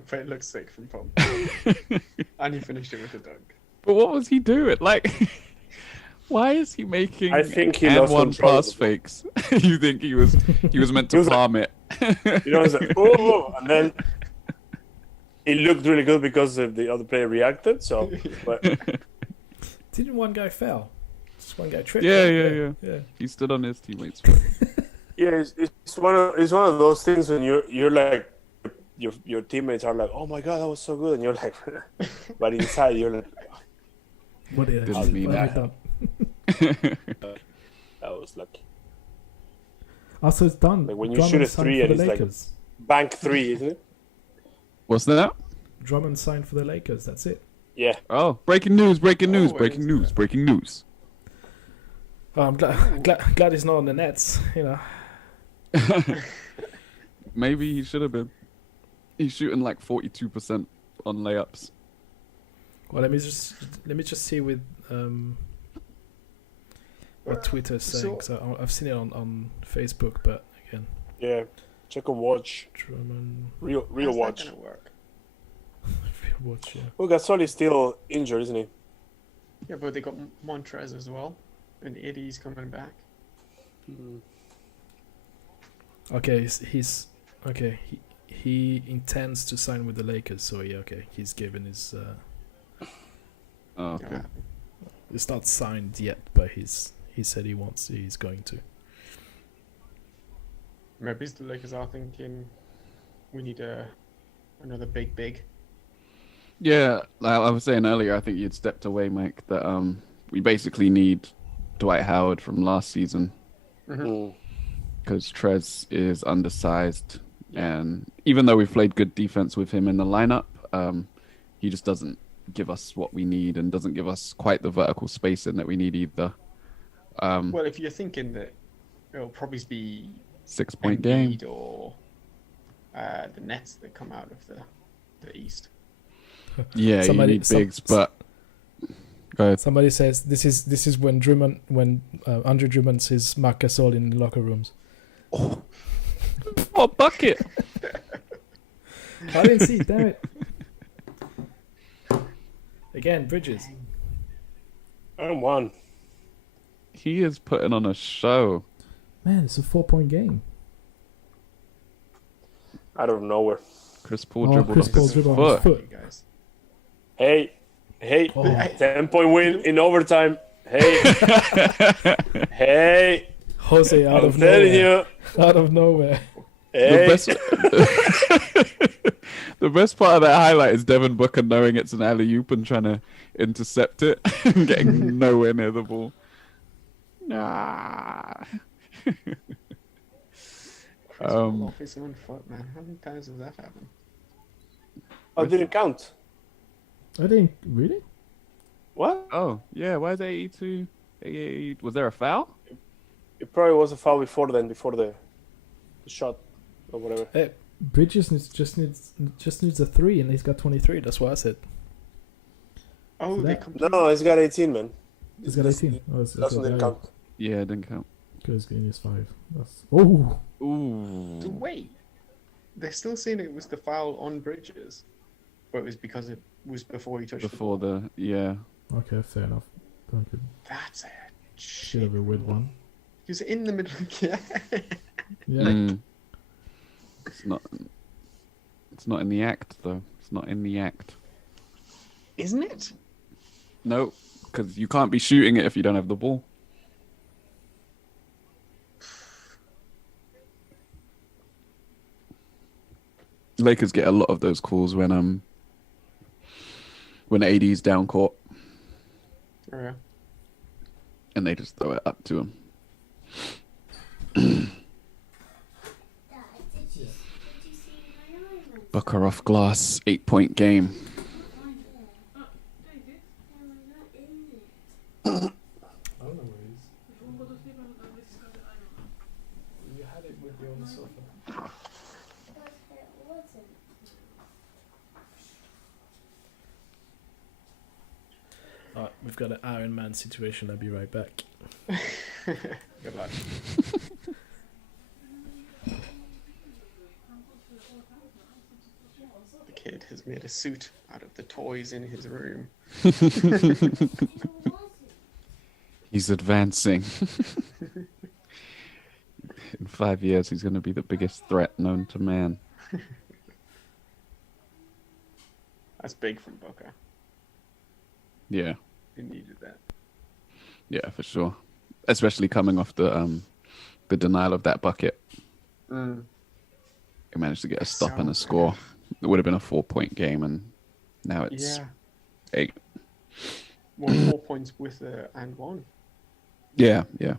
But it looks sick from Pom. And he finished it with a dunk. But what was he doing? Like, why is he making I think he and lost one control pass of the ball. fakes? You think he was meant to He was like- palm it? You know, it's like, oh, and then it looked really good because of the other player reacted. So, but Didn't one guy fail? Just one guy tripped. Yeah, right? yeah. He stood on his teammate's foot. yeah, it's one of those things when you're like your teammates are like, oh my god, that was so good, and you're like, but inside you're like, What did Didn't mean what have that. we done? that was lucky. Also, it's done. Like when you Drummond shoot a signed three for and the it's like- Lakers. Bank 3, isn't it? What's that? Drummond signed for the Lakers. That's it. Yeah. Oh, breaking news! Breaking news! Oh, Breaking it's news! Breaking news! Oh, I'm glad he's not on the Nets. You know. Maybe he should have been. He's shooting like 42% on layups. Well, let me just see with what Twitter's saying. So I've seen it on Facebook, but again, Yeah. Check on watch. Drummond Real How's that watch. gonna work? watch. Yeah. Well, Gasol is still injured, isn't he? Yeah, but they got Montrez as well, and Eddie's coming back. Okay, he's okay. He intends to sign with the Lakers, so yeah, okay. He's given his. Oh, okay. It's not signed yet, but he said he's going to. Maybe the Lakers are thinking we need another big. Yeah, like I was saying earlier, I think you'd stepped away, Mike. That we basically need Dwight Howard from last season Mm. because Trez is undersized, and even though we've played good defense with him in the lineup, he just doesn't give us what we need and doesn't give us quite the vertical spacing that we need either. Well, if you're thinking that it'll probably be 6-point game. Embiid or the Nets that come out of the East. Yeah, you need bigs, but go ahead. Somebody says this is when Andre Drummond sees Marc Gasol in the locker rooms. Oh, bucket! I didn't see, damn it. Again, Bridges. And one. He is putting on a show. Man, it's a 4-point game. Out of nowhere. Chris Paul Oh, dribbled Chris off Paul his dribbled on his foot. foot. You guys. Hey, Oh. 10-point win in overtime. Hey, hey, Jose out I'm of telling nowhere. you. Out of nowhere. Hey. The best part of that highlight is Devin Booker knowing it's an alley-oop and trying to intercept it and getting nowhere near the ball. Nah. Chris Paul off his own foot, man. How many times has that happened? I didn't count. I didn't really. What? Oh, yeah. Why is 82? 88? Was there a foul? It probably was a foul before the shot or whatever. Hey, Bridges just needs a 3, and he's got 23. That's what I said. Oh, So they that- completely... No, he's got 18, man. He's got 18. Oh, That's what didn't count. Yeah, it didn't count. Because game is 5. That's Ooh. Wait, they're still saying it was the foul on Bridges, but it was because it was before he touched Before the ball. the... Yeah. okay. Fair enough. Okay. That's a Shit of a weird one. He's in the middle. Yeah. Yeah. Mm. It's not. It's not in the act though. It's not in the act. Isn't it? No, because you can't be shooting it if you don't have the ball. Lakers get a lot of those calls when AD's down court Oh, yeah. and they just throw it up to him. Dad, did you see my island? Booker off glass, 8-point game. No, we're not in it. I don't know where it is. You had it with you on the sofa. But it wasn't. Alright, we've got an Iron Man situation. I'll be right back. Good luck. The kid has made a suit out of the toys in his room. He's advancing. In 5 years, he's going to be the biggest threat known to man. That's big from Booker. Yeah, He needed that. yeah, for sure. Especially coming off the denial of that bucket. Mm. He managed to get a stop So and a score. It would have been a 4-point game, and now it's Yeah. 8. Well, 4 points with and one. Yeah, yeah.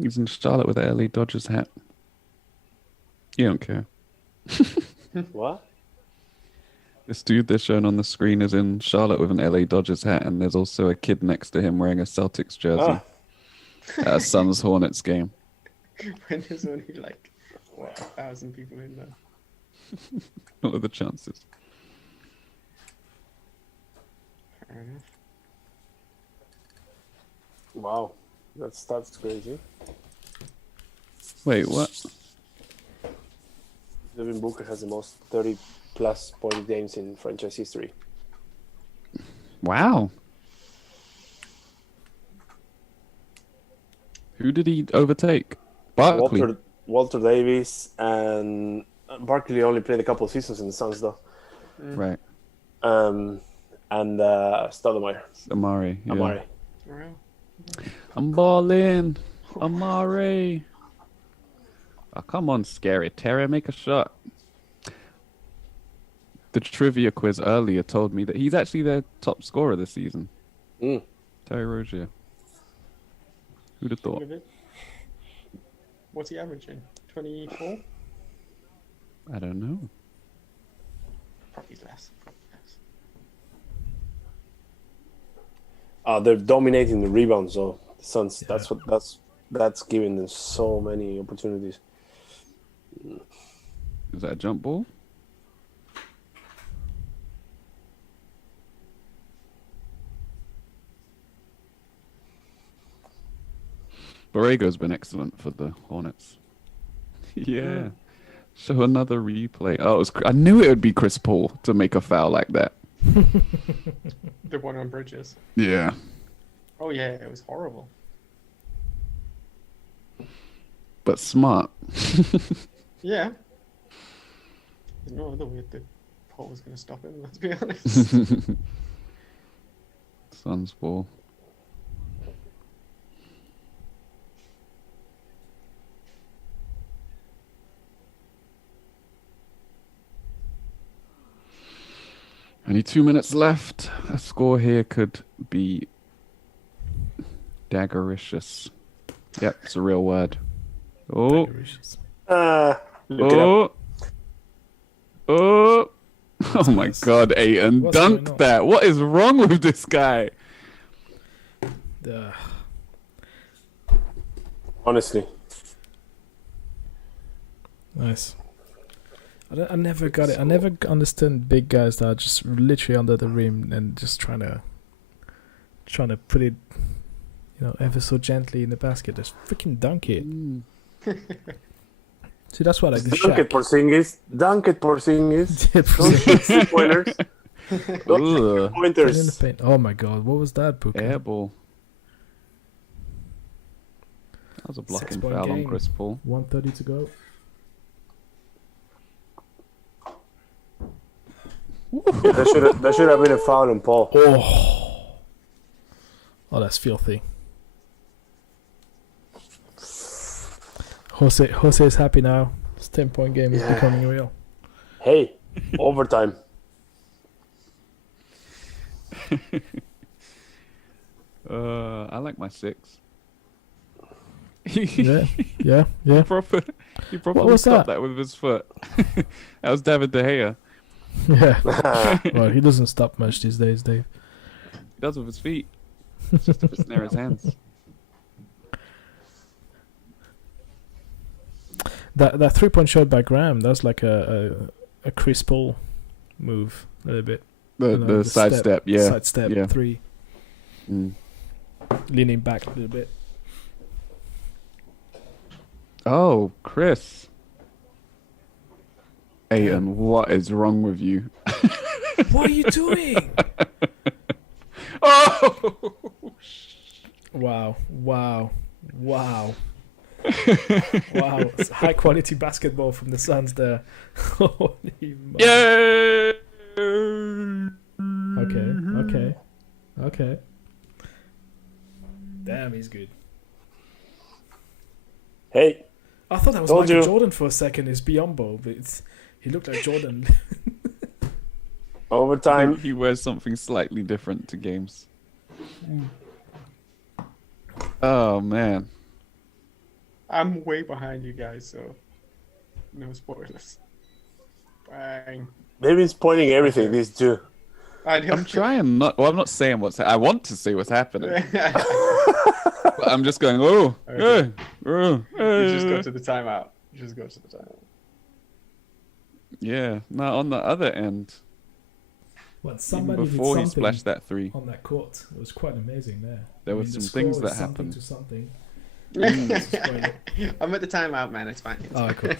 He's in Charlotte with a LA Dodgers hat. You don't care. What? This dude they're showing on the screen is in Charlotte with an LA Dodgers hat, and there's also a kid next to him wearing a Celtics jersey Ah, at a Suns Hornets game. When there's only like, what, 1,000 people in there. What are the chances? Fair enough. wow, that's crazy. Wait, what? Devin Booker has the most 30-plus point games in franchise history. Wow. Who did he overtake? Barkley. Walter Davis, and Barkley only played a couple of seasons in the Suns, though. Right. And Stoudemire. Amari. Yeah. Amari. Well, I'm balling. Amari. Oh, come on, Scary Terry, make a shot. The trivia quiz earlier told me that he's actually their top scorer this season. Mm. Terry Rozier. Who'd have look thought? at it. What's he averaging? 24? I don't know. Probably less. Probably less. They're dominating the rebounds, though. The Suns. Yeah. That's giving them so many opportunities. Is that a jump ball? Borrego's been excellent for the Hornets. Yeah. Show another replay. Oh, it was, I knew it would be Chris Paul to make a foul like that. The one on Bridges. Yeah. Oh, yeah, it was horrible. But smart. Yeah. There's no other way that Paul was going to stop him, let's be honest. Suns ball. Only 2 minutes left. A score here could be daggericious. Yep, it's a real word. Oh, Delicious. Look it up. oh, oh my nice. God, Aiton, What's going on? dunk that. What is wrong with this guy? The Honestly. nice. I never got it. I never understand big guys that are just literally under the rim and just trying to put it ever so gently in the basket. Just freaking dunk it. Mm. See, that's why I like the Dunk it, Shaq. Porzingis. Dunk it, Porzingis. Yeah, Don't shoot 3-pointers. Don't shoot Ugh. Get in the 3-pointers. paint. Oh my god, what was that, Booker? Airball. That was a blocking 6-point foul on game. Chris Paul. 1:30 to go. Yeah, that should have been a foul on Paul. Oh, that's filthy. Jose is happy now. His 10-point game is Yeah. becoming real. Hey, overtime. I like my 6. Yeah. He properly was stopped that? that with his foot. That was David De Gea. Yeah. Well, he doesn't stop much these days, Dave. He does with his feet. It's just if it's near his hands. That 3-point shot by Graham, that's like a Chris Paul move a little bit. The side step, yeah. Side step, Yeah. 3. Mm. Leaning back a little bit. Oh, Chris. Aiden, what is wrong with you? What are you doing? Oh! Wow. Wow. It's high quality basketball from the Suns there. Holy moly. Yay! Okay. Damn, he's good. Hey, I thought that was Told Michael you. Jordan for a second. His Biombo, but he looked like Jordan. overtime. He wears something slightly different to games. Oh, man. I'm way behind you guys, so no spoilers. Bang. Maybe he's pointing everything, these two. I'm trying not... Well, I'm not saying I want to say what's happening. But I'm just going, oh, Okay. oh, You just go to the timeout. Yeah, no, on the other end, When even somebody did before he something splashed that 3, on that court, it was quite amazing there. there were the some score things was that something happened. to something. I'm at the timeout, man. It's fine. Oh, cool.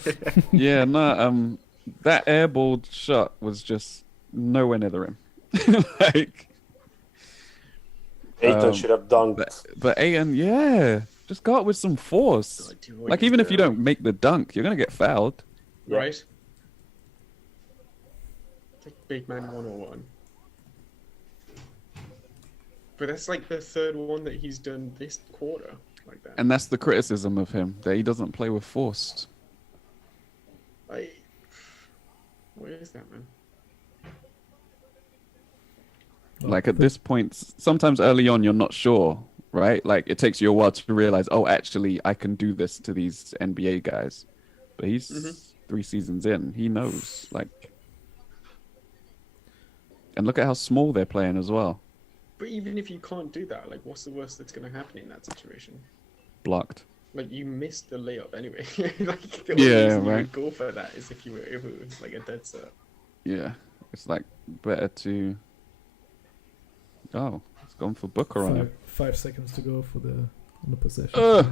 Yeah, no, that airball shot was just nowhere near the rim. Like, Aiton should have dunked. but Aiden, yeah, just go out with some force. Like, even if you don't make the dunk, you're gonna get fouled. Right? It's like Big Man 101. But that's like the third one that he's done this quarter. Like that. And that's the criticism of him, that he doesn't play with force. What is that, man? Like, at this point, sometimes early on, you're not sure, right? Like, it takes you a while to realize, oh, actually, I can do this to these NBA guys. But he's 3 seasons in. He knows, like... And look at how small they're playing as well. But even if you can't do that, like, what's the worst that's going to happen in that situation? Blocked. Like, you missed the layup anyway. Like, the Yeah, only reason you right. would go for that is if it was like a dead set. Yeah. It's, like, better to... Oh, it's gone for Booker on him. 5 seconds to go for on the possession. Oh!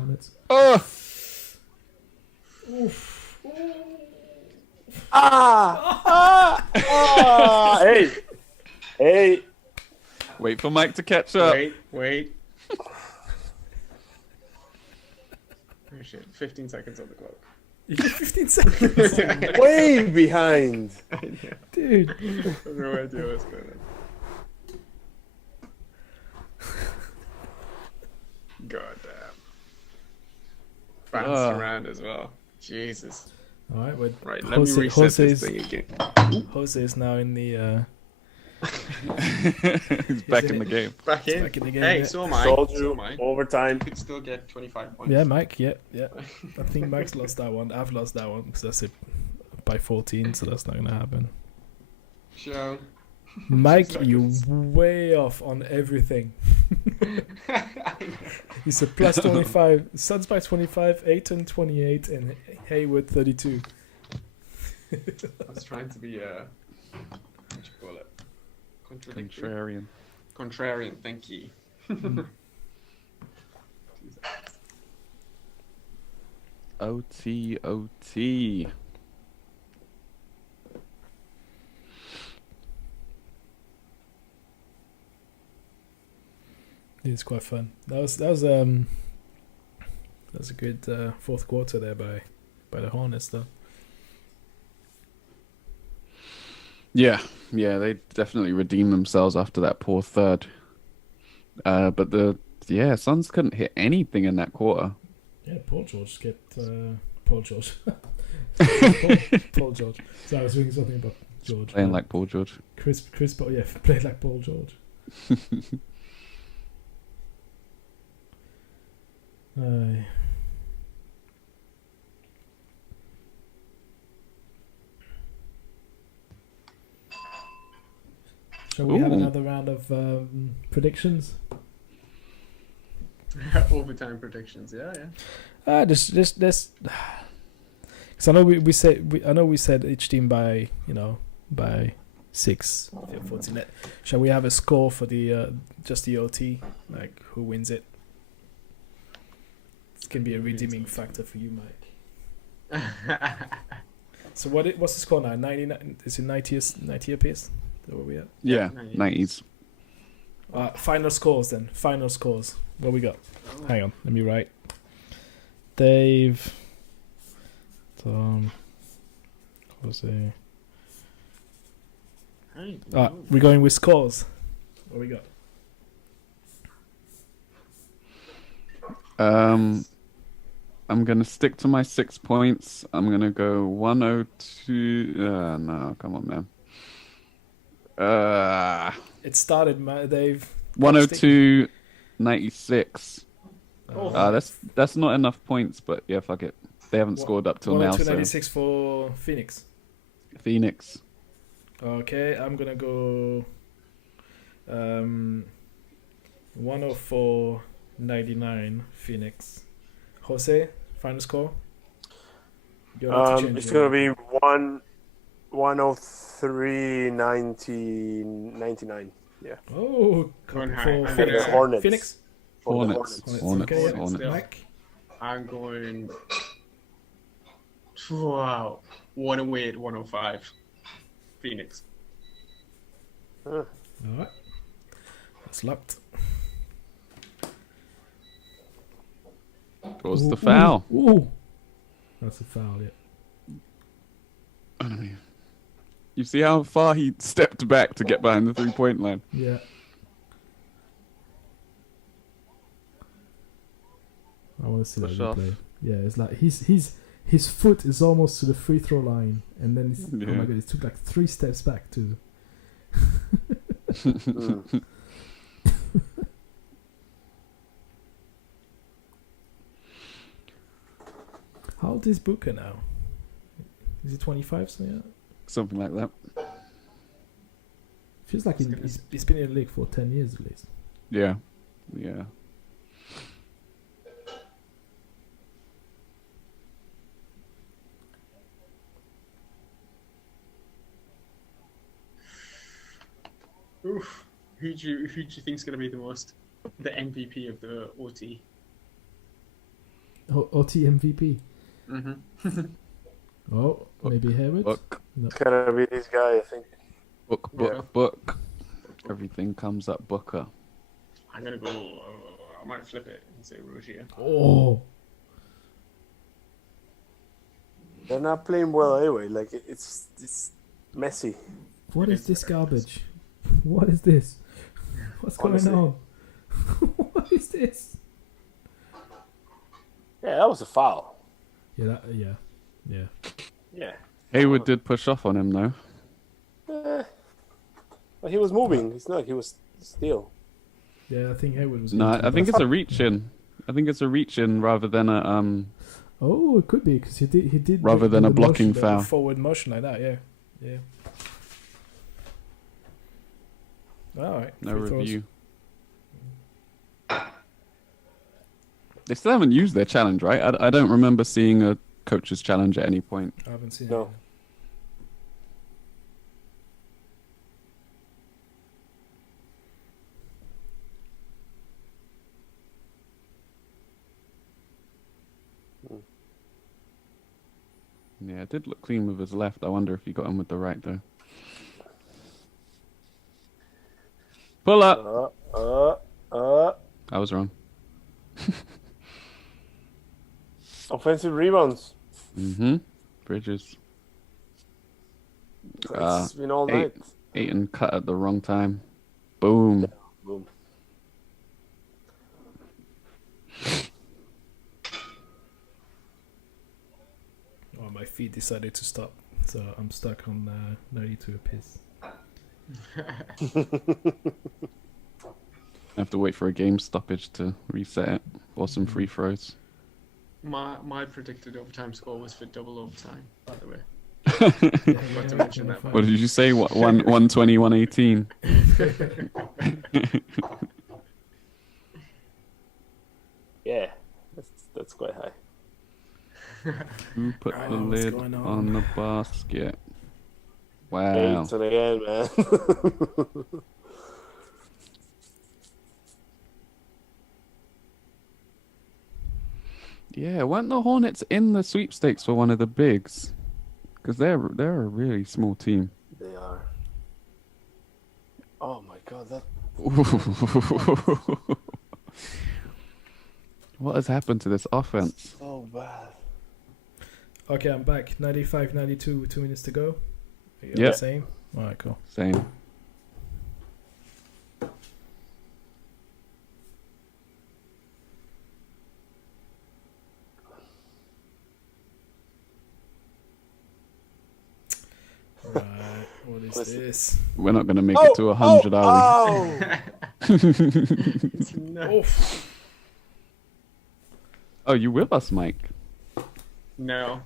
Hey. Wait for Mike to catch up. Wait. Oh shit, 15 seconds on the clock. You get 15 seconds. Way behind. Dude. I have no idea what's going on. God damn. Bounce around as well. Jesus. Alright, well, Right, let me reset this thing again. Jose is now in the... He's back in the game. Back in. back in the game, Hey, yeah. so am I. Told So you, am I. overtime. Could still get 25 points. Yeah, Mike, yeah. I think Mike's lost that one. I've lost that one because that's it by 14, so that's not going to happen. Show. Mike, you're way off on everything. You said plus 25, Suns by 25, Aiton 28, and Hayward 32. I was trying to be what you call it? Contradictory. Contrarian. Contrarian, thank you. OT, OT. It's quite fun. That was a good fourth quarter there by the Hornets though. Yeah, they definitely redeemed themselves after that poor third. But Suns couldn't hit anything in that quarter. Yeah, Paul George kept Paul George. Paul George. So I was doing something about George. Playing like Paul George. Chris Paul, yeah, played like Paul George. Shall we have another round of predictions? Overtime predictions, yeah. This. Because I know we said each team by 6, 14. Shall we have a score for the just the OT, like who wins it? It can be a redeeming factor for you, Mike. So what's the score now? 99? Is it 90 apiece? Is that where we at? Yeah, 90s. Final scores then. Final scores. What we got? Oh. Hang on, let me write. Dave, Tom, Jose. We're going with scores. What we got? I'm gonna stick to my 6 points. I'm gonna go 102. No, come on, man. It started, Dave. 102, 96. Oh, That's not enough points, but yeah, fuck it. They haven't scored up till now. 102.96 for Phoenix. Phoenix. Okay, I'm gonna go 104.99 Phoenix. Jose, final score? It's gonna be 103.99. Yeah. Oh, Going high. for I'm Phoenix. gonna- Hornets. Phoenix? Hornets. Okay, yeah. Hornets. Mike? I'm going. Wow. 108, 105. Phoenix. All right. That's locked. Was the foul? Ooh. That's a foul, yeah. You see how far he stepped back to get behind the 3-point line? Yeah. I want to see that Push off. replay. Yeah, it's like his foot is almost to the free throw line, and then oh my god, it took like 3 steps back to. How old is Booker now? Is he 25? Something like that. Feels like he's been in the league for 10 years at least. Yeah. Oof. Who do you think is going to be the MVP of the OT? OT MVP. Mm-hmm. Oh, maybe Hayward. Book. No. It's gonna be this guy, I think. Book. Everything comes up Booker. I'm going to go. I might flip it and say Rozier. Oh. They're not playing well anyway. Like it's messy. What is this garbage? What is this? What's Honestly. going on? What is this? Yeah, that was a foul. Yeah. Yeah. Hayward did push off on him though. But he was moving. It's not like he was still. Yeah, I think Hayward was. No, I think it's a reach in. I think it's a reach in rather than a Oh, it could be because he did. rather than the a blocking motion, foul. the forward motion like that. Yeah. All right. No free throws. review. They still haven't used their challenge, right? I don't remember seeing a coach's challenge at any point. I haven't seen No. it. Yeah, it did look clean with his left. I wonder if he got him with the right though. Pull up. I was wrong. Offensive rebounds. Bridges. It's been all night. Aiton cut at the wrong time. Boom. Boom. Oh, my feet decided to stop, so I'm stuck on 92 apiece. I have to wait for a game stoppage to reset it or some free throws. My predicted overtime score was for double overtime, by the way. Yeah, to mention that. What did you say? 120, 118? Yeah, that's quite high. Who put I the know what's lid going on. on the basket? Wow. Aiton again, man. Yeah, weren't the Hornets in the sweepstakes for one of the bigs? Because they're a really small team. They are. Oh my god, that. What has happened to this offense? So bad. Okay, I'm back. 95, 92, 2 minutes to go. Are you Yeah. the same? Alright, cool. Same. Right, what is Listen. this? We're not going to make it to 100, are Oh! No. we? Oh, you with us, Mike? No.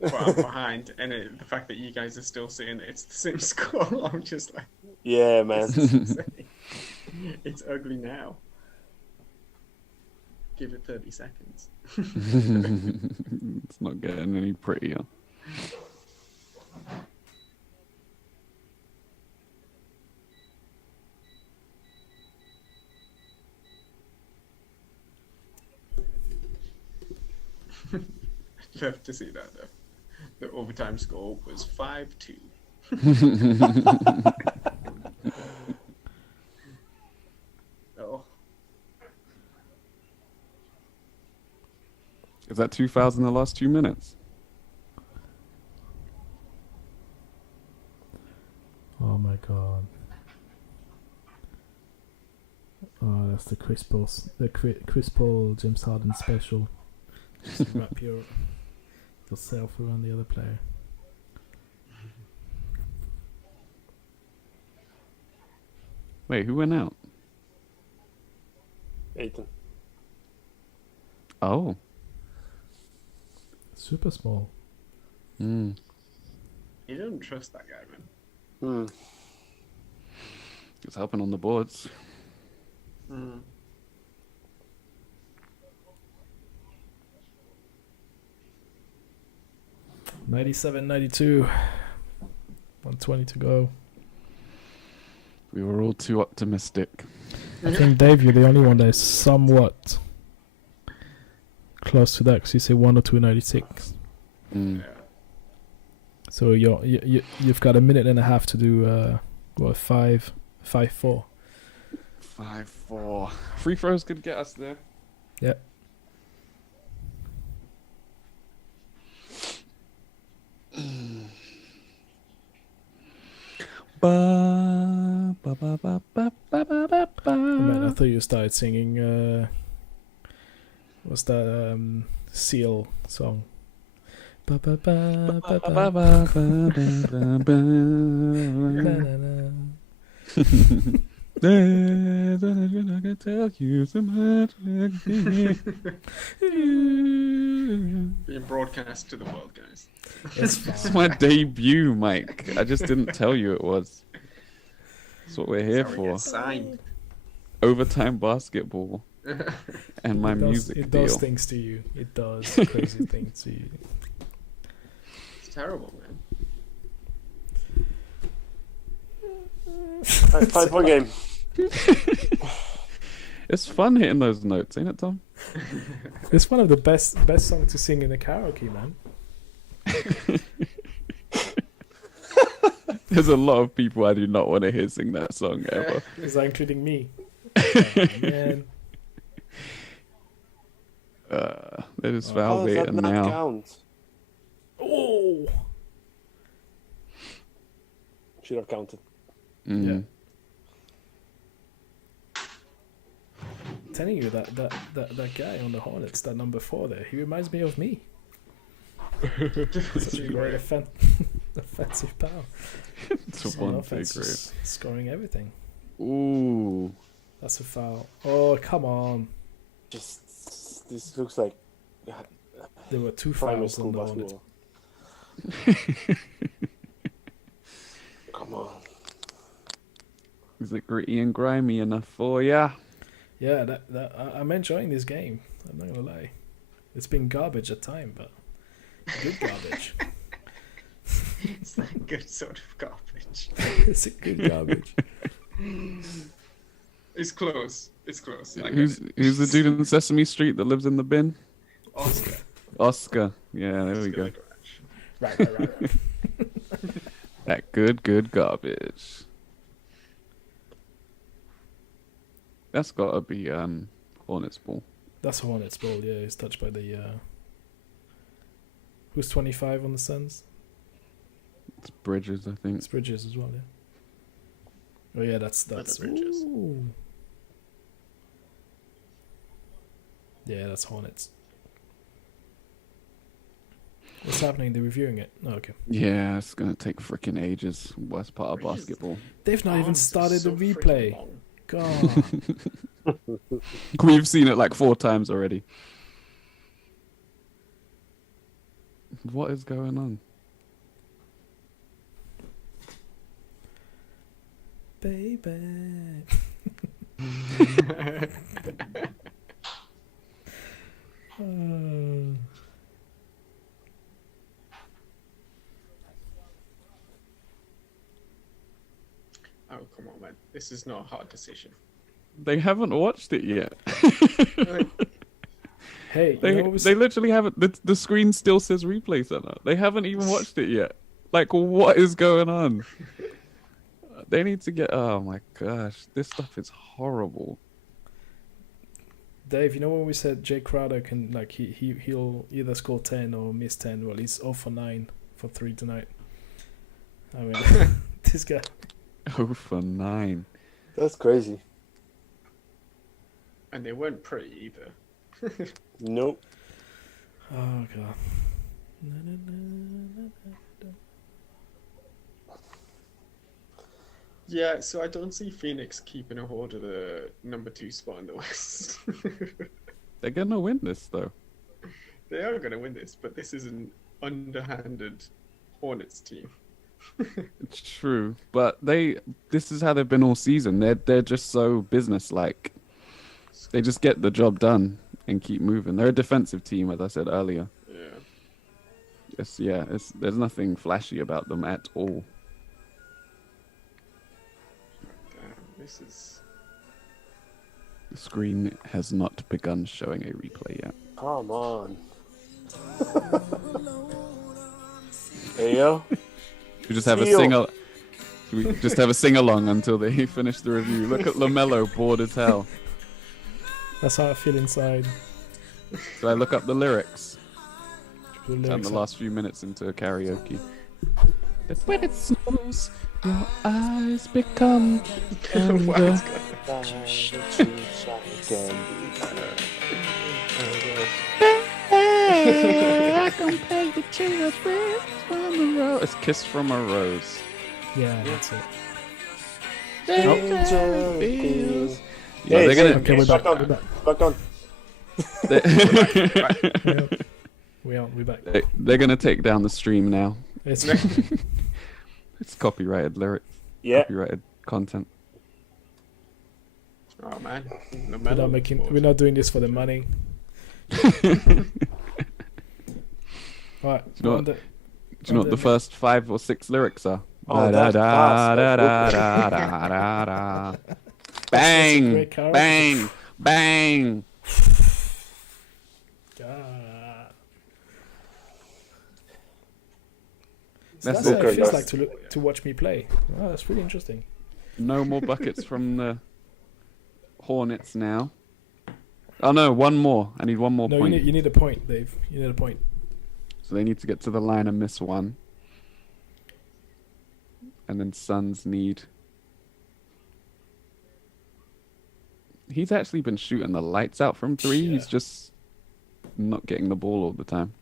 But I'm behind, and the fact that you guys are still saying that it's the same score, I'm just like, Yeah, man. it's ugly now. Give it 30 seconds. It's not getting any prettier. I'd love to see that though. The overtime score was 5-2. Oh, Is that 2 fouls in the last 2 minutes? Oh my god. Oh, that's the Chris Paul James Harden special. Just wrap yourself around the other player. Wait, who went out? Aiton. Oh. Super small. Mm. you don't trust that guy, man. It's helping on the boards. Mm. '97, '92. 120 to go. We were all too optimistic. I think, Dave, you're the only one that is somewhat close to that because you say 102 96. Mm. Yeah. So you've got a minute and a half to do 5-4. 5-4. Free throws could get us there. Yep. Ba, ba, ba, ba, ba, ba, ba, ba, ba. Oh, man, I thought you started singing. What's that Seal song? Ba, ba, ba, ba, ba, Ba, ba, ba, ba, ba, na, ba. na, na. There's nothing I can tell you so much. Being broadcast to the world, guys. It's It's fine. my debut, Mike. I just didn't tell you it was. That's what we're here That's how we for. get signed. Overtime basketball and my music It deal. does things to you. It does crazy things to you. It's terrible, man. 5-point game. It's fun hitting those notes, ain't it, Tom? It's one of the best songs to sing in a karaoke, man. There's a lot of people I do not want to hear sing that song ever. Is that including me? Oh, man. They just How foul does that baiting not now. count? Oh. Should have counted. Mm. Telling you that guy on the Hornets, that number 4 there, he reminds me of me. Such a great offensive power. It's a So one offense take rate. is scoring everything. Ooh. That's a foul. Oh, come on. Just this looks like There were 2 primary fouls school on the Hornets. basketball. Come on. Is it gritty and grimy enough for ya? Yeah, I'm enjoying this game. I'm not gonna lie. It's been garbage at time, but good garbage. It's that good sort of garbage. It's a good garbage. It's close. It's close. I get Who's it. the dude in Sesame Street that lives in the bin? Oscar? Oscar. Yeah, there we go. Right. That good garbage. That's gotta be Hornets ball. That's a Hornets ball, yeah. He's touched by the... Who's 25 on the Suns? It's Bridges, I think. It's Bridges as well, yeah. Oh yeah, that's Bridges. Ooh. Yeah, that's Hornets. What's happening? They're reviewing it. Oh, okay. Yeah, it's gonna take freaking ages. Worst part of Really? basketball. They've not even Arms are started so the freaking replay. long. God. We've seen it like 4 times already. What is going on? Baby. Oh, come on, man. This is not a hard decision. They haven't watched it yet. Hey, They you know what was... they literally haven't. The screen still says replay center. They haven't even watched it yet. Like, what is going on? They need to get. Oh my gosh, this stuff is horrible. Dave, you know when we said Jay Crowder can, like, he'll either score 10 or miss 10? Well, he's 0 for 9 for 3 tonight. I mean, this guy. 0 for 9. That's crazy. And they weren't pretty either. Nope. Oh god. Yeah, so I don't see Phoenix keeping a hold of the number 2 spot in the West. They're gonna win this though. They are going to win this, but this is an underhanded Hornets team. It's true, but this is how they've been all season. They're just so businesslike. They just get the job done and keep moving. They're a defensive team, as I said earlier. Yeah. There's nothing flashy about them at all. Damn, this is... The screen has not begun showing a replay yet. Come on. Hey yo. We just have a Steal. we just have a sing along until they finish the review. Look at LaMelo, bored as hell. That's how I feel inside. So I look up the lyrics. The And lyrics the are- last few minutes into karaoke. When it snows, your eyes become tender. I can pay the tears from the rose. It's Kiss from a Rose. Yeah, that's it. Yeah, they're gonna. Okay, we're back. Back on. We're back. Back on. We're back. They're gonna take down the stream now. It's It's copyrighted lyrics, Yeah. copyrighted content. Oh, man. we're not doing this for the money. Alright. you know what- Do you know what the first 5 or 6 lyrics are? Oh, Da, that's da, da, fast. da, da, da, da, da. Bang! great karaoke. Bang! Bang! God. So That's that's how Booker it feels does. like to watch me play. Oh, that's really interesting. No more buckets from the Hornets now. Oh no, one more. I need one more No, point. you need a point, Dave. You need a point. So they need to get to the line and miss one. And then Suns need... He's actually been shooting the lights out from 3. Yeah. He's just not getting the ball all the time.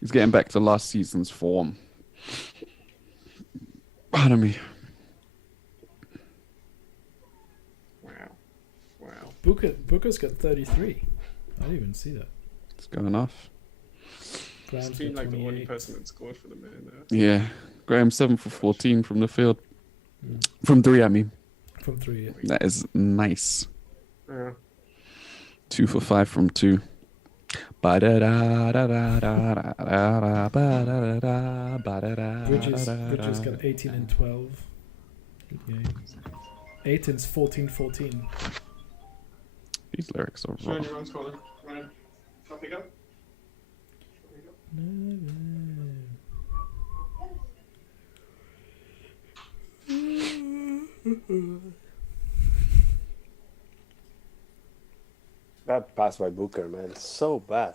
He's getting back to last season's form. Pardon me. Wow. Wow. Booker's got 33. I didn't even see that. It's going off. Graham's He's been got like the only 28. person that scored for the man now. Yeah. Graham 7 for 14 from the field. Mm. From 3, I mean. From 3. Yeah. That is nice. Yeah. 2 for 5 from 2. Bridges Bridges got 18 and 12. Good game. Aiton's 14-14. These lyrics are Show wrong. your own scorer. Ryan, come pick up. That pass by Booker, man, so bad.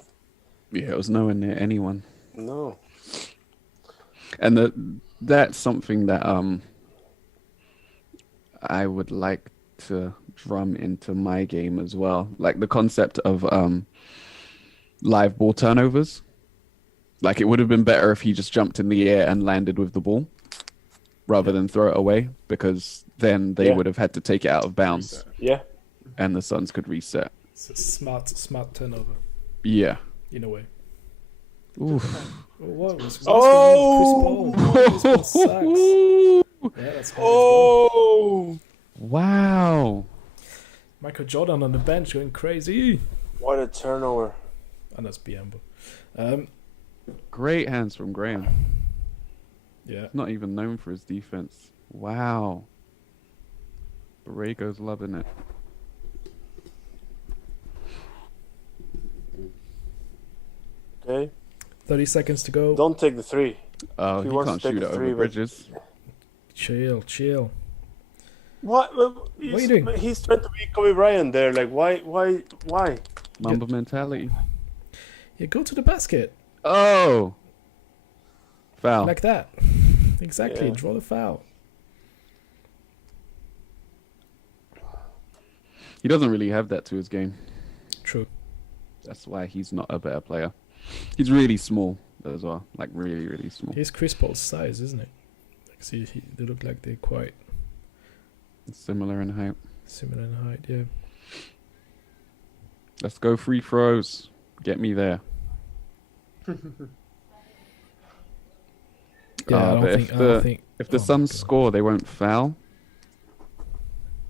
Yeah, it was nowhere near anyone. No. And that's something that I would like to drum into my game as well. Like the concept of live ball turnovers. Like it would have been better if he just jumped in the air and landed with the ball rather than throw it away, because then they would have had to take it out of bounds Yeah. and the Suns could reset. It's a smart turnover Yeah. in a way. Oof. What's Oh! Chris Paul? Chris Paul sucks. Yeah, that's how Oh! Wow. Michael Jordan on the bench going crazy. What a turnover. And that's Biombo. Great hands from Graham. Yeah. Not even known for his defense. Wow. Borrego's loving it. Okay. 30 seconds to go. Don't take the 3. Oh, He he wants can't to take shoot the it over three, but- Bridges. Chill. What? are you doing? He's trying to be Kobe Bryant there. Like, why? Mamba mentality. Yeah, go to the basket. Oh. Foul. Like that. Exactly. Yeah. Draw the foul. He doesn't really have that to his game. True. That's why he's not a better player. He's really small as well. Like really, really small. He's Chris Paul's size, isn't it? Like, see, they look like they're quite Similar in height. similar in height. Yeah. Let's go free throws. Get me there. Yeah, But if the oh my Suns God. score, they won't foul.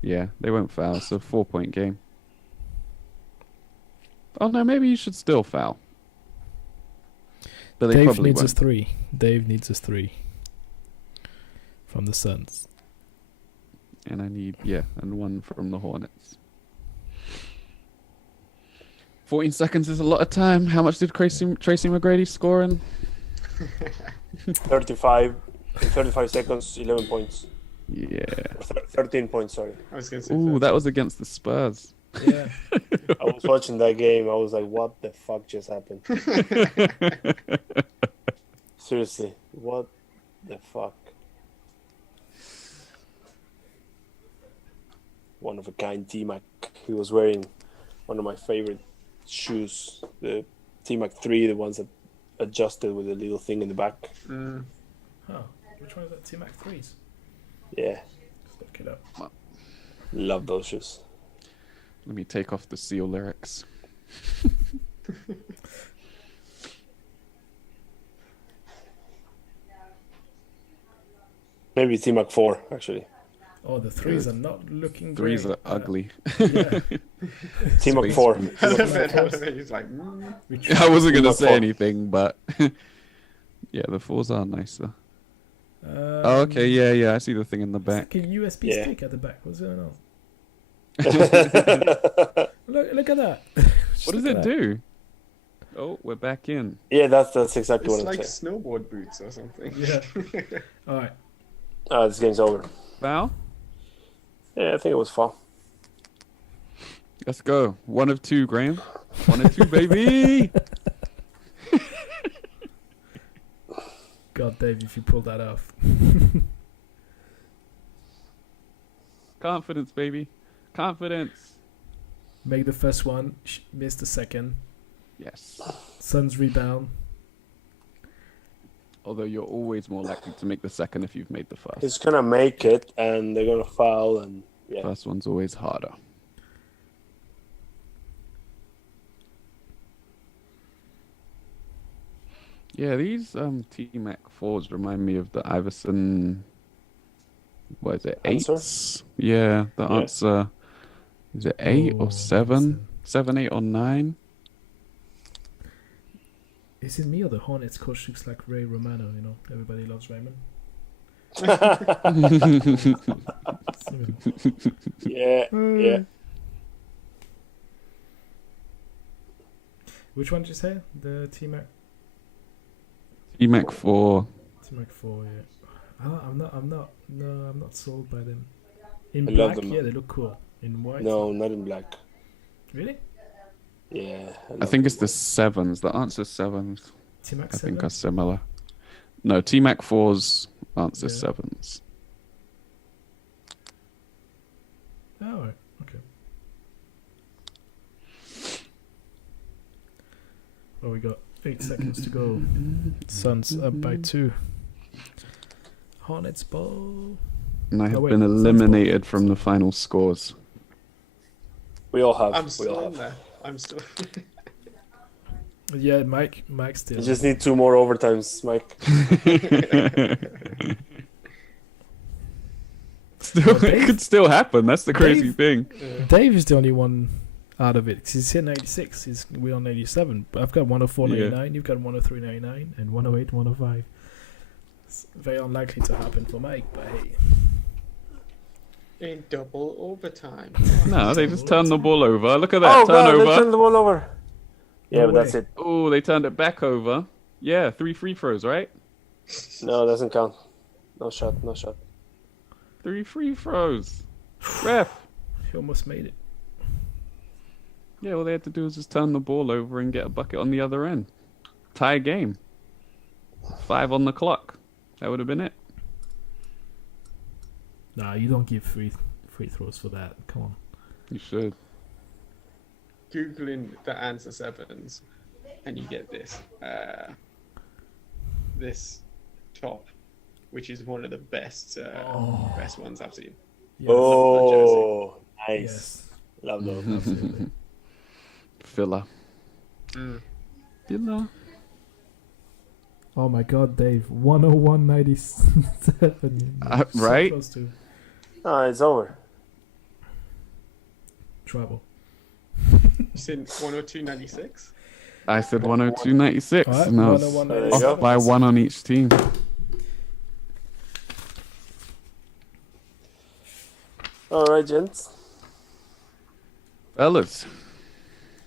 Yeah, they won't foul. It's a 4-point game. Oh no, maybe you should still foul. But they Dave probably needs us won't. 3. Dave needs us 3 from the Suns. And I need, and 1 from the Hornets. 14 seconds is a lot of time. How much did Tracy McGrady score in? 35 in 35 seconds, 11 points. Yeah. 13 points, sorry. I was gonna say. Ooh, 30. that was against the Spurs. Yeah. I was watching that game. I was like, what the fuck just happened? Seriously, what the fuck? One of a kind T-Mac. He was wearing one of my favorite shoes, the T-Mac 3, the ones that adjusted with a little thing in the back. Mm. Huh. Which one is that? T-Mac 3s? Yeah, Let's look it up. love those shoes. Let me take off the Seal lyrics. Maybe T-Mac 4, actually. Oh, the 3s are not looking Threes great. are ugly. Yeah. T-Mac Space 4. Marine. I love it. He's like, Which I wasn't gonna T-Mac say 4. anything, but yeah, the 4s are nicer. um, Oh, okay, yeah, I see the thing in the It's back. like a USB Yeah. stick at the back. What's going on? What Look at that. Just What does look at it that. do? Oh, we're back in. Yeah, that's exactly It's what I'm like saying. snowboard boots or something. Yeah. All right. This game's over. Foul? Yeah, I think it was foul. Let's go. 1 of 2, Graham. 1 of 2, baby. God, Dave, if you pull that off. Confidence, baby. Confidence. Make the first one, miss the second. Yes. Suns rebound. Although you're always more likely to make the second if you've made the first. He's gonna make it, and they're gonna foul, and yeah. First one's always harder. Yeah, these T-Mac 4s remind me of the Iverson. What is it? Answer? 8s? Yeah, the Yeah. answer. Is it 8 Oh, or 7? 7, 8, or 9? Is it me or the Hornets coach looks like Ray Romano? You know, everybody loves Raymond. Yeah. Which one did you say? The T-Mac? T-Mac 4. T-Mac 4, yeah. I'm not sold by them. In I love black, them. yeah, they look cool. In white, No, not in black. really? Yeah. I think it's the 7s. The answer 7s. T-Mac I 7? think are similar. No, T-Mac 4s, answer Yeah. 7s. Oh, right. Okay. Well, we got 8 seconds to go. Suns up by 2. Hornets ball. And I have wait, been Suns ball. eliminated from the final scores. We all have. I'm we still all in have. there. I'm still. Yeah, Mike still. You just need 2 more overtimes, Mike. Still, Well, Dave- it could still happen. That's the crazy Dave- thing. Dave is the only one out of it. 'Cause he's hit 96. We're on 87. But I've got 104.99. You've got 103.99 and 108, 105. It's very unlikely to happen for Mike, but hey. In double overtime. No, they just turned the ball over. Look at that Oh, God, they turnover. turned the ball over. Yeah, No but that's way. it. Oh, they turned it back over. Yeah, 3 free throws, right? No, it doesn't count. No shot, no shot. 3 free throws. Ref. He almost made it. Yeah, all they had to do was just turn the ball over and get a bucket on the other end. Tie game. 5 on the clock. That would have been it. Nah, you don't give free throws for that. Come on. You should. Googling the answer 7s, and you get this. This top, which is one of the best best ones I've seen. Yes. Oh, nice. Yes. Love those. Absolutely. Filler. Mm. Filler. Oh my God, Dave! 101.97. So Right? close to No, it's over. trouble. You said 102.96? I said 102.96. All right, And I was 101.96. There you go. off by 1 on each team. All right, gents. Fellas,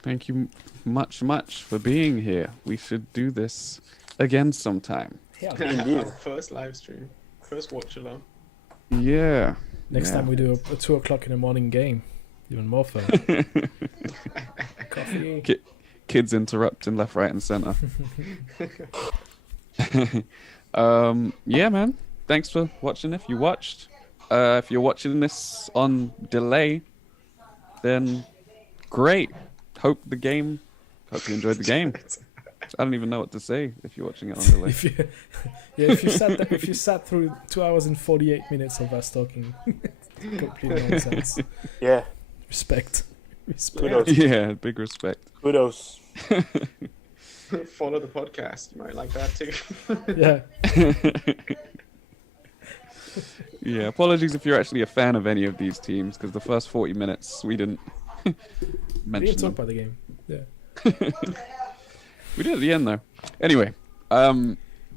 thank you much for being here. We should do this again sometime. Yeah. Indeed. Our first live stream. First watch along. Yeah. Next Yeah. time we do a 2 o'clock in the morning game. Even more fun. Coffee. Kids interrupting left, right, and center. Yeah, man. Thanks for watching. If you watched, if you're watching this on delay, then great. Hope you enjoyed the game. I don't even know what to say if you're watching it on delay. if you sat through 2 hours and 48 minutes of us talking, complete nonsense. Yeah, Respect. kudos. Yeah, big respect. Kudos. Follow the podcast. You might like that too. Yeah. Yeah, apologies if you're actually a fan of any of these teams, because the first 40 minutes we didn't We mention didn't talk them. about the game. Yeah. We did at the end though. Anyway,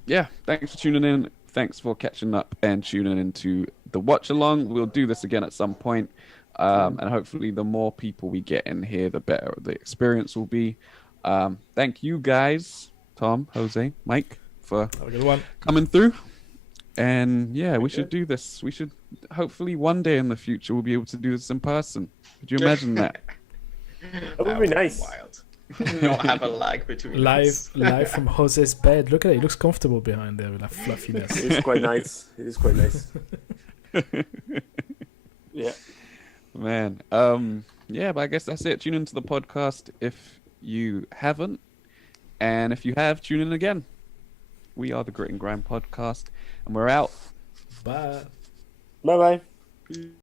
yeah, thanks for tuning in. Thanks for catching up and tuning into the watch along. We'll do this again at some point. And hopefully the more people we get in here, the better the experience will be. Thank you guys, Tom, Jose, Mike, for Have a good one. coming through. And yeah, we should do this. We should hopefully one day in the future we'll be able to do this in person. Could you imagine that? That would be nice. Wild. Not have a lag between us. Live from Jose's bed. Look at it. He looks comfortable behind there with that fluffiness. It is quite nice. It is quite nice. Yeah. Man. Yeah, but I guess that's it. Tune into the podcast if you haven't. And if you have, tune in again. We are the Grit and Grime podcast, and we're out. Bye. Bye bye.